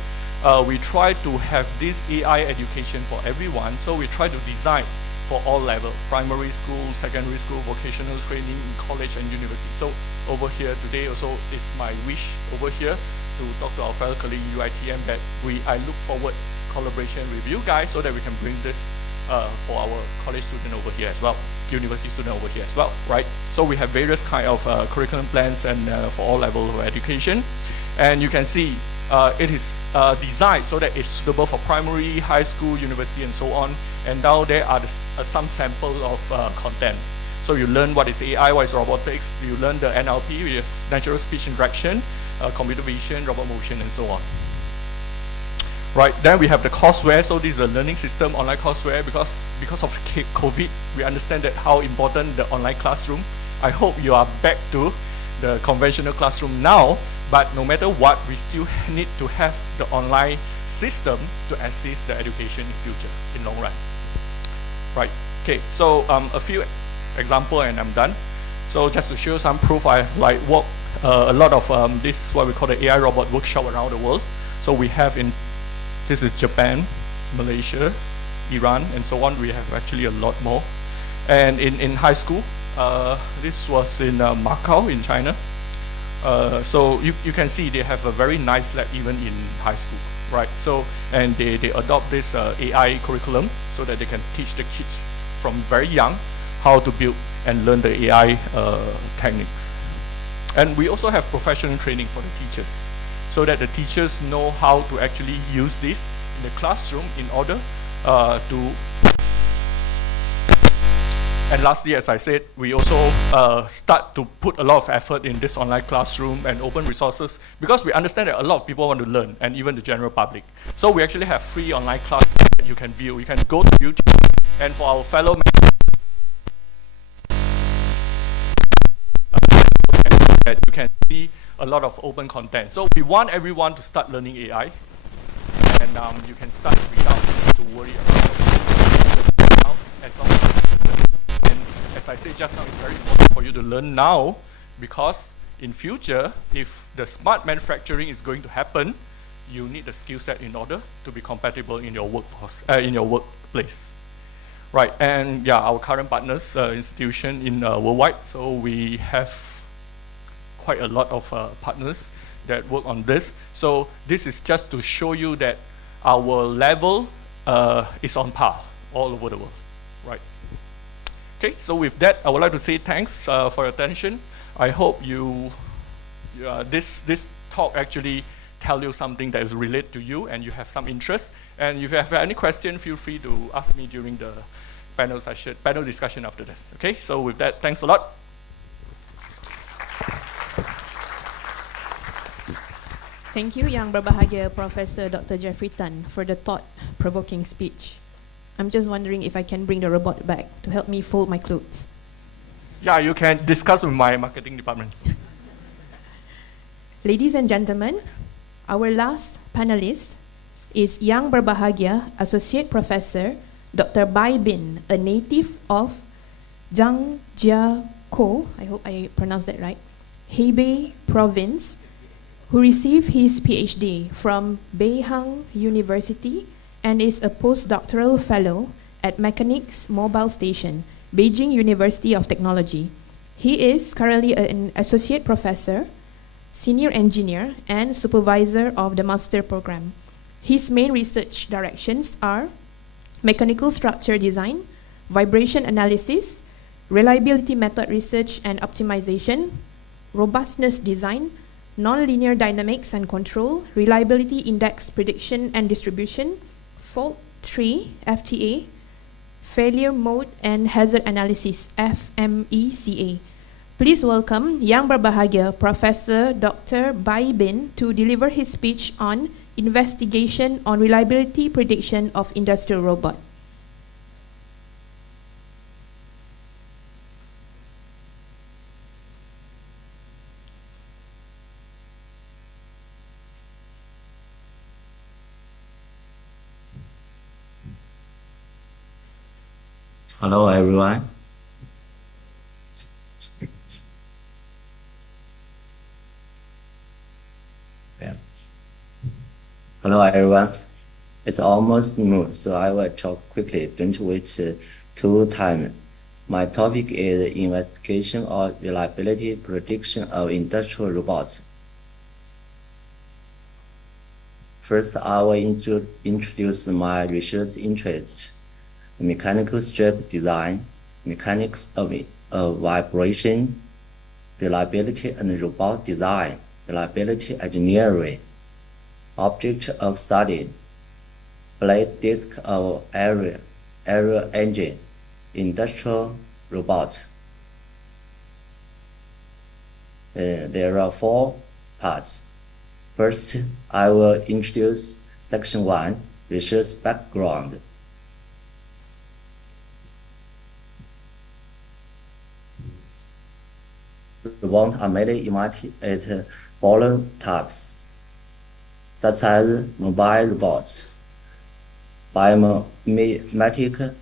we try to have this AI education for everyone, so we try to design for all levels, primary school, secondary school, vocational training, college and university. So over here today also is my wish over here to talk to our fellow colleague in UITM that I look forward collaboration with you guys so that we can bring this for our college student over here as well, university student over here as well, right? So we have various kind of curriculum plans and for all levels of education. And you can see it is designed so that it's suitable for primary, high school, university, and so on. And now there are some sample of content. So you learn what is AI, what is robotics, you learn the NLP, which is natural speech interaction, computer vision, robot motion, and so on. Right, then we have the courseware. So this is a learning system, online courseware, because of COVID, we understand that how important the online classroom. I hope you are back to the conventional classroom now, but no matter what, we still need to have the online system to assist the education in future, in long run. Right, okay, so a few example and I'm done. So just to show some proof, I have like worked a lot of this, what we call the AI robot workshop around the world. So we have this is Japan, Malaysia, Iran, and so on. We have actually a lot more. And in high school, this was in Macau in China. So you can see they have a very nice lab even in high school, right? So, and they adopt this AI curriculum so that they can teach the kids from very young how to build and learn the AI techniques. And we also have professional training for the teachers, so that the teachers know how to actually use this in the classroom in order to. And lastly, as I said, we also start to put a lot of effort in this online classroom and open resources, because we understand that a lot of people want to learn, and even the general public. So we actually have free online classes that you can view. You can go to YouTube, and for our fellow members, that you can see a lot of open content. So we want everyone to start learning AI, and you can start without to worry about it as long as you're interested. And as I said just now, it's very important for you to learn now, because in future, if the smart manufacturing is going to happen, you need the skill set in order to be compatible in your workforce, in your workplace. Right, and yeah, our current partners, institution in worldwide, so we have quite a lot of partners that work on this. So this is just to show you that our level is on par all over the world, right? Okay, so with that, I would like to say thanks for your attention. I hope this talk actually tell you something that is related to you and you have some interest. And if you have any question, feel free to ask me during the panel discussion after this. Okay, so with that, thanks a lot. Thank you, Yang Berbahagia Professor Dr. Jeffrey Tan, for the thought-provoking speech. I'm just wondering if I can bring the robot back to help me fold my clothes. Yeah, you can discuss with my marketing department. Ladies and gentlemen, our last panelist is Yang Berbahagia Associate Professor Dr. Bai Bin, a native of Zhangjiakou, I hope I pronounced that right, Hebei Province, who received his PhD from Beihang University and is a postdoctoral fellow at Mechanics Mobile Station, Beijing University of Technology. He is currently an associate professor, senior engineer, and supervisor of the master program. His main research directions are mechanical structure design, vibration analysis, reliability method research and optimization, robustness design, nonlinear dynamics and control, reliability index prediction and distribution, fault tree, FTA, failure mode and hazard analysis, FMECA. Please welcome Yang Berbahagia Professor Dr. Bai Bin to deliver his speech on investigation on reliability prediction of industrial robot. Hello, everyone. Hello, everyone. It's almost noon, so I will talk quickly. Don't wait too time. My topic is investigation of reliability prediction of industrial robots. First, I will introduce my research interests: mechanical strip design, mechanics of vibration, reliability and robot design, reliability engineering, object of study, blade disk of area engine, industrial robots. There are 4 parts. First, I will introduce section 1, research background. Robots are mainly invented at following types, such as mobile robots, biomimetic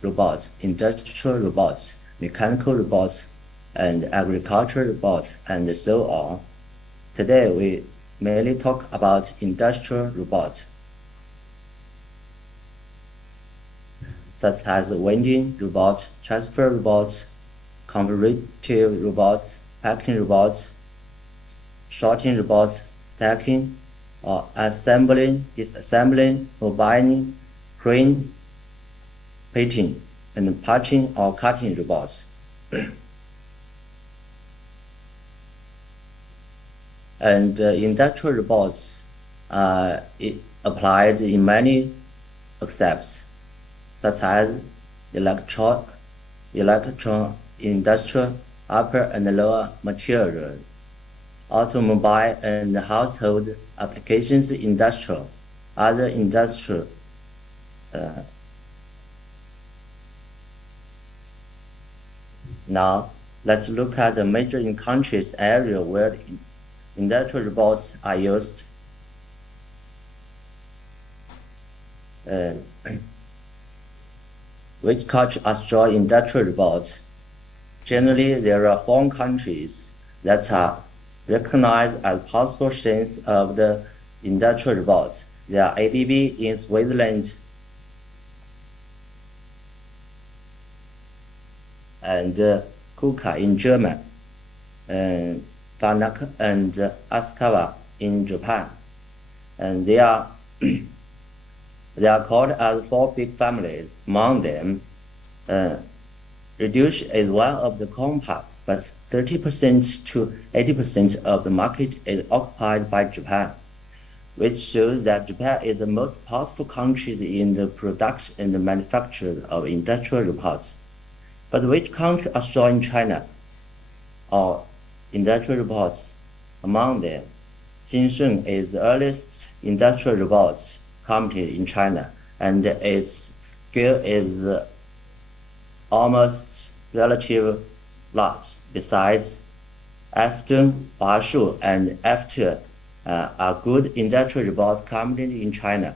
robots, industrial robots, mechanical robots, and agricultural robots, and so on. Today, we mainly talk about industrial robots, such as vending robots, transfer robots, comparative robots, packing robots, sorting robots, stacking, or assembling, disassembling, mobiling, screen, painting, and punching or cutting robots. And industrial robots are applied in many aspects, such as electron, industrial, upper and lower material, automobile and household applications, industrial, other industrial. Now, let's look at the major countries area where industrial robots are used. Which countries are industrial robots? Generally, there are 4 countries that are recognized as possible strengths of the industrial robots. They are ABB in Switzerland, and Kuka in German, Fanak and Asakawa in Japan. And they are called as four big families. Among them, reduce is one of the common parts, but 30% to 80% of the market is occupied by Japan, which shows that Japan is the most powerful country in the production and the manufacture of industrial robots. But which countries are showing China or industrial robots? Among them, Xinsheng is the earliest industrial robots company in China, and its scale is almost relatively large. Besides, Aston, Huashu, and After are good industrial robot companies in China.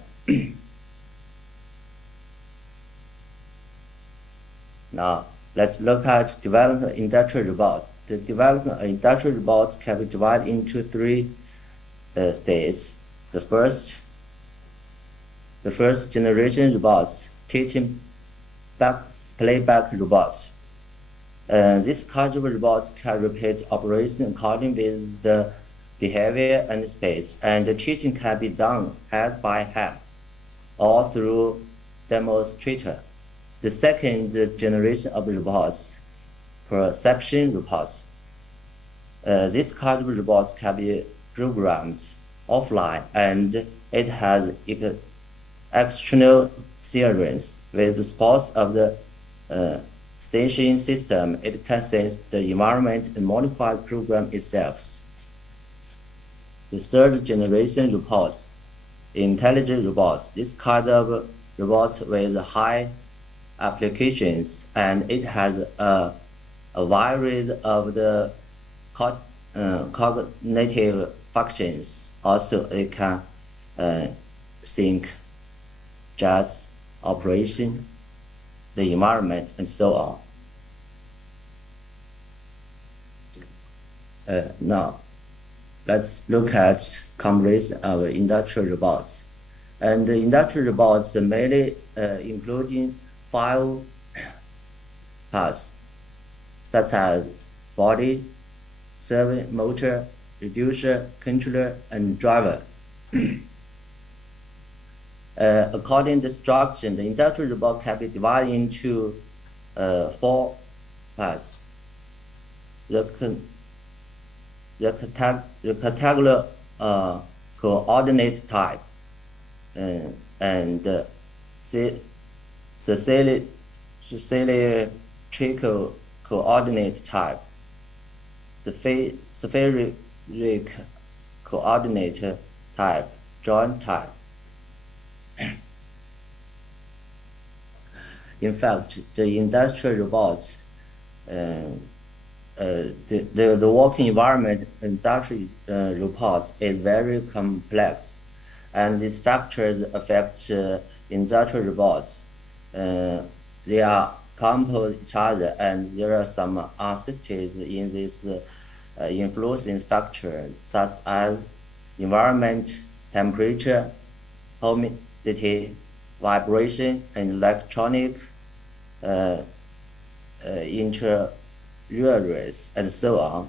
Now, let's look at development of industrial robots. The development of industrial robots can be divided into three stages. The first generation robots, teaching playback robots. This kind of robots can repeat operation according with the behavior and space, and the teaching can be done hand by hand or through demonstrator. The second generation of robots, perception robots. This kind of robots can be programmed offline, and it has external steerings. With the support of the sensing system, it can sense the environment and modify the program itself. The third generation robots, intelligent robots. This kind of robots with high applications, and it has a variety of the cognitive functions. Also, it can think, judge, operation, the environment, and so on. Now, let's look at companies of industrial robots. And the industrial robots are mainly including 5 parts, such as body, servo motor, reducer, controller, and driver. According to the structure, the industrial robot can be divided into 4 parts. The rectangular coordinate type and cylindrical coordinate type, spheric coordinate type, joint type. In fact, the industrial robots, the working environment industrial robots is very complex, and these factors affect industrial robots. They are compose each other, and there are some uncertainties in this influencing factor, such as environment, temperature, humidity, vibration, and electronic interference, and so on.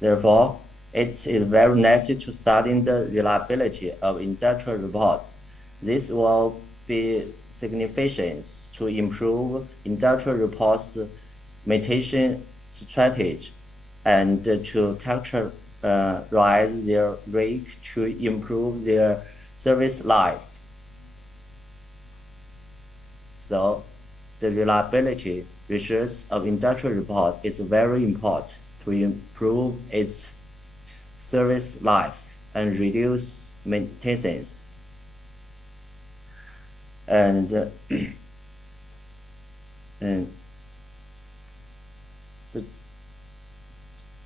Therefore, it is very necessary to study the reliability of industrial robots. This will be significant to improve industrial robots' mitigation strategy and to characterize their risk to improve their service life. So, the reliability research of industrial robot is very important to improve its service life and reduce maintenance. And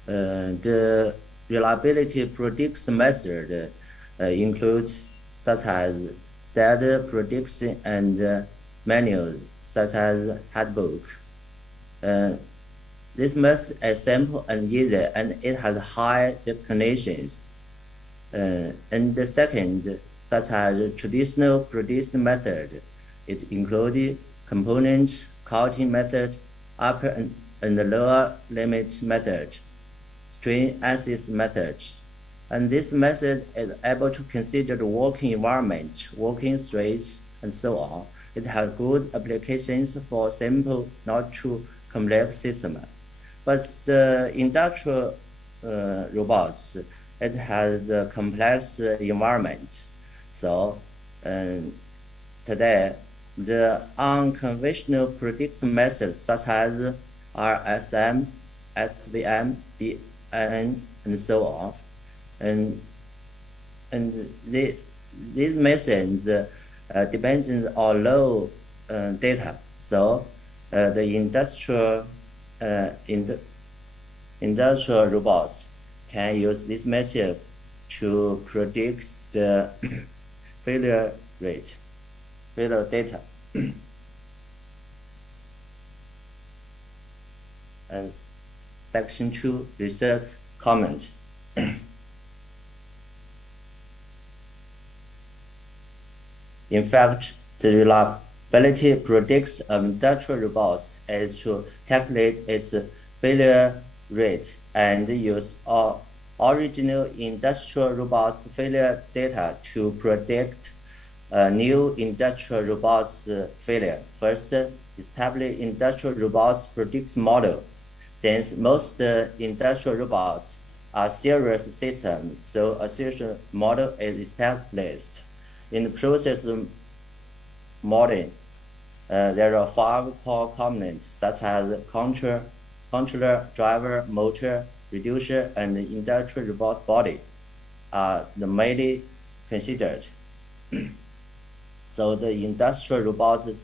the reliability prediction method includes such as standard prediction and manuals such as handbook. This method is simple and easy, and it has high recognitions. And the second, such as traditional prediction method, it includes components counting method upper and lower limit method, string axis method. And this method is able to consider the working environment, working stress, and so on. It has good applications for simple, not too complex systems. But the industrial robots, it has a complex environment. So today, the unconventional prediction methods such as RSM, SVM, BNN, and so on, and these methods depends on low data. So the industrial robots can use this method to predict the failure data. And section 2, research comment. In fact, the reliability predicts of industrial robots is to calculate its failure rate and use original industrial robots failure data to predict new industrial robots failure. First, establish industrial robots prediction model. Since most industrial robots are serious systems, so a serious model is established. In the process modeling, there are 5 core components such as controller, driver, motor, reducer, and the industrial robot body are the mainly considered. So the industrial robots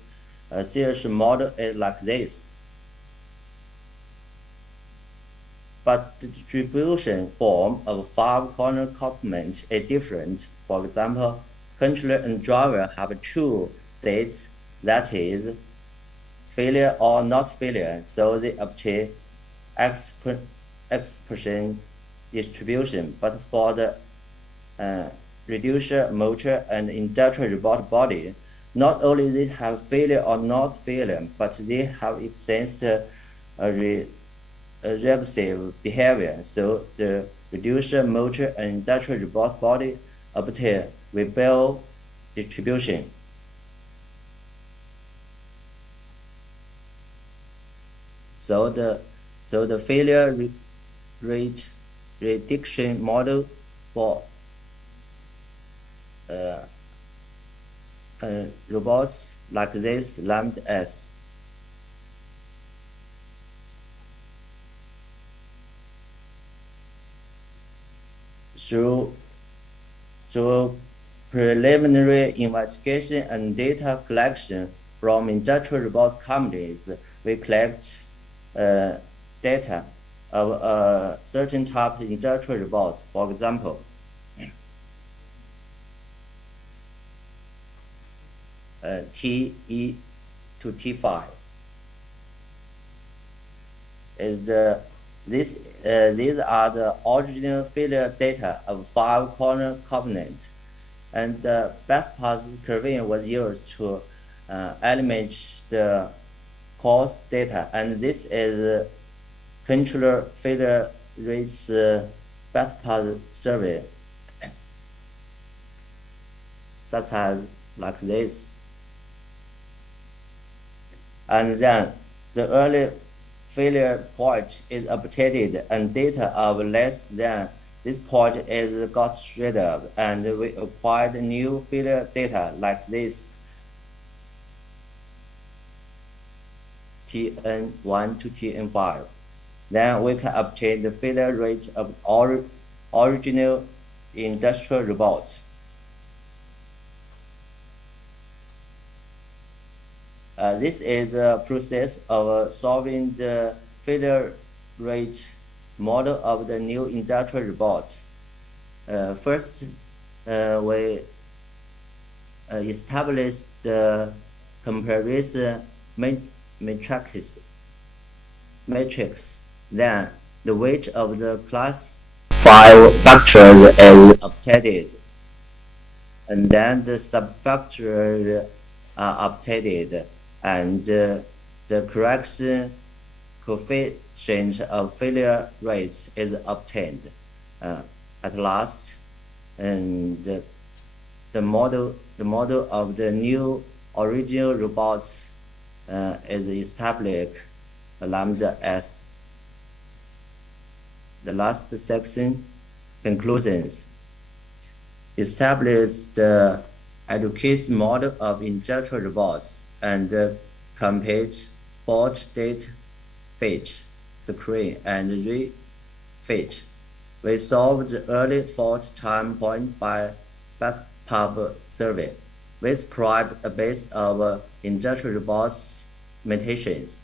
serious model is like this. But the distribution form of 5 corner components is different. For example, controller and driver have 2 states, that is, failure or not failure, so they obtain expression distribution. But for the reducer, motor, and industrial robot body, not only they have failure or not failure, but they have extensed regressive behavior. So the reducer, motor, and industrial robot body obtain rebel distribution. So the failure rate prediction model for robots like this lambda S. Through preliminary investigation and data collection from industrial robot companies, we collect data of a certain type of industrial robots. For example, TE to T5 is these are the original failure data of 5 corner components, and the best path curve was used to eliminate the cause data, and this is controller failure rates best path survey, such as like this. And then the early failure point is updated, and data of less than this point is got rid of, and we acquired new failure data like this, TN1 to TN5. Then we can obtain the failure rate of original industrial robots. This is the process of solving the failure rate model of the new industrial robots. First, we establish the comparison matrix. Then the weight of the class 5 factors is updated, and then the subfactors are updated, and the correction coefficient of failure rates is obtained. At last, and the model of the new original robots is established lambda s. The last section, conclusions. Establish the education model of industrial robots and complete fault data fetch, screen, and refetch. We solved the early fault time point by bathtub survey, which described a base of industrial robots mutations.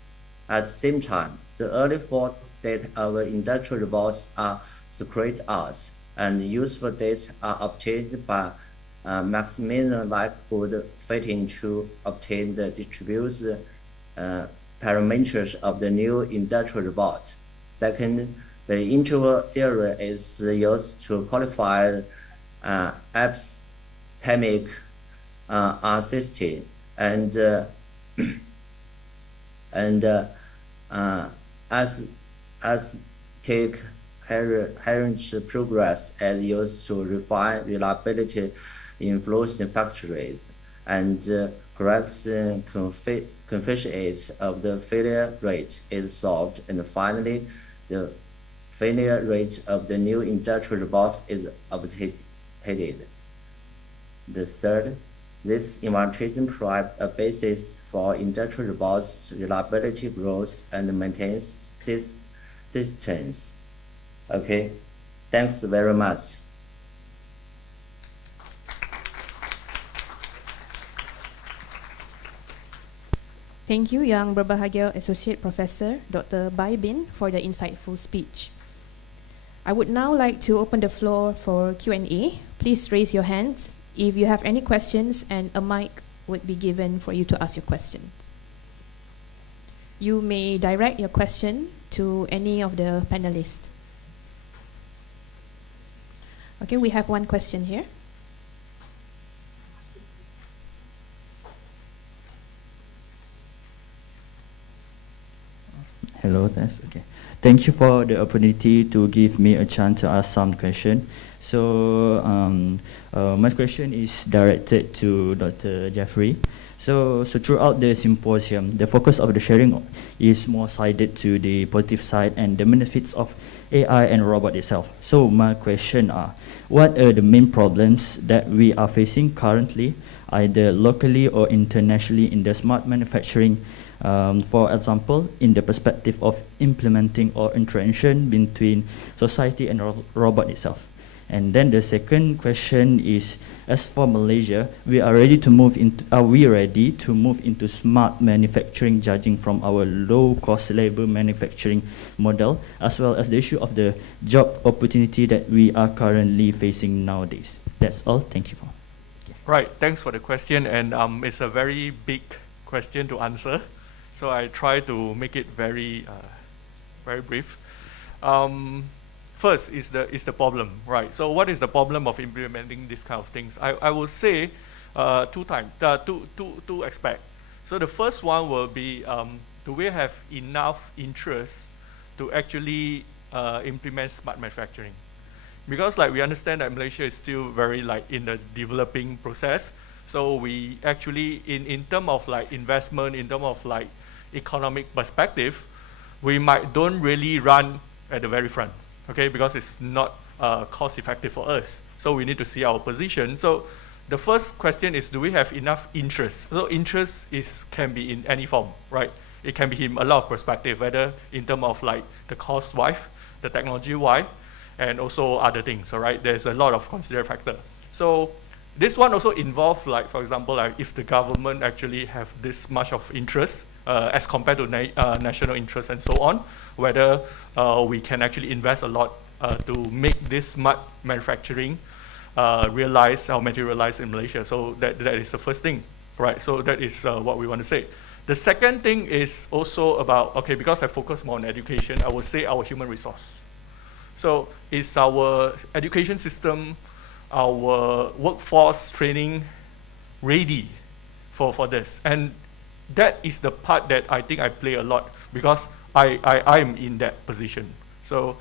At the same time, the early fault data of industrial robots are secret arts, and useful data are obtained by maximum likelihood fitting to obtain the distributed parameters of the new industrial robot. Second, the interval theory is used to qualify epistemic system and as take heritage progress as used to refine reliability in flows in factories and correction coefficient of the failure rate is solved, and finally the failure rate of the new industrial robot is obtained. The third, this invitation provides a basis for industrial robots' reliability growth and maintenance systems. Okay, thanks very much. Thank you, Yang Berbahagia Associate Professor Dr. Bai Bin, for the insightful speech. I would now like to open the floor for Q&A. Please raise your hands if you have any questions, and a mic would be given for you to ask your questions. You may direct your question to any of the panelists. Okay, we have one question here. Hello, thanks. Okay. Thank you for the opportunity to give me a chance to ask some question. So my question is directed to Dr. Jeffrey. So throughout the symposium, the focus of the sharing is more sided to the positive side and the benefits of AI and robot itself. So my question are, what are the main problems that we are facing currently, either locally or internationally, in the smart manufacturing? For example, in the perspective of implementing or interaction between society and robot itself. And then the second question is, as for Malaysia, are we ready to move into smart manufacturing, judging from our low-cost labor manufacturing model, as well as the issue of the job opportunity that we are currently facing nowadays? That's all. Thank you. Right. Thanks for the question, and it's a very big question to answer, so I try to make it very brief. First is the problem, right? So what is the problem of implementing these kind of things? I will say two aspects. So the first one will be, do we have enough interest to actually implement smart manufacturing? Because we understand that Malaysia is still very in the developing process. So we actually, in terms of investment, in terms of economic perspective, we don't really run at the very front. Okay, because it's not cost effective for us. So we need to see our position. So the first question is, do we have enough interest? So interest can be in any form, right? It can be in a lot of perspective, whether in terms of the cost-wise, the technology-wise, and also other things, all right? There's a lot of considered factor. So this one also involves, for example, if the government actually have this much of interest, as compared to national interest and so on, whether we can actually invest a lot to make this smart manufacturing realize or materialize in Malaysia. So that is the first thing, right? So that is what we want to say. The second thing is also about, okay, because I focus more on education, I would say our human resource. So is our education system, our workforce training ready for this? And that is the part that I think I play a lot, because I'm in that position. So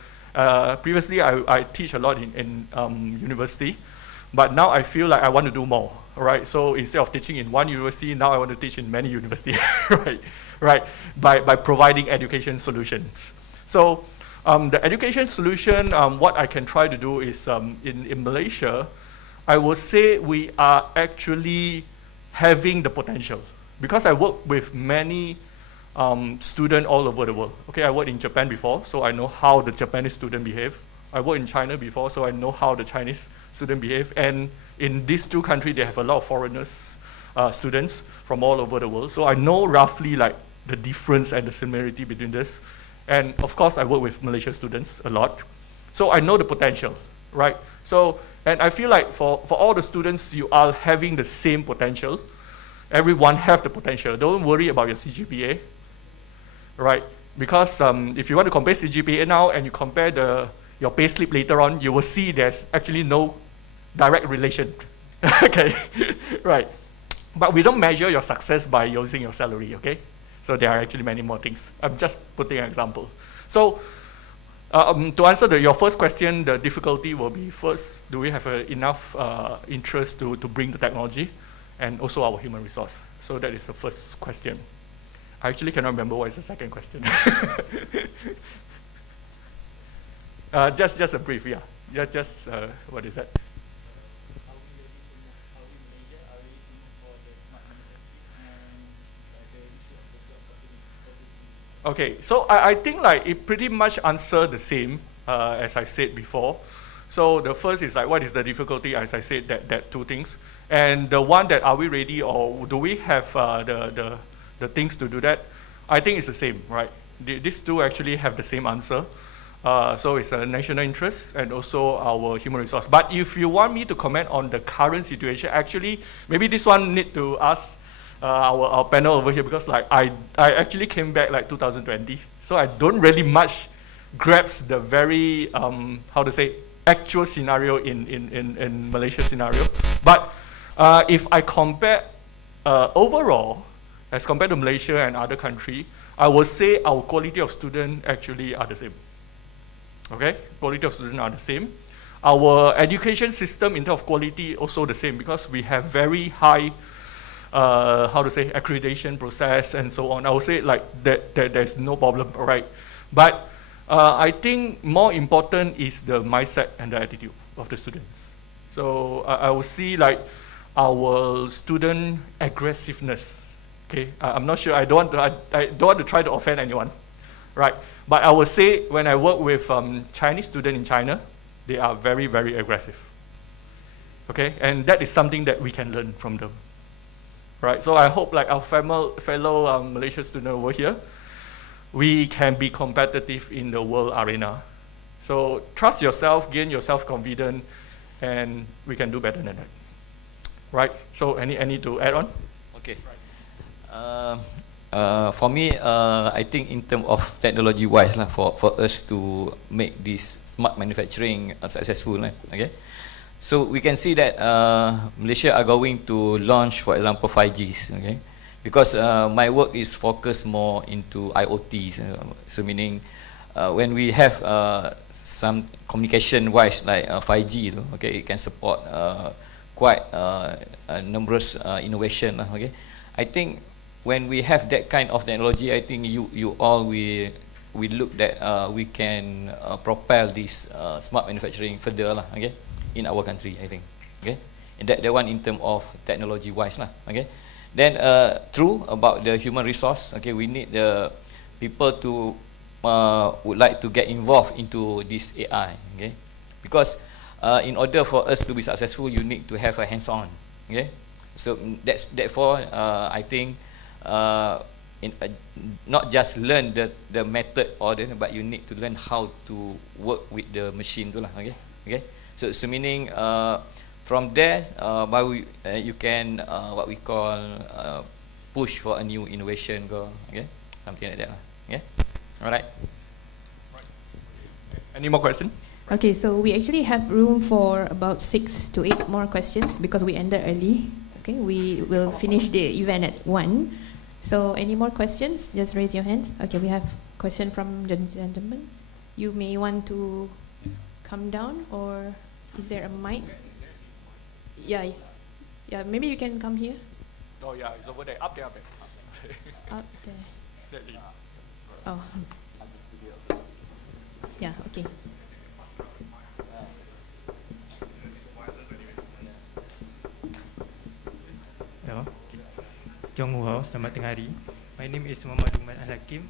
previously I teach a lot in university, but now I feel like I want to do more, right? So instead of teaching in one university, now I want to teach in many universities, right? By providing education solutions. So the education solution, what I can try to do is in Malaysia, I would say we are actually having the potential, because I work with many students all over the world. Okay, I worked in Japan before, so I know how the Japanese student behave. I worked in China before, so I know how the Chinese student behave. And in these two countries, they have a lot of foreigners, students from all over the world. So I know roughly like the difference and the similarity between this. And of course, I work with Malaysian students a lot. So I know the potential, right? So, and I feel like for all the students, you are having the same potential. Everyone have the potential. Don't worry about your CGPA, right? Because if you want to compare CGPA now and you compare your payslip later on, you will see there's actually no direct relation, okay, right? But we don't measure your success by using your salary, okay? So there are actually many more things. I'm just putting an example. So to answer your first question, the difficulty will be first, do we have enough interest to bring the technology, and also our human resource? So that is the first question. I actually cannot remember what is the second question. Just a brief, yeah. Just what is that? Okay, so I think like it pretty much answered the same as I said before. So the first is like, what is the difficulty? As I said, that two things. And the one that, are we ready, or do we have the things to do that? I think it's the same, right? These two actually have the same answer. So it's a national interest and also our human resource. But if you want me to comment on the current situation, actually, maybe this one need to ask our panel over here, because like I actually came back like 2020, so I don't really much grasp the very how to say actual scenario in Malaysia scenario. But if I compare overall as compared to Malaysia and other country, I would say our quality of student actually are the same. Okay, quality of student are the same. Our education system in terms of quality also the same, because we have very high how to say accreditation process and so on. I would say like that there's no problem, right? But I think more important is the mindset and the attitude of the students. So I would see like our student aggressiveness. Okay, I'm not sure. I don't want to try to offend anyone, right? But I would say when I work with Chinese students in China, they are very, very aggressive. Okay, and that is something that we can learn from them, right? So I hope like our fellow Malaysian students over here, we can be competitive in the world arena. So trust yourself, gain your self-confidence, and we can do better than that, right? So any to add on? Okay. For me, I think in terms of technology-wise, for us to make this smart manufacturing successful, okay. So we can see that Malaysia are going to launch, for example, 5Gs, okay. Because my work is focused more into IoTs, so meaning when we have some communication-wise like 5G, okay, it can support quite numerous innovation, okay. I think when we have that kind of technology, I think you all we look that we can propel this smart manufacturing further, okay, in our country, I think, okay. And that one in terms of technology-wise, okay. Then true about the human resource, okay, we need the people to would like to get involved into this AI, okay, because in order for us to be successful, you need to have a hands-on, okay. So therefore I think not just learn the method or but you need to learn how to work with the machine, okay. So meaning from there, you can what we call push for a new innovation, okay, something like that, okay. All right. Any more questions? Okay, so we actually have room for about 6 to 8 more questions because we ended early. Okay, we will finish the event at 1. So any more questions? Just raise your hands. Okay, we have question from the gentleman. You may want to come down, or is there a mic? Yeah, yeah. Maybe you can come here. Oh yeah, it's over there. Up there, up there. Up there. That lead. Oh. Yeah. Okay. Hello. Chong Wu, selamat tengah hari. My name is Muhammad Umar Al-Hakim.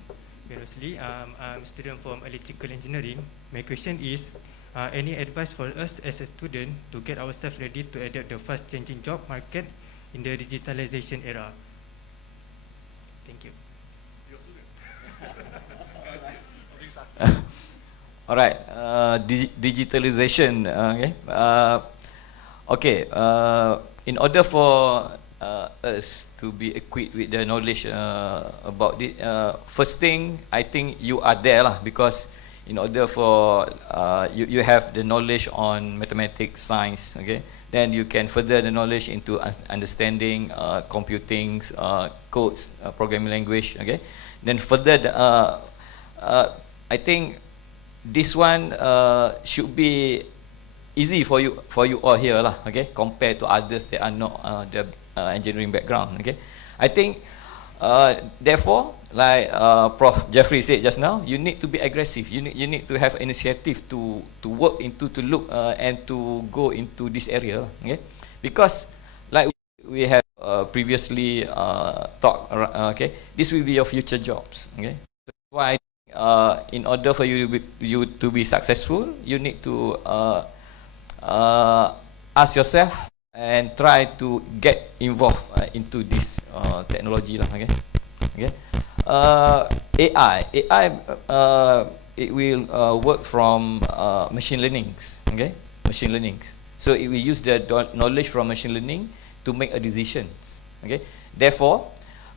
Previously, I'm a student from electrical engineering. My question is, any advice for us as a student to get ourselves ready to adapt the fast changing job market in the digitalization era? Thank you. All right, digitalization. In order for us to be equipped with the knowledge about it, first thing I think you are there lah, because in order for you have the knowledge on mathematics, science, okay, then you can further the knowledge into understanding computing, codes, programming language, okay. Then further I think this one should be easy for you all here lah, okay, compared to others that are not the engineering background, okay. I think therefore, like Prof. Jeffrey said just now, you need to be aggressive. You need to have initiative to work into, to look and to go into this area, okay. Because like we have previously talked, okay, this will be your future jobs, okay. That's why in order for you to be successful, you need to ask yourself and try to get involved into this technology lah, okay. Okay. AI it will work from machine learnings, okay, machine learnings. So it will use the knowledge from machine learning to make a decisions, okay. Therefore,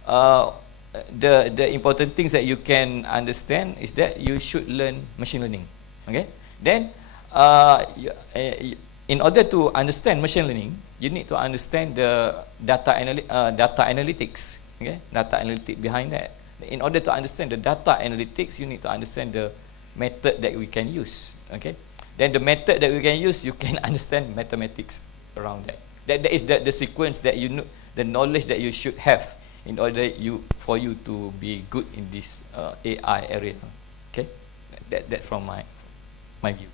the important things that you can understand is that you should learn machine learning, okay. Then in order to understand machine learning, you need to understand the data analytics, okay, data analytics behind that. In order to understand the data analytics, you need to understand the method that we can use, okay. Then the method that we can use, you can understand mathematics around that. That is the sequence that you know, the knowledge that you should have in order for you to be good in this AI area, okay. That from my view.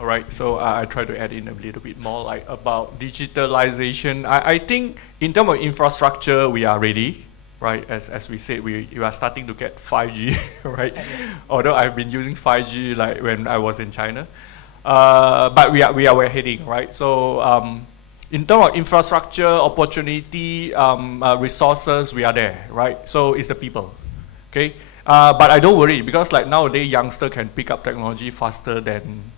All right, so I try to add in a little bit more like about digitalization. I think in terms of infrastructure, we are ready, right? As we said, we are starting to get 5G, right? Although I've been using 5G like when I was in China, but we're heading, right? So in terms of infrastructure, opportunity, resources, we are there, right? So it's the people, okay? But I don't worry, because like nowadays, youngster can pick up technology faster than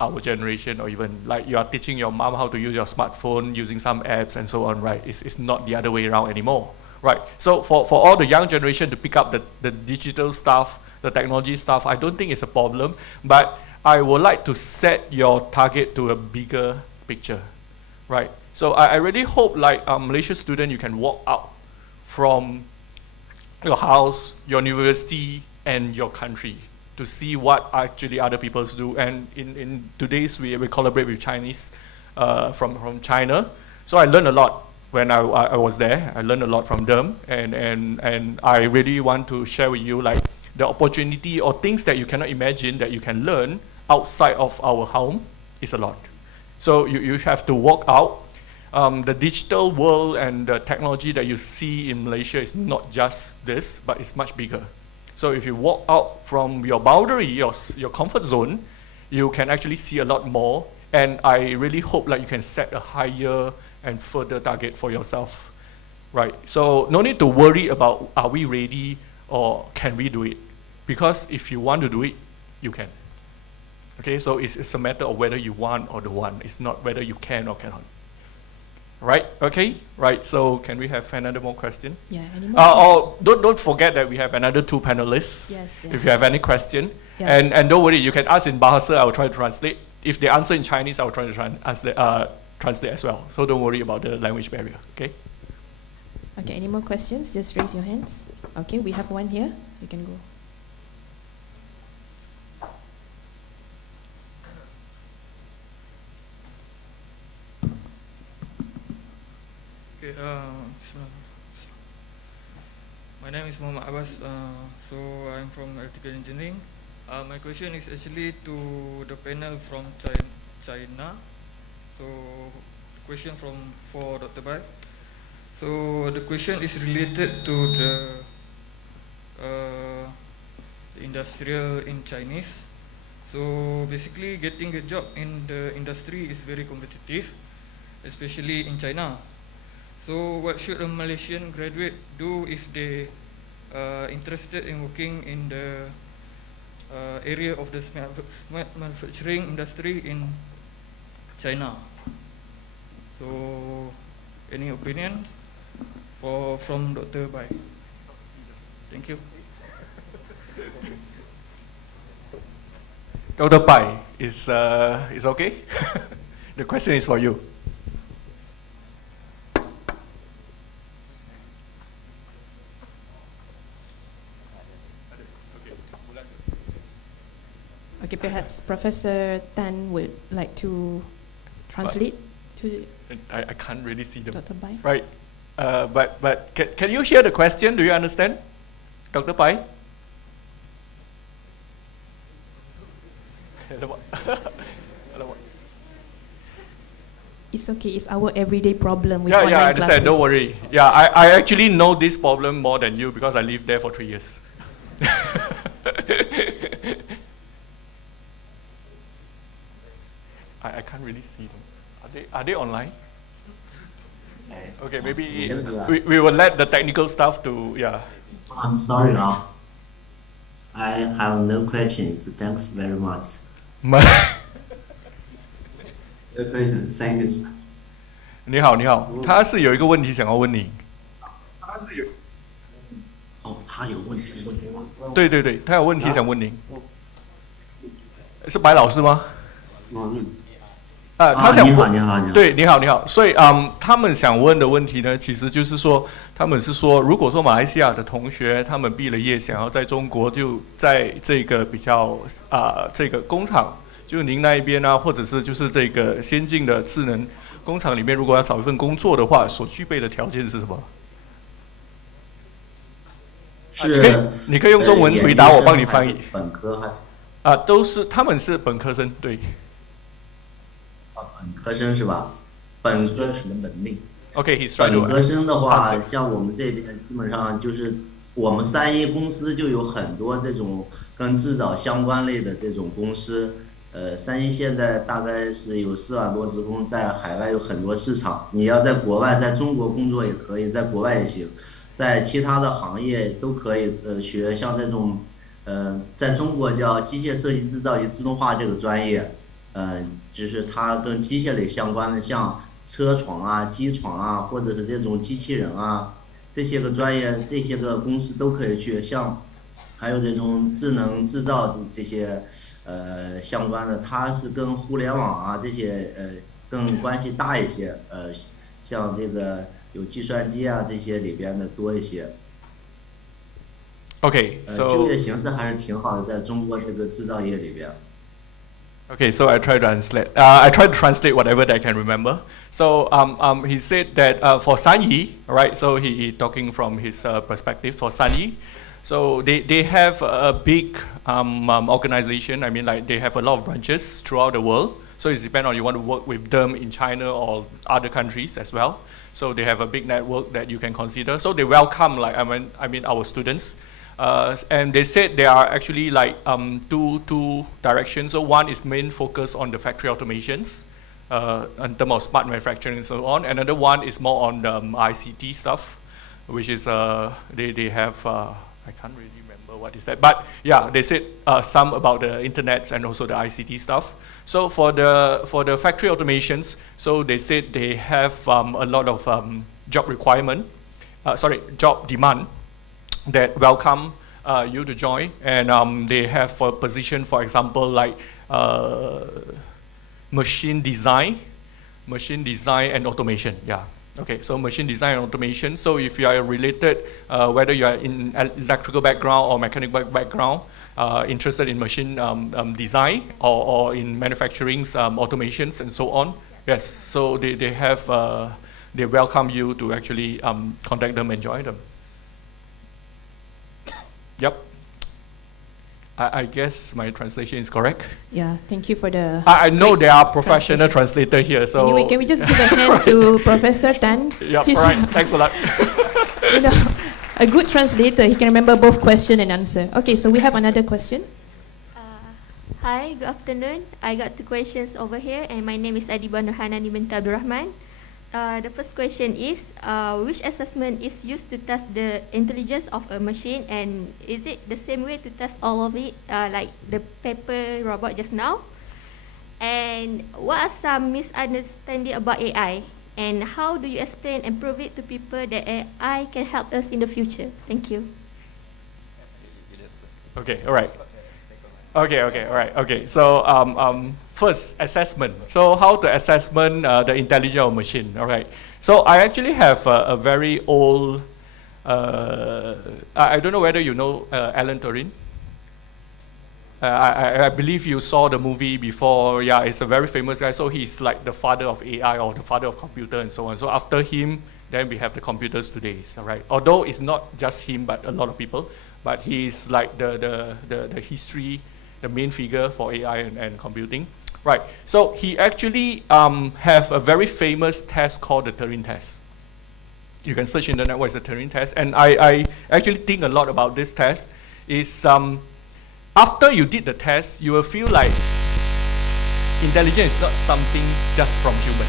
our generation, or even like you are teaching your mom how to use your smartphone using some apps and so on, right? It's not the other way around anymore, right? So for all the young generation to pick up the digital stuff, the technology stuff, I don't think it's a problem, but I would like to set your target to a bigger picture, right? So I really hope like Malaysia student, you can walk out from your house, your university, and your country to see what actually other peoples do. And in today's, we collaborate with Chinese from China. So I learned a lot when I was there. I learned a lot from them, and I really want to share with you like the opportunity or things that you cannot imagine that you can learn outside of our home is a lot. So you have to walk out. The digital world and the technology that you see in Malaysia is not just this, but it's much bigger. So if you walk out from your boundary, your comfort zone, you can actually see a lot more. And I really hope like you can set a higher and further target for yourself, right? So no need to worry about are we ready or can we do it? Because if you want to do it, you can. Okay, so it's a matter of whether you want or don't want. It's not whether you can or cannot. Right? Okay. Right. So can we have another more question? Yeah. Any more? Don't forget that we have another two panelists. Yes. If you have any question, yeah. and don't worry, you can ask in Bahasa. I will try to translate. If they answer in Chinese, I will try to translate as well. So don't worry about the language barrier. Okay. Okay. Any more questions? Just raise your hands. Okay. We have one here. You can go. Okay. My name is Muhammad Abbas. So I'm from electrical engineering. My question is actually to the panel from China. So question for Dr. Bai. So the question is related to the industrial in Chinese. So basically getting a job in the industry is very competitive, especially in China. So what should a Malaysian graduate do if they interested in working in the area of the smart manufacturing industry in China? So any opinions from Dr. Bai? Thank you. Dr. Pai, is okay? The question is for you. Okay, perhaps Professor Tan would like to translate to I can't really see them. Dr. Bai. Right. But can you hear the question? Do you understand, Dr. Pai? It's okay, it's our everyday problem with Yeah, online I understand. classes. Don't worry. Yeah, I actually know this problem more than you because I lived there for 3 years. I can't really see them. Are they online? Okay, maybe we will let the technical staff to, yeah. I'm sorry, I have no questions. Thanks very much. No question. Thank you, sir. 你好，你好，他是有一个问题想要问你。哦，他有问题问你吗？对对对，他有问题想问您。是白老师吗？他想问，你好，对，你好，你好。所以他们想问的问题呢，其实就是说，他们是说，如果说马来西亚的同学他们毕了业，想要在中国就在这个比较这个工厂，就您那一边啊，或者是就是这个先进的智能工厂里面，如果要找一份工作的话，所具备的条件是什么？是，你可以用中文回答，我帮你翻译。本科还？都是，他们是本科生，对。本科生是吧？本科什么能力 ？OK，he's trying to。本科生的话，像我们这边基本上就是我们3A公司就有很多这种跟制造相关类的这种公司。3A现在大概是有4万多职工，在海外有很多市场。你要在国外，在中国工作也可以，在国外也行，在其他的行业都可以学像这种在中国叫机械设计制造与自动化这个专业，就是它跟机械类相关的，像车床啊、机床啊，或者是这种机器人啊，这些个专业、这些个公司都可以去。像还有这种智能制造这些相关的，它是跟互联网啊这些更关系大一些。像这个有计算机啊这些里边的多一些。Okay，so 就业形势还是挺好的，在中国这个制造业里边。Okay, so I try to translate. I try to translate whatever that I can remember. So he said that for Sanyi, right? So he talking from his perspective for Sanyi. So they have a big organization. I mean, like they have a lot of branches throughout the world. So it depends on you want to work with them in China or other countries as well. So they have a big network that you can consider. So they welcome, like I mean our students. And they said there are actually like two directions. So one is main focus on the factory automations, in terms of smart manufacturing and so on. Another one is more on the ICT stuff, which is they have I can't really remember what is that, but yeah, they said some about the internet and also the ICT stuff. So for the factory automations, so they said they have a lot of job demand that welcome you to join, and they have for position, for example, like machine design and automation. Yeah. Okay, so machine design and automation. So if you are related, whether you are in electrical background or mechanical background, interested in machine design or in manufacturing automations and so on, yes. So they have they welcome you to actually contact them and join them. Yep. I guess my translation is correct. Yeah, thank you for the. I know great there are professional translator here, so. Anyway, can we just give a hand to Professor Tan? Yeah, He's, right. Thanks a lot. You know, a good translator. He can remember both question and answer. Okay, so we have another question. Hi, good afternoon. I got 2 questions over here, and my name is Adiba Nurhanani bint Abdul Rahman. The first question is, which assessment is used to test the intelligence of a machine, and is it the same way to test all of it, like the paper robot just now? And what are some misunderstanding about AI, and how do you explain and prove it to people that AI can help us in the future? Thank you. Okay, all right. Okay, all right, okay. So first, assessment. So how to assessment the intelligence of machine, all right. So I actually have a very old, I don't know whether you know Alan Turing. I believe you saw the movie before. Yeah, it's a very famous guy. So he's like the father of AI or the father of computer and so on. So after him, then we have the computers today, all right. Although it's not just him, but a lot of people. But he's like the history, the main figure for AI and computing. Right, so he actually have a very famous test called the Turing test. You can search in the net what is the Turing test. And I actually think a lot about this test. Is after you did the test, you will feel like intelligence is not something just from human.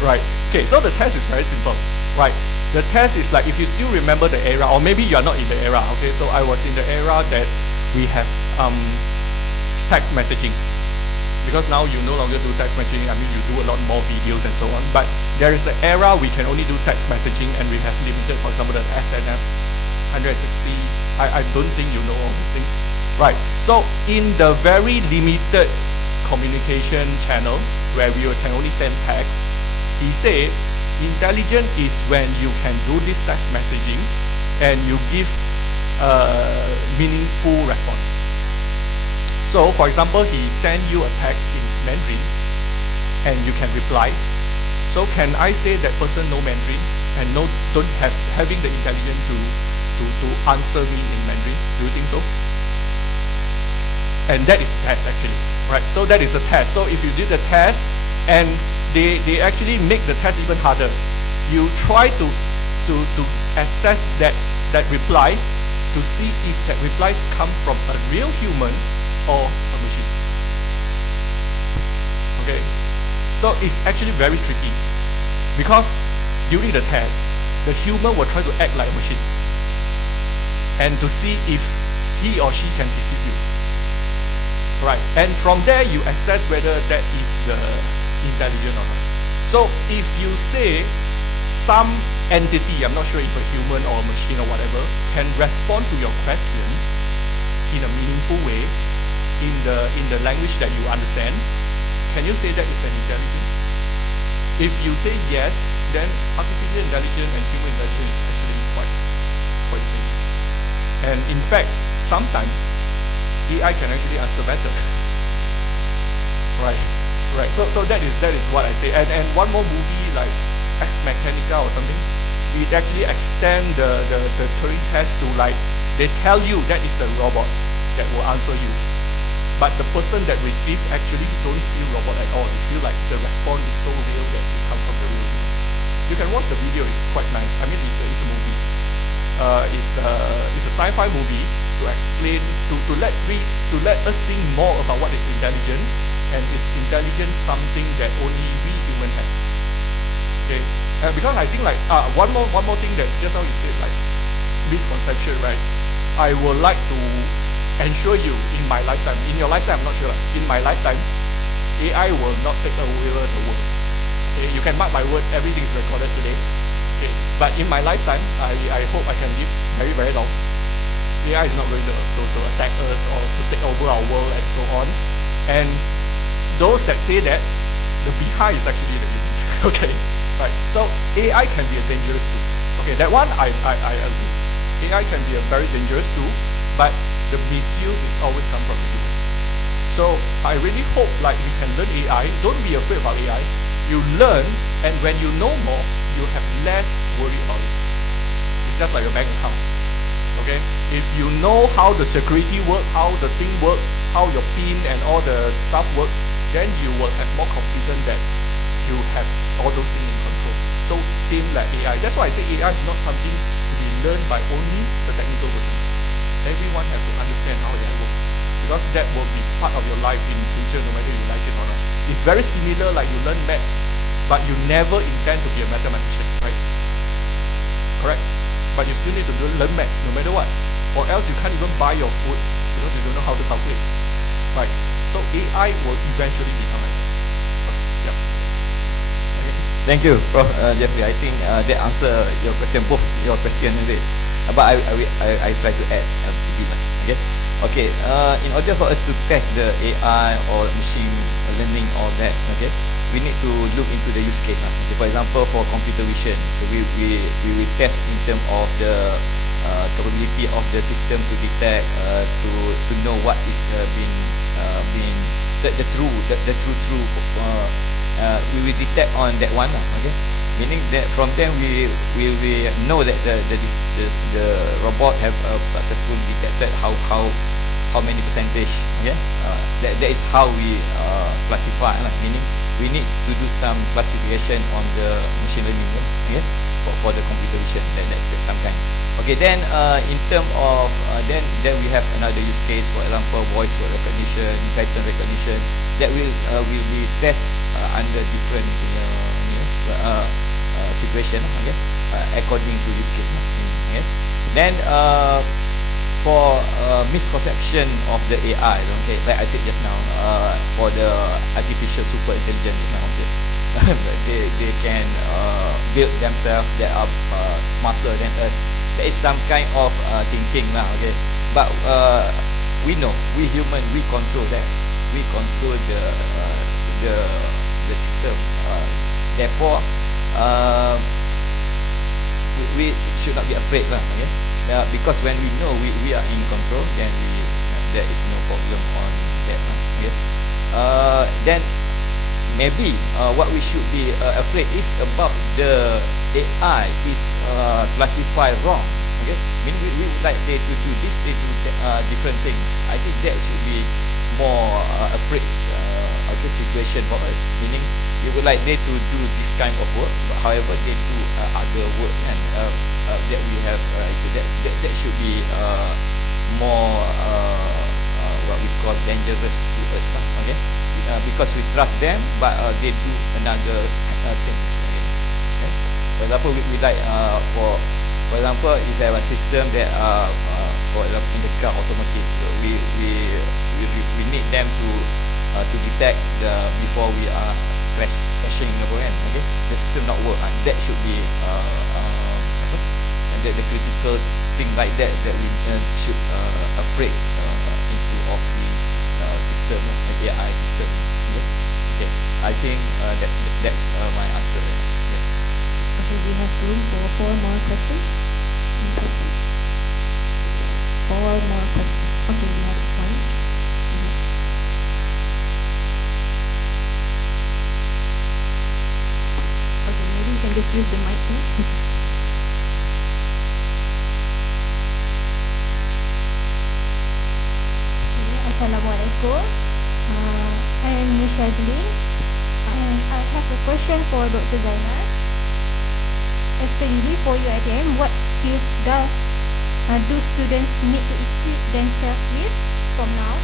Right, okay, so the test is very simple. Right, the test is like if you still remember the era, or maybe you are not in the era, okay, so I was in the era that we have text messaging. Because now you no longer do text messaging, I mean you do a lot more videos and so on, but there is an era we can only do text messaging and we have limited, for example, the SNFs, 160, I don't think you know all these things. Right, so in the very limited communication channel where we can only send text, he said, intelligent is when you can do this text messaging and you give meaningful response. So, for example, he sent you a text in Mandarin, and you can reply. So, can I say that person know Mandarin and don't having the intelligence to answer me in Mandarin? Do you think so? And that is the test actually, right? So that is the test. So if you did the test, and they actually make the test even harder. You try to assess that reply to see if that replies come from a real human or a machine. Okay, so it's actually very tricky because during the test, the human will try to act like a machine and to see if he or she can deceive you. Right, and from there you assess whether that is the intelligent or not. So if you say some entity, I'm not sure if a human or a machine or whatever, can respond to your question in a meaningful way, in the language that you understand, can you say that is an intelligence? If you say yes, then artificial intelligence and human intelligence is actually quite the same. And in fact, sometimes AI can actually answer better. Right. So that is what I say. And one more movie like Ex Mechanica or something, it actually extend the Turing test to like they tell you that is the robot that will answer you. But the person that receives actually don't feel robot at all. They feel like the response is so real that it comes from the real human. You can watch the video, it's quite nice. I mean, it's a movie. It's a sci-fi movie to explain, to let us think more about what is intelligent, and is intelligence something that only we human have. Okay, because I think like one more thing that just now you said like misconception, right? I would like to ensure you in my lifetime, in your lifetime, I'm not sure, in my lifetime, AI will not take over the world. Okay, you can mark my word, everything is recorded today. Okay, but in my lifetime, I hope I can live very, very long. AI is not going to attack us or to take over our world and so on. And those that say that, the behind is actually the human. Okay, right. So AI can be a dangerous tool. Okay, that one I agree. AI can be a very dangerous tool, but the misuse is always come from the human. So I really hope like we can learn AI. Don't be afraid about AI. You learn, and when you know more, you have less worry about it. It's just like a bank account. Okay? If you know how the security work, how the thing work, how your PIN and all the stuff work, then you will have more confidence that you have all those things in control. So same like AI. That's why I say AI is not something to be learned by only the technical person. Everyone has to understand how that works, because that will be part of your life in future, no matter you like it or not. It's very similar like you learn maths, but you never intend to be a mathematician, right? Correct? But you still need to learn maths no matter what, or else you can't even buy your food because you don't know how to calculate, right? So AI will eventually become like that. Okay, yep. Thank you, Prof. Jeffrey. I think that answer your question, both your question, is it? But I try to add a bit. Okay. In order for us to test the AI or machine learning, all that, okay, we need to look into the use case. Okay, for example, for computer vision, so we will test in terms of the capability of the system to detect, to know what is being the true. We will detect on that one, okay. Meaning that from them we know that the robot have successfully detected how many percentage, okay. That is how we classify, meaning we need to do some classification on the machine learning, okay, for the computer vision. That some kind. Okay, then in terms of then we have another use case, for example, voice recognition, pattern recognition, that will be test under different situation, okay, according to use case. Okay. Then for misconception of the AI, okay, like I said just now, for the artificial super intelligence now, okay, they can build themselves, they are smarter than us. There is some kind of thinking now, okay. But we know, we human, we control that. We control the system. Therefore, we should not be afraid, okay. Because when we know we are in control, then there is no problem on that. Okay. Then maybe what we should be afraid is about the AI is classified wrong. Okay, meaning we would like they to do this, they do different things. I think that should be more afraid okay situation for us. Meaning we would like they to do this kind of work, but however they do other work and that we have that should be more what we call dangerous to us, okay. Because we trust them, but they do another things. Okay. For example, we like for example, if you have a system that for example in the car automotive, we need them to detect before we are crashing, okay. The system not work, that should be and the critical thing like that we should afraid into of this system, AI system. Okay. I think that's my answer. Okay, we have room for 4 more questions. Any questions? 4 more questions. Okay, we have one. Okay, maybe you can just use the mic now. Assalamualaikum. I am Nishazli, and I have a question for Dr. Zainal. Especially for UiTM, what skills do students need to equip themselves with from now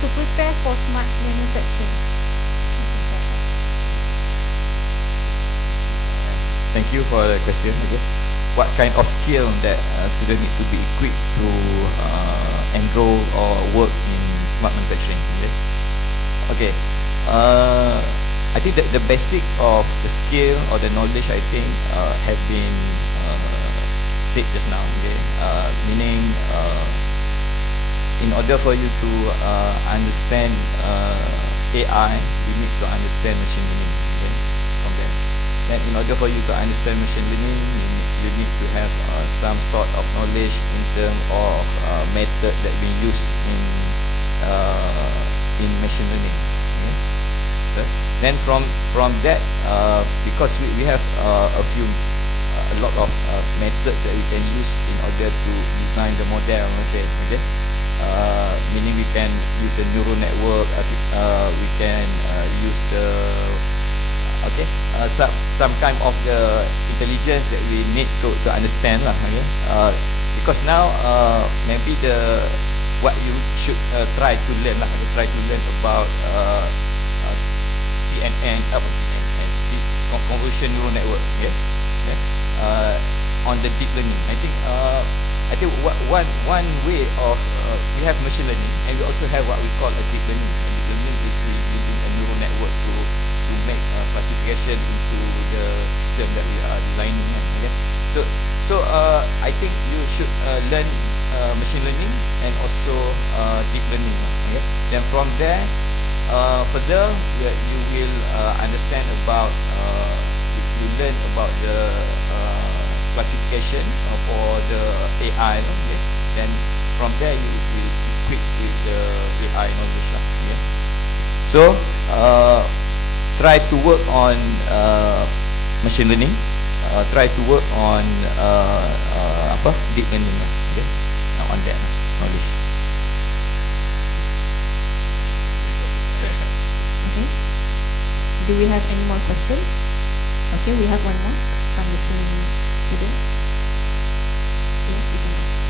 to prepare for smart manufacturing? Thank you for the question. Okay. What kind of skill that students need to be equipped to enroll or work in smart manufacturing? Okay. I think that the basic of the skill or the knowledge, I think, have been said just now. Okay, meaning in order for you to understand AI, you need to understand machine learning. Okay, from there. Then, in order for you to understand machine learning, you need to have some sort of knowledge in terms of method that we use in machine learning. Okay? Then from that, because we have a lot of methods that we can use in order to design the model. Okay. Meaning we can use the neural network. We can use the some kind of the intelligence that we need to understand lah. Okay. Because now maybe what you should try to learn lah. Try to learn about CNN, convolution neural network. Okay. On the deep learning, I think one way of we have machine learning, and we also have what we call a deep learning. And deep learning is using a neural network to make classification into the system that we are designing. Okay? So I think you should learn machine learning and also deep learning. Okay? Then from there, further you will understand about you learn about the classification for the AI. Okay? Then from there you will equip with the AI knowledge. Okay? So try to work on machine learning. Try to work on deep learning. Okay? On that knowledge. Okay. Do we have any more questions? Okay, we have one more from the same student. Yes, you can ask.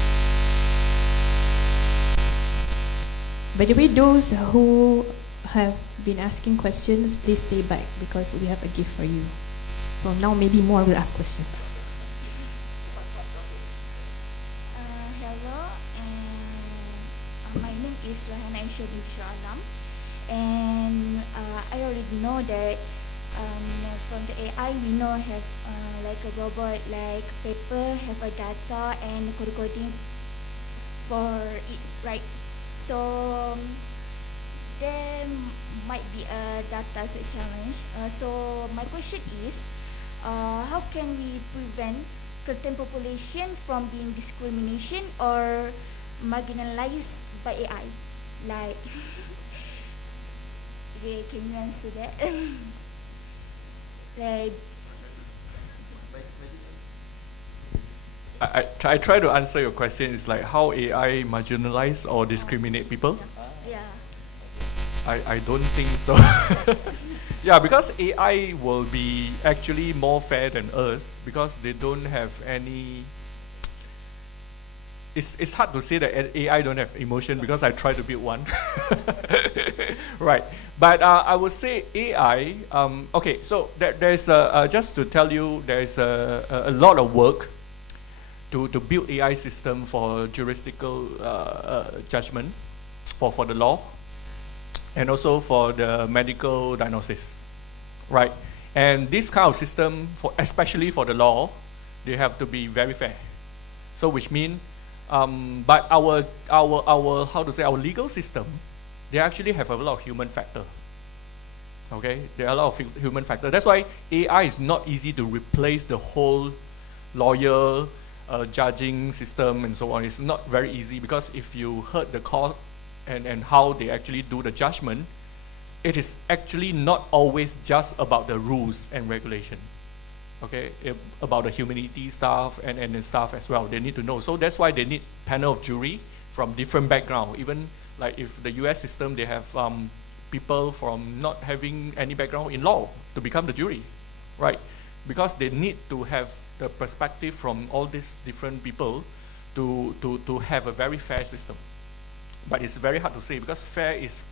By the way, those who have been asking questions, please stay back because we have a gift for you. So now maybe more will ask questions. Hello, and my name is Rahana Aisha Bibsha Alam, and I already know that from the AI we know have like a robot, like paper, have a data and coding for it, right? So there might be a data set challenge. So my question is, how can we prevent certain population from being discrimination or marginalized by AI? Like, okay, can you answer that? Like, I try to answer your question. Is like how AI marginalize or discriminate people? Yeah. I don't think so. Yeah, because AI will be actually more fair than us because they don't have any. It's hard to say that AI don't have emotion because I try to build one. Right, but I would say AI. Okay, so there's just to tell you, there's a lot of work to build AI system for juridical judgment, for the law, and also for the medical diagnosis, right? And this kind of system, especially for the law, they have to be very fair. So which means, but our how to say, our legal system, they actually have a lot of human factor. Okay, there are a lot of human factor. That's why AI is not easy to replace the whole lawyer, judging system and so on. It's not very easy because if you heard the court and how they actually do the judgment, it is actually not always just about the rules and regulation. Okay, about the humanity stuff and stuff as well. They need to know. So that's why they need panel of jury from different background. Even like if the US system, they have people from not having any background in law to become the jury, right? Because they need to have the perspective from all these different people to have a very fair system. But it's very hard to say because fair is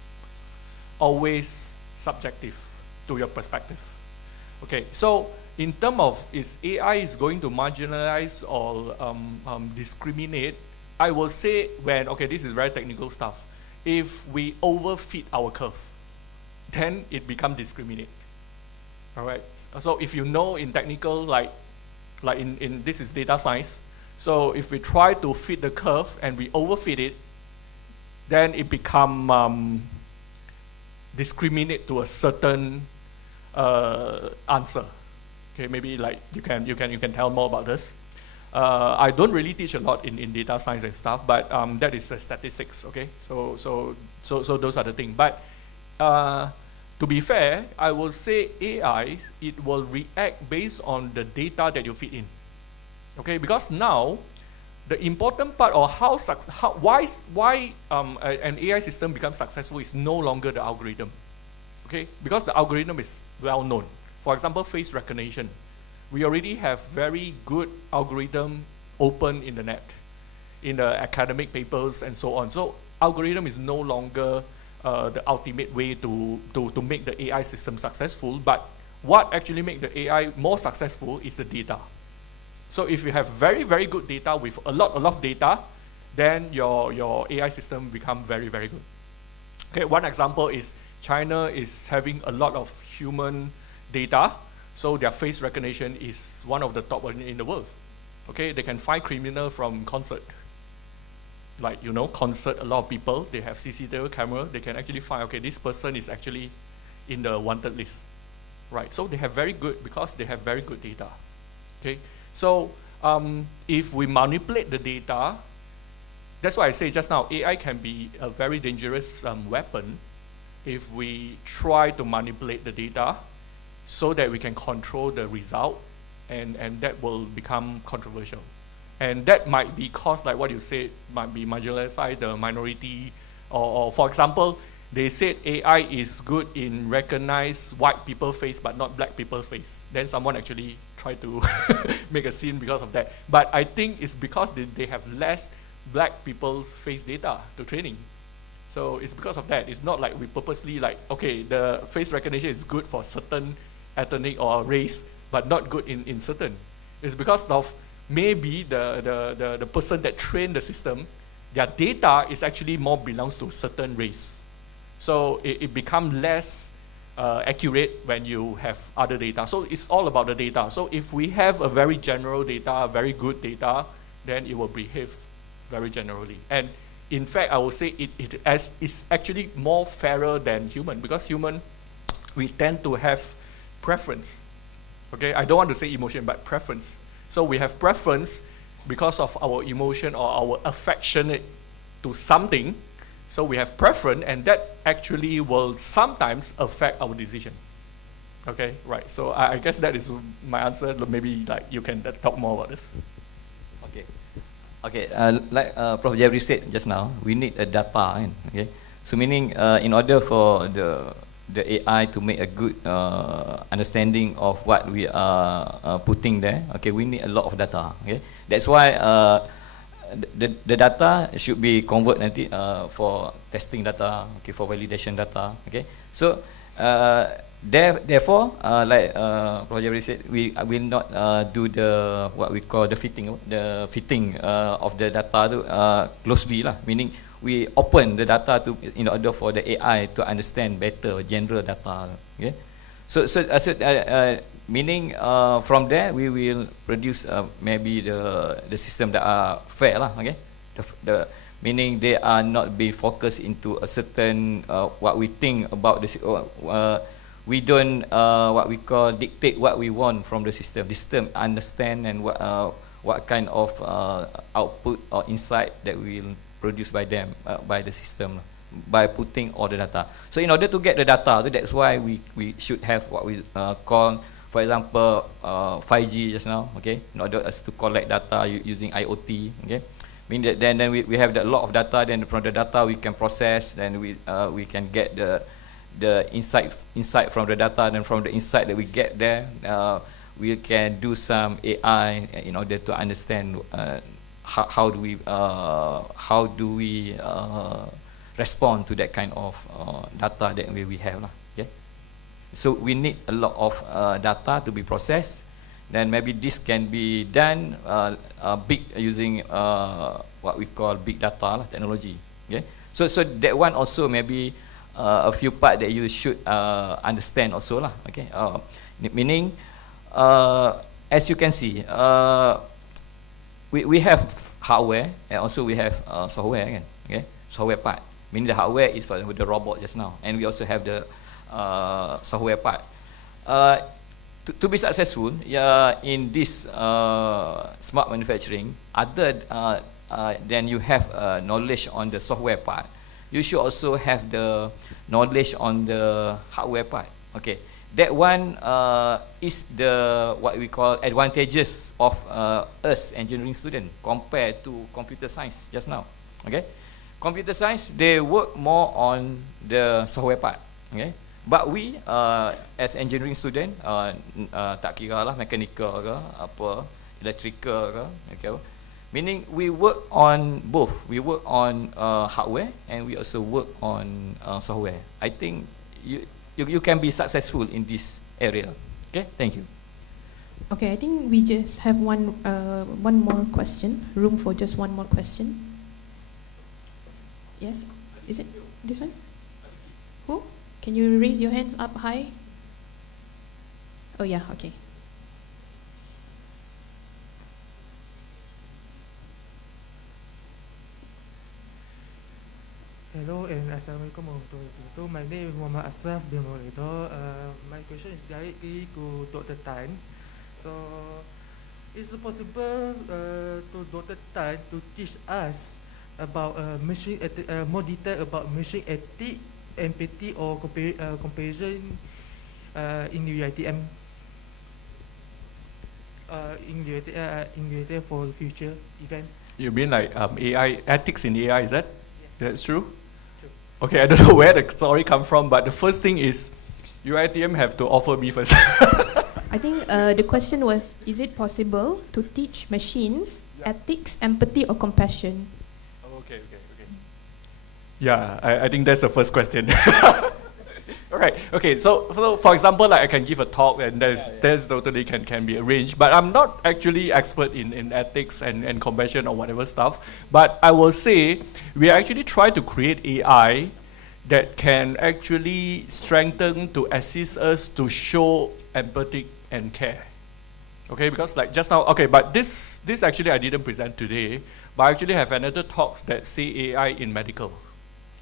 always subjective to your perspective. Okay, so in terms of is AI is going to marginalize or discriminate, I will say when, okay, this is very technical stuff. If we overfit our curve, then it becomes discriminate. All right. So if you know in technical, like in this is data science. So if we try to fit the curve and we overfit it, then it become discriminate to a certain answer. Okay, maybe like you can tell more about this. I don't really teach a lot in data science and stuff, but that is statistics. Okay, so those are the things. But to be fair, I will say AI, it will react based on the data that you feed in. Okay, because now, the important part of why an AI system becomes successful is no longer the algorithm. Okay, because the algorithm is well known. For example, face recognition. We already have very good algorithm open in the net, in the academic papers and so on. So algorithm is no longer the ultimate way to make the AI system successful, but what actually makes the AI more successful is the data. So if you have very, very good data with a lot of data, then your AI system become very, very good. Okay, one example is China is having a lot of human data, so their face recognition is one of the top in the world. Okay, they can find criminal from concert. Like, you know, concert, a lot of people, they have CCTV camera, they can actually find, okay, this person is actually in the wanted list. Right, so they have very good, because they have very good data. Okay, so if we manipulate the data, that's why I say just now, AI can be a very dangerous weapon if we try to manipulate the data so that we can control the result, and that will become controversial. And that might be caused, like what you said, might be marginalized, the minority, or for example, they said AI is good in recognize white people's face but not black people's face. Then someone actually tried to make a scene because of that. But I think it's because they have less black people's face data to training. So it's because of that. It's not like we purposely like, okay, the face recognition is good for certain ethnic or race, but not good in certain. It's because of maybe the person that trained the system, their data is actually more belongs to certain race. So it becomes less accurate when you have other data. So it's all about the data. So if we have a very general data, very good data, then it will behave very generally. And in fact, I would say it's actually more fairer than human, because human, we tend to have preference. Okay, I don't want to say emotion, but preference. So we have preference because of our emotion or our affection to something. So we have preference, and that actually will sometimes affect our decision. Okay, right. So I guess that is my answer. Maybe like you can talk more about this. Okay, like Prof. Jeffrey said just now, we need a data. Okay, so meaning in order for the AI to make a good understanding of what we are putting there, okay, we need a lot of data. Okay, that's why the data should be converted nanti for testing data, okay, for validation data. Okay, so therefore, like Prof. Jeffrey said, we will not do the what we call the fitting of the data closely lah. Meaning we open the data to in order for the AI to understand better general data. Okay, so meaning from there we will produce maybe the system that are fair lah. Okay, the meaning they are not be focused into a certain what we think about the we don't what we call dictate what we want from the system. The system understand and what kind of output or insight that will produce by them by the system by putting all the data. So in order to get the data, that's why we should have what we call, for example, 5G just now. Okay, in order us to collect data using IoT. Okay, mean that then we have a lot of data. Then from the data we can process. Then we can get the insight from the data. Then from the insight that we get there, we can do some AI in order to understand how do we respond to that kind of data that we have lah. Okay, so we need a lot of data to be processed. Then maybe this can be done big using what we call big data lah, technology. Okay, so that one also maybe a few part that you should understand also lah. Okay, meaning as you can see, we have hardware and also we have software kan. Okay, software part, meaning the hardware is for the robot just now, and we also have the software part. To be successful in this smart manufacturing, other than you have knowledge on the software part, you should also have the knowledge on the hardware part. Okay, that one is the what we call advantages of us engineering student compared to computer science just now. Okay, computer science they work more on the software part. Okay, but we as engineering student tak kira lah mechanical ke apa electrical ke, okay, meaning we work on both. We work on hardware and we also work on software. I think you can be successful in this area. Okay, thank you. Okay, I think we just have one more question. Room for just one more question. Yes, is it this one? Who? Can you raise your hands up high? Oh yeah, okay. Hello and Assalamualaikum warahmatullahi wabarakatuh. My name is Muhammad Asraf bin Morido. My question is directly to Dr. Tan. So, is it possible to Dr. Tan to teach us about machine more detail about machine ethics, empathy, or comparison in UiTM? In UiTM for the future event. You mean like AI ethics in AI? Is that? Yeah. That's true. Okay, I don't know where the story come from, but the first thing is UiTM have to offer me first. I think the question was, is it possible to teach machines ethics, empathy, or compassion? Oh, okay. Yeah, I think that's the first question. All right. Okay. So for example, like I can give a talk, and there's totally can be arranged. But I'm not actually expert in ethics and compassion or whatever stuff. But I will say we actually try to create AI that can actually strengthen to assist us to show empathy and care. Okay, because like just now, okay, but this actually I didn't present today, but I actually have another talks that say AI in medical,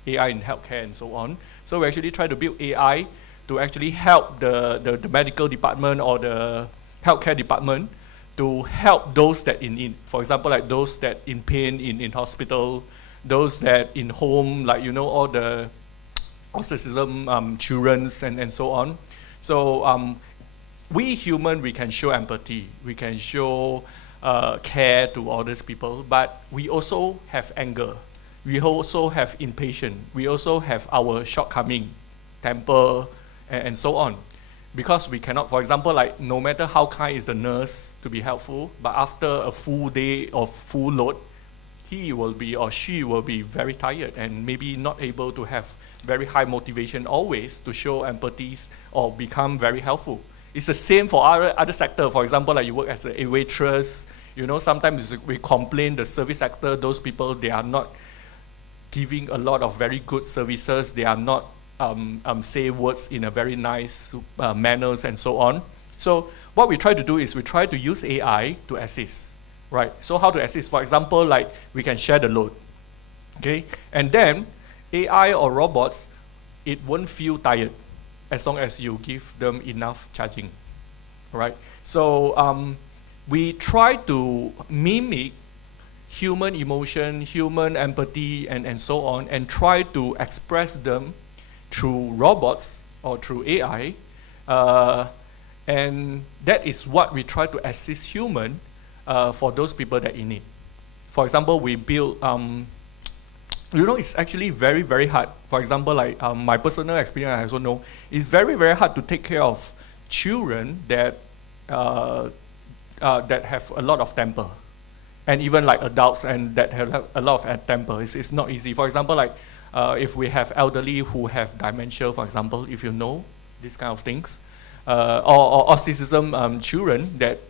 AI in healthcare and so on. So we actually try to build AI to actually help the medical department or the healthcare department to help those that in need. For example, like those that in pain in hospital, those that in home, like, you know, all the autism children's and so on. So we human, we can show empathy, we can show care to all these people, but we also have anger. We also have impatience. We also have our shortcoming, temper, and so on. Because we cannot, for example, like no matter how kind is the nurse to be helpful, but after a full day of full load, he will be or she will be very tired and maybe not able to have very high motivation always to show empathies or become very helpful. It's the same for other sector. For example, like you work as a waitress, you know, sometimes we complain the service sector, those people, they are not giving a lot of very good services. They are not say words in a very nice manners and so on. So what we try to do is we try to use AI to assist, right? So how to assist? For example, like we can share the load, okay? And then AI or robots, it won't feel tired as long as you give them enough charging, right? So we try to mimic human emotion, human empathy, and so on, and try to express them through robots or through AI. And that is what we try to assist human for those people that in need. For example, we build, you know, it's actually very, very hard. For example, like my personal experience, I also know, it's very, very hard to take care of children that, that have a lot of temper. And even like adults and that have a lot of temper, it's not easy. For example, like if we have elderly who have dementia, for example, if you know these kind of things, or autism children that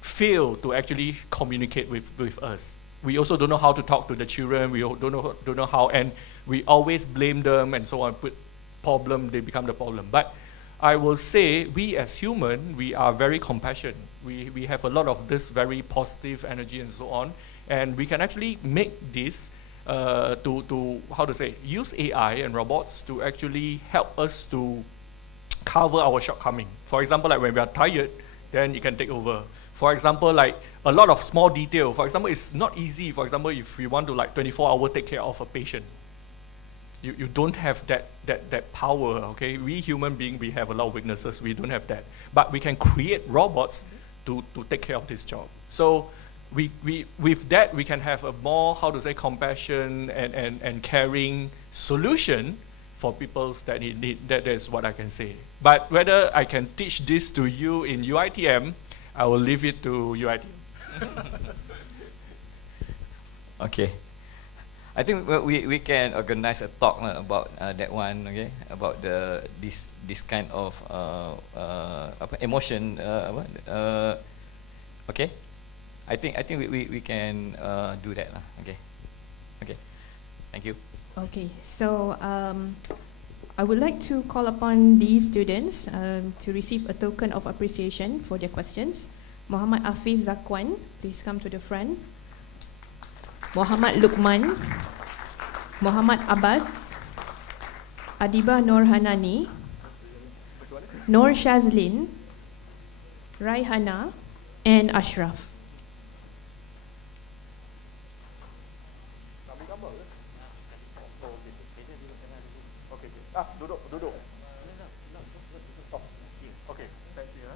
fail to actually communicate with us. We also don't know how to talk to the children. We don't know how, and we always blame them and so on. Put problem, they become the problem. But I will say we as human, we are very compassionate. We have a lot of this very positive energy and so on, and we can actually make this to how to say, use AI and robots to actually help us to cover our shortcoming. For example, like when we are tired, then it can take over. For example, like a lot of small detail. For example, it's not easy. For example, if you want to like 24-hour take care of a patient, you don't have that power, okay? We human beings, we have a lot of weaknesses. We don't have that. But we can create robots to take care of this job. So with that, we can have a more, how to say, compassion and caring solution for people that need. That is what I can say. But whether I can teach this to you in UITM, I will leave it to UITM. Okay. I think we can organize a talk about that one, okay? About this kind of emotion, okay? I think we can do that lah. Okay. Thank you. Okay, so I would like to call upon these students to receive a token of appreciation for their questions. Muhammad Afif Zakwan, please come to the front. Muhammad Lukman, Muhammad Abbas, Adiba Nur Hanani, Nur Shazlin, Raihana, and Ashraf. Duduk. Okay, thank you.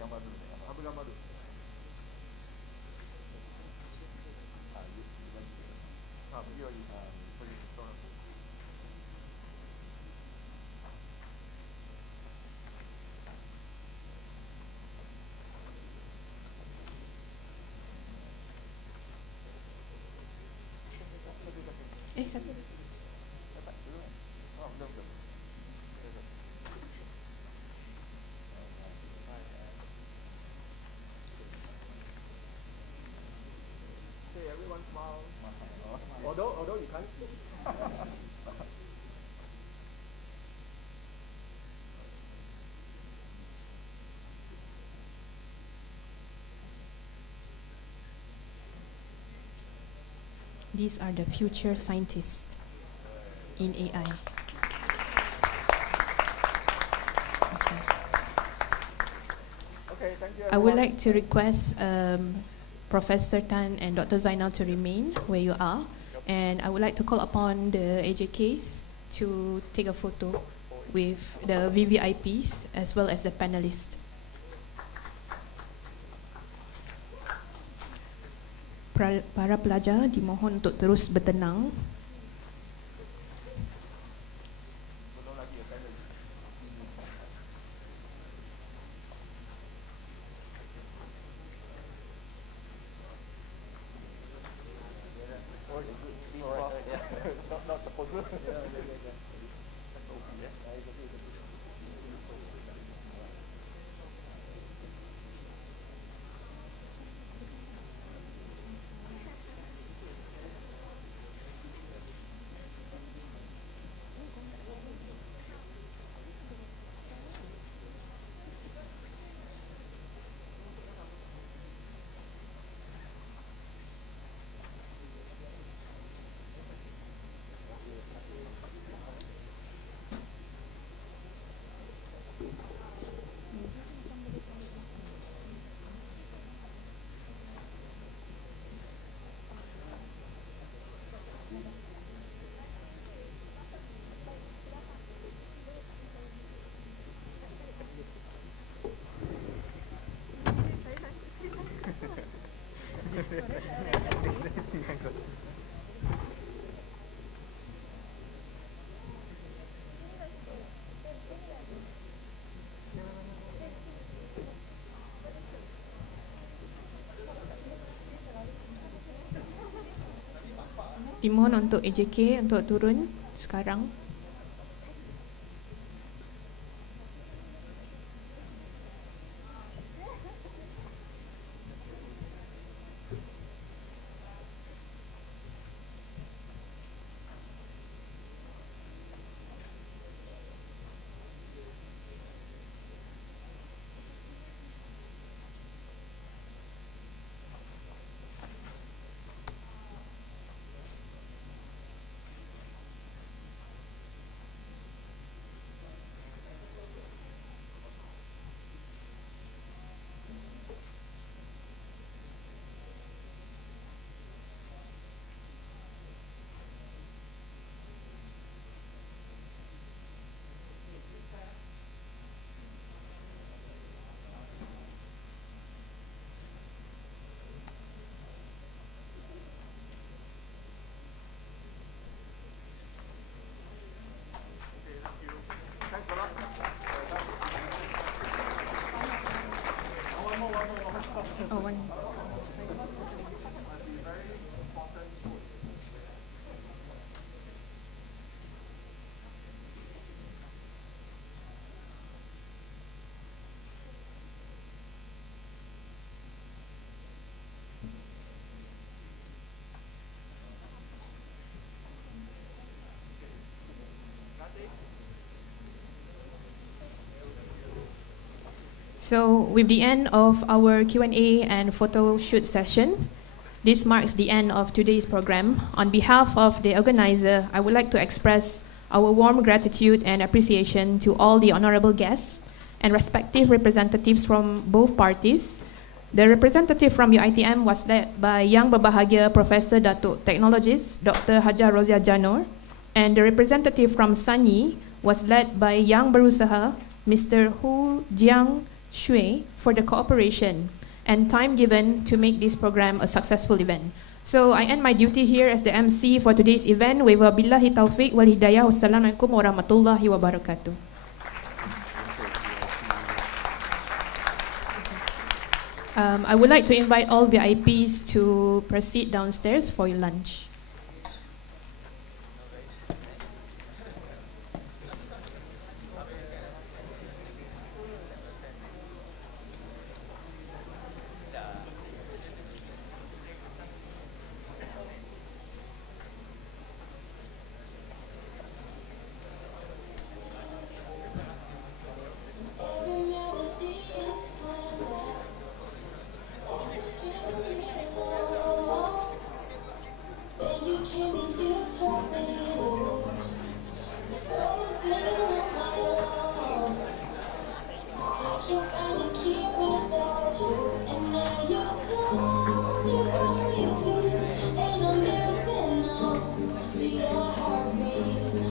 Gambar dulu. Satu. Okay, everyone smile. Although you can't see. These are the future scientists in AI. Okay, thank you. I would like to request Professor Tan and Dr. Zainal to remain where you are. And I would like to call upon the AJKs to take a photo with the VVIPs as well as the panelists. Para pelajar dimohon untuk terus bertenang. Not supposed to. Dimohon untuk AJK untuk turun sekarang. So with the end of our Q&A and photo shoot session, this marks the end of today's program. On behalf of the organizer, I would like to express our warm gratitude and appreciation to all the honorable guests and respective representatives from both parties. The representative from UiTM was led by Yang Berbahagia Professor Datuk Technologist Dr. Hajah Roziah Janor, and the representative from Sanyi was led by Yang Berusaha Mr. Hu Jiang Shui for the cooperation and time given to make this program a successful event. So I end my duty here as the MC for today's event. Wa billahi taufiq wal hidayah. Wassalamualaikum warahmatullahi wabarakatuh. I would like to invite all VIPs to proceed downstairs for your lunch.